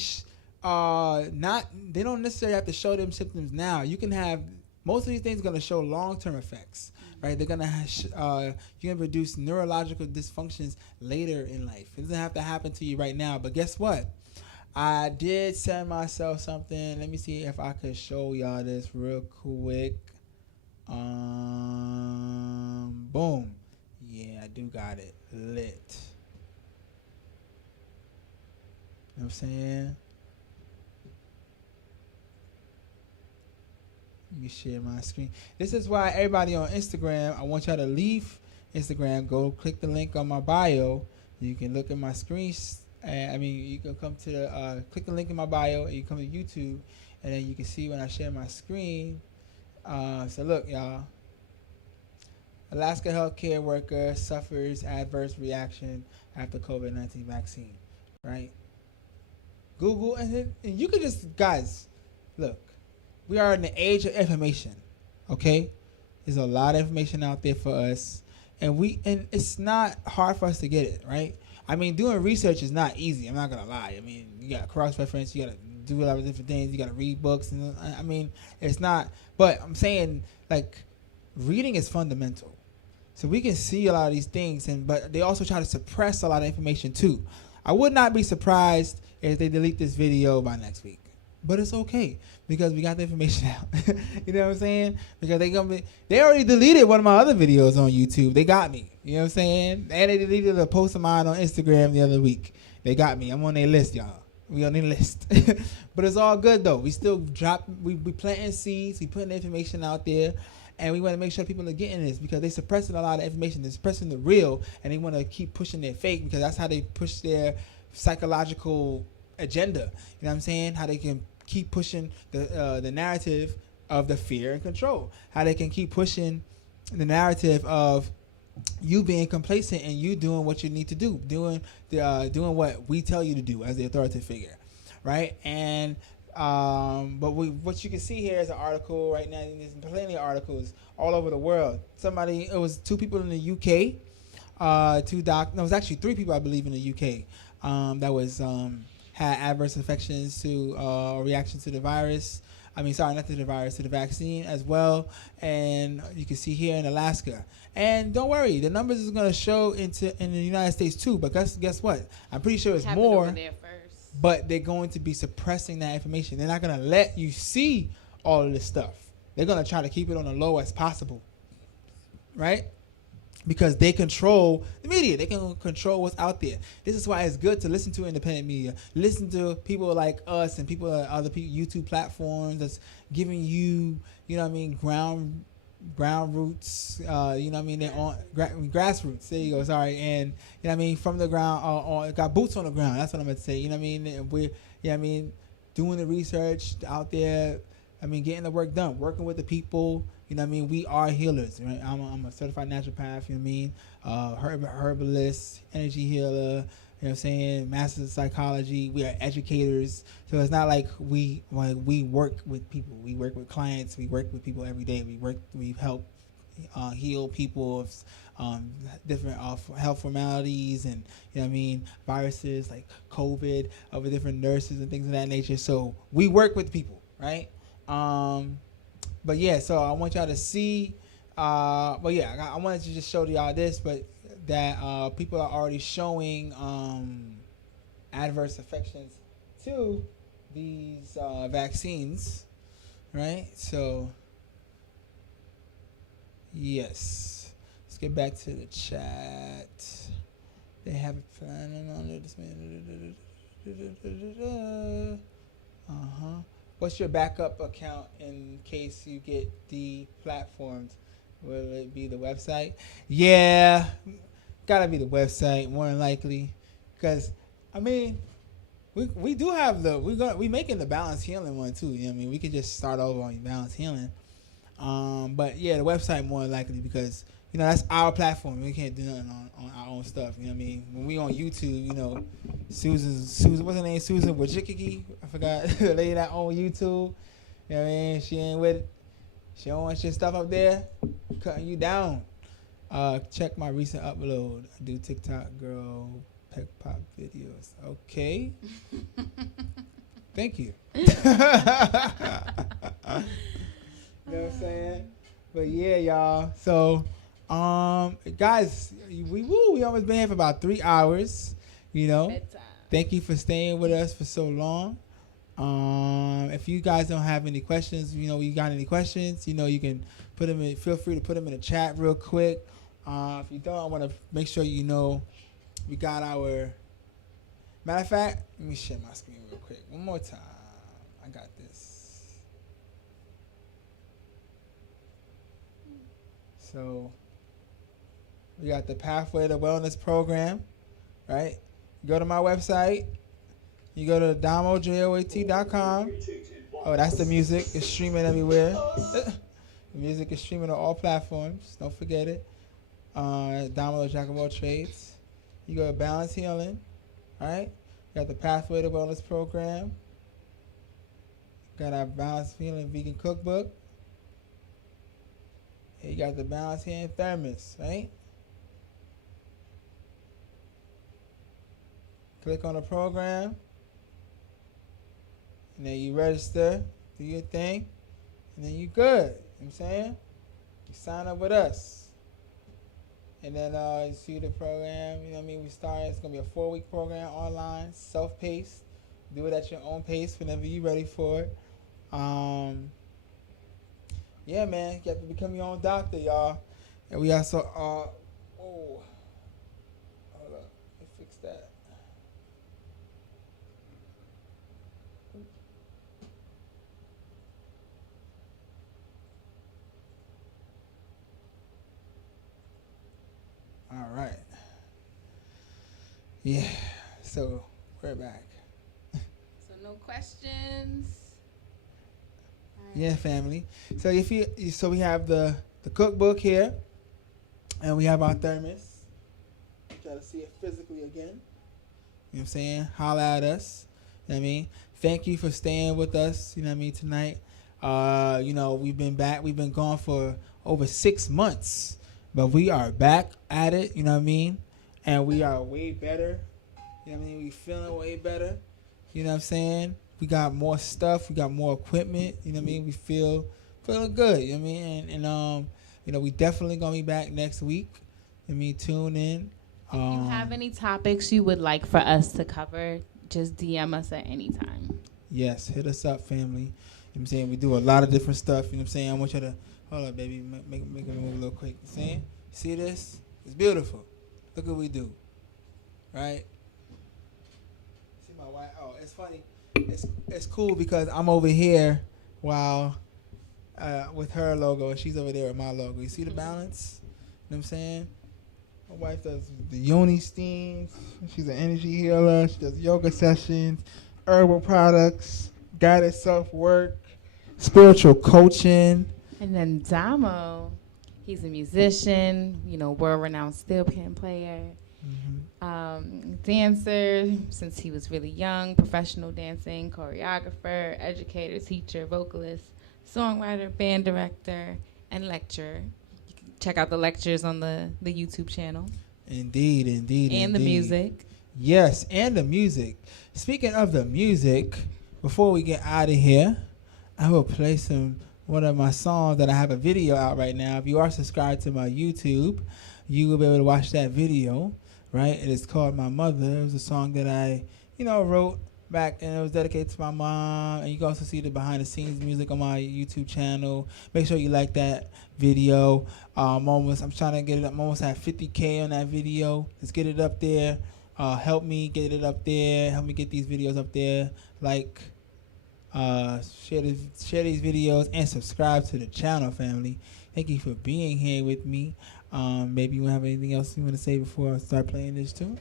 not they don't necessarily have to show them symptoms now. You can have most of these things going to show long-term effects, right? They're going to you can produce neurological dysfunctions later in life. It doesn't have to happen to you right now. But guess what? I did send myself something. Let me see if I could show y'all this real quick. Boom. Yeah, I do got it lit. You know what I'm saying? Let me share my screen. This is why everybody on Instagram, I want y'all to leave Instagram. Go click the link on my bio. You can look at my screen. You can come to the click the link in my bio, and you come to YouTube, and then you can see when I share my screen. So look, y'all. Alaska healthcare worker suffers adverse reaction after COVID-19 vaccine. Right? Google and you could just, guys, look. We are in the age of information, okay? There's a lot of information out there for us, and it's not hard for us to get it, right? I mean, doing research is not easy. I'm not gonna lie. I mean, you got cross-reference, you gotta do a lot of different things, you gotta read books, and I mean, it's not. But I'm saying, like, reading is fundamental, so we can see a lot of these things, but they also try to suppress a lot of information too. I would not be surprised if they delete this video by next week. But it's okay because we got the information out. You know what I'm saying? Because they already deleted one of my other videos on YouTube. They got me. You know what I'm saying? And they deleted a post of mine on Instagram the other week. They got me. I'm on their list, y'all. We on their list. But it's all good though. We still we planting seeds. We putting the information out there. And we want to make sure people are getting this because they're suppressing a lot of information. They're suppressing the real, and they want to keep pushing their fake because that's how they push their psychological agenda. You know what I'm saying? How they can keep pushing the narrative of the fear and control. How they can keep pushing the narrative of you being complacent and you doing what you need to do, doing what we tell you to do as the authoritative figure, right? And what you can see here is an article right now. There's plenty of articles all over the world. It was 2 people in the UK, it was actually 3 people I believe in the UK that was had adverse affections to reactions to the virus. Not to the virus, to the vaccine as well. And you can see here in Alaska. And don't worry, the numbers is going to show in the United States too. But guess what? I'm pretty sure it's more. Over there first. But they're going to be suppressing that information. They're not going to let you see all of this stuff. They're going to try to keep it on the low as possible. Right? Because they control the media. They can control what's out there. This is why it's good to listen to independent media. Listen to people like us and people at other people, YouTube platforms that's giving you, ground roots. They're on grassroots. There you go. Sorry. And, from the ground, got boots on the ground. That's what I'm going to say. We're, doing the research out there. Getting the work done, working with the people. We are healers, right? I'm a certified naturopath, herbalist, energy healer, master of psychology. We are educators. So it's not like we work with people. We work with clients. We work with people every day. We help heal people of different health formalities and, viruses like COVID, over different nurses and things of that nature. So we work with people, right? But yeah, so I want y'all to see. I wanted to just show y'all this, but that people are already showing adverse affections to these vaccines, right? So yes, let's get back to the chat. They have it planning on it. What's your backup account in case you get deplatformed? Will it be the website? Yeah, gotta be the website more than likely, because we do have we making the balance healing one too. We could just start over on balance healing. But yeah, the website more than likely because that's our platform. We can't do nothing on our own stuff. When we on YouTube, Susan, what's her name? Susan Wojcicki. I forgot the lady that on YouTube. She ain't with it. She don't want your stuff up there, cutting you down. Check my recent upload. I do TikTok girl peck pop videos. Okay. Thank you. You know what I'm saying? But yeah, y'all. So, guys, we almost been here for about 3 hours. You know, Bedtime. thank you for staying with us for so long. If you guys don't have any questions, you know, you got any questions, you know, you can put them in. Feel free to put them in the chat real quick. If you don't, I want to make sure you know we got our. Matter of fact, let me share my screen real quick. One more time. I got this. So, we got the Pathway to Wellness program, right? Go to my website. You go to DoMoJOAT.com. Oh, that's the music. It's streaming everywhere. The music is streaming on all platforms. Don't forget it. Domo, Jack of all trades. You go to Balance Healing. All right? You got the Pathway to Wellness program. Got our Balance Healing Vegan Cookbook. And you got the Balance Healing Thermos, right? Click on the program. And then you register, do your thing, and then you good. You know what I'm saying? You sign up with us. And then you see the program, you know what I mean? We start, it's going to be a 4-week program online, self-paced. Do it at your own pace whenever you're ready for it. Yeah, man, you have to become your own doctor, y'all. And we also, hold up, let me fix that. All right. Yeah. So we're back. So no questions. Right. Yeah, family. So so we have the cookbook here, and we have our thermos. Try to see it physically again. You know what I'm saying? Holla at us. You know what I mean? Thank you for staying with us. You know what I mean tonight. You know, we've been back. We've been gone for over 6 months. But we are back at it, you know what I mean? And we are way better. You know what I mean? We feeling way better. You know what I'm saying? We got more stuff. We got more equipment. You know what I mean? We feeling good. You know what I mean? And you know, we definitely going to be back next week. You know what I mean? Tune in. If you have any topics you would like for us to cover, just DM us at any time. Yes, hit us up, family. You know what I'm saying? We do a lot of different stuff. You know what I'm saying? I want you to... Hold up, baby. Make it move a little quick. See? See this? It's beautiful. Look what we do. Right? See my wife? Oh, it's funny. It's cool because I'm over here while with her logo and she's over there with my logo. You see the balance? You know what I'm saying? My wife does the yoni steams. She's an energy healer. She does yoga sessions, herbal products, guided self-work, spiritual coaching. And then Damo, he's a musician, you know, world-renowned steel pan player, dancer since he was really young, professional dancing, choreographer, educator, teacher, vocalist, songwriter, band director, and lecturer. You can check out the lectures on the YouTube channel. Indeed. And the music. Yes, and the music. Speaking of the music, before we get out of here, I will play one of my songs that I have a video out right now. If you are subscribed to my YouTube, you will be able to watch that video, right? It is called My Mother. It was a song that I, wrote back, and it was dedicated to my mom. And you can also see the behind-the-scenes music on my YouTube channel. Make sure you like that video. I'm trying to get it up. I'm almost at 50K on that video. Let's get it up there. Help me get it up there. Help me get these videos up there. Share these videos and subscribe to the channel, family. Thank you for being here with me. Maybe you have anything else you want to say before I start playing this too?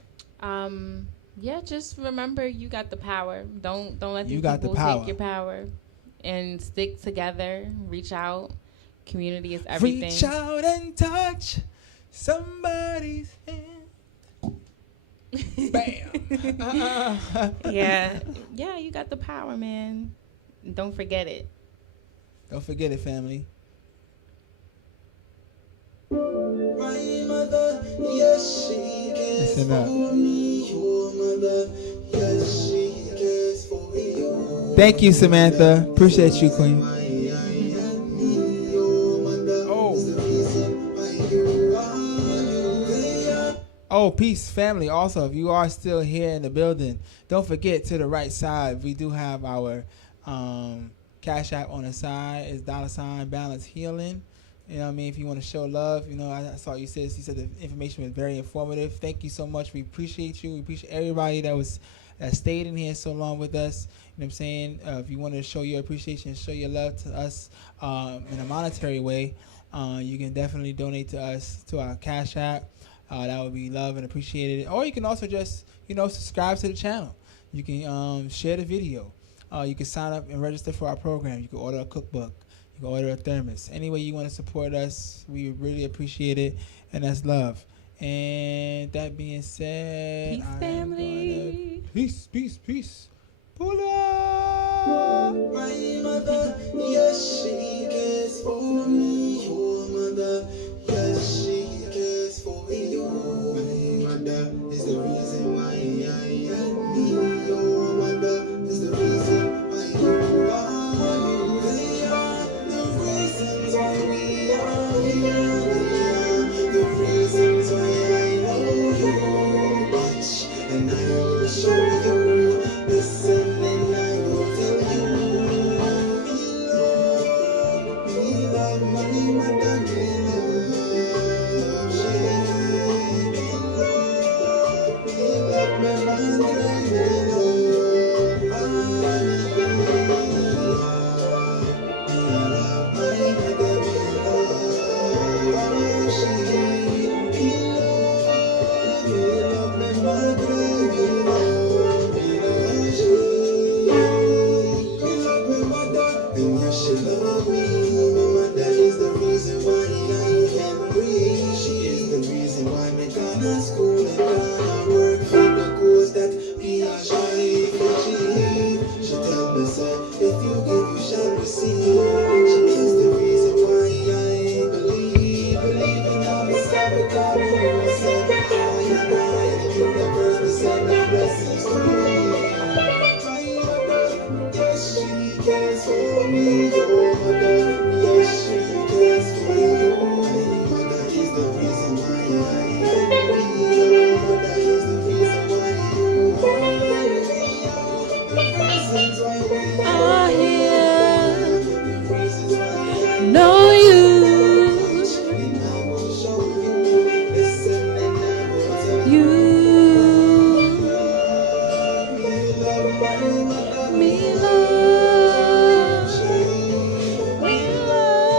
Yeah, just remember you got the power. Don't let these people take your power. And stick together. Reach out. Community is everything. Reach out and touch somebody's hand. Bam. Yeah, you got the power, man. Don't forget it. Don't forget it, family. My mother, yes, she cares Listen up. for me. Your mother, yes, she cares for you. Thank you, Samantha. Appreciate you, Queen. Oh, peace, family. Also, if you are still here in the building, don't forget to the right side, we do have our Cash App on the side. It's $balance healing. You know what I mean? If you want to show love, you know, I saw you said the information was very informative. Thank you so much. We appreciate you. We appreciate everybody that stayed in here so long with us. You know what I'm saying? If you want to show your appreciation, show your love to us in a monetary way, you can definitely donate to us, to our Cash App. That would be loved and appreciated. Or you can also just, you know, subscribe to the channel. You can share the video. You can sign up and register for our program. You can order a cookbook. You can order a thermos. Any way you want to support us, we really appreciate it, and that's love. And that being said, Peace, family. Peace. Pull up. My mother, yes, she cares for me. Your mother, yes, she cares for you. My mother is the reason why I am me. Your mother is the reason why you are. They are the reasons why we are here. They are the reasons why I know you much, and I will show you. Listen and I will tell you. We love my mother, we love she. We love my mother, we love she love me. My mother is the reason why I can breathe. She is the reason why me gonna school and gonna work for the cause that we are trying to achieve. She tell me, say, if you give, you shall receive. She is the reason why I believe in our Messiah, God, who will say, I and the universe, we send our blessings to me. My mother, yes, she cares for me. Your mother, yes, she cares for you. My mother is the reason why I am me. Your mother is the reason why you are. The reasons why we are here. The reasons why I Know you. and I will show you. Listen and I will tell you. You. We love my mother. Me love. Me love.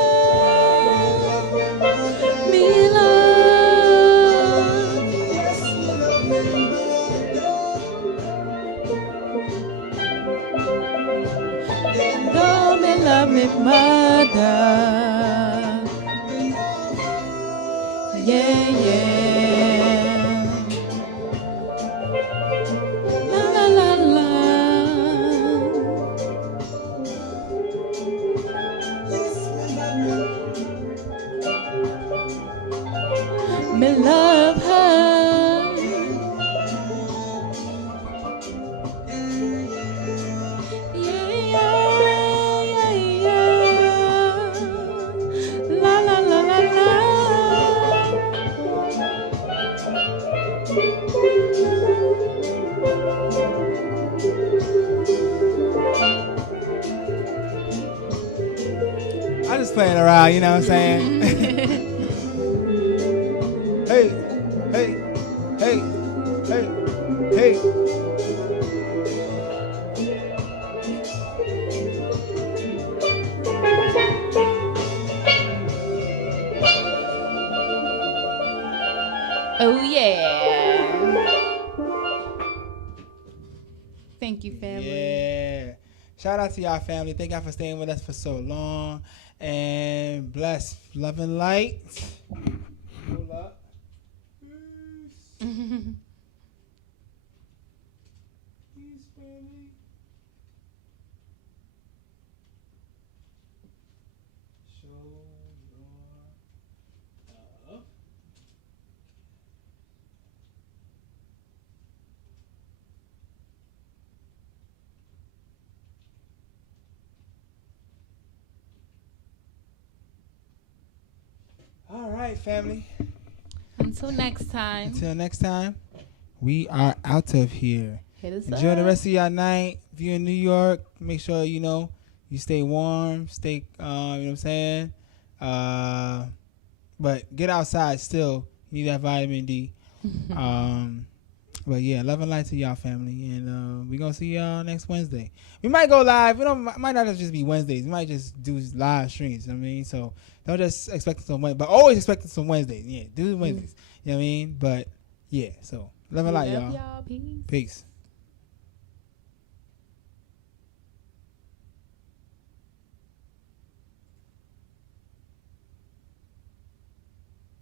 Me love. Yes, we love my Love me, mother. Yeah. La. Me love her. Yeah. La. I'm just playing around, you know what I'm saying? Hey. Oh yeah. Thank you, family. Yeah. Shout out to y'all family. Thank y'all for staying with us for so long. And bless, love and light. Hold up. Peace, family. Show your love. All right, family. Until next time. Until next time, we are out of here. Hit us Enjoy the up. rest of your night. If you're in New York, make sure you stay warm, stay you know what I'm saying? But get outside still. You need that vitamin D. But yeah, love and light to y'all family, and we're gonna see y'all next Wednesday. We might go live. Might not just be Wednesdays. We might just do live streams. You know what I mean, so don't just expect some Wednesdays, but always expect some Wednesdays. Yeah, do the Wednesdays. You know what I mean? But yeah, so love and light, y'all. Peace. Peace.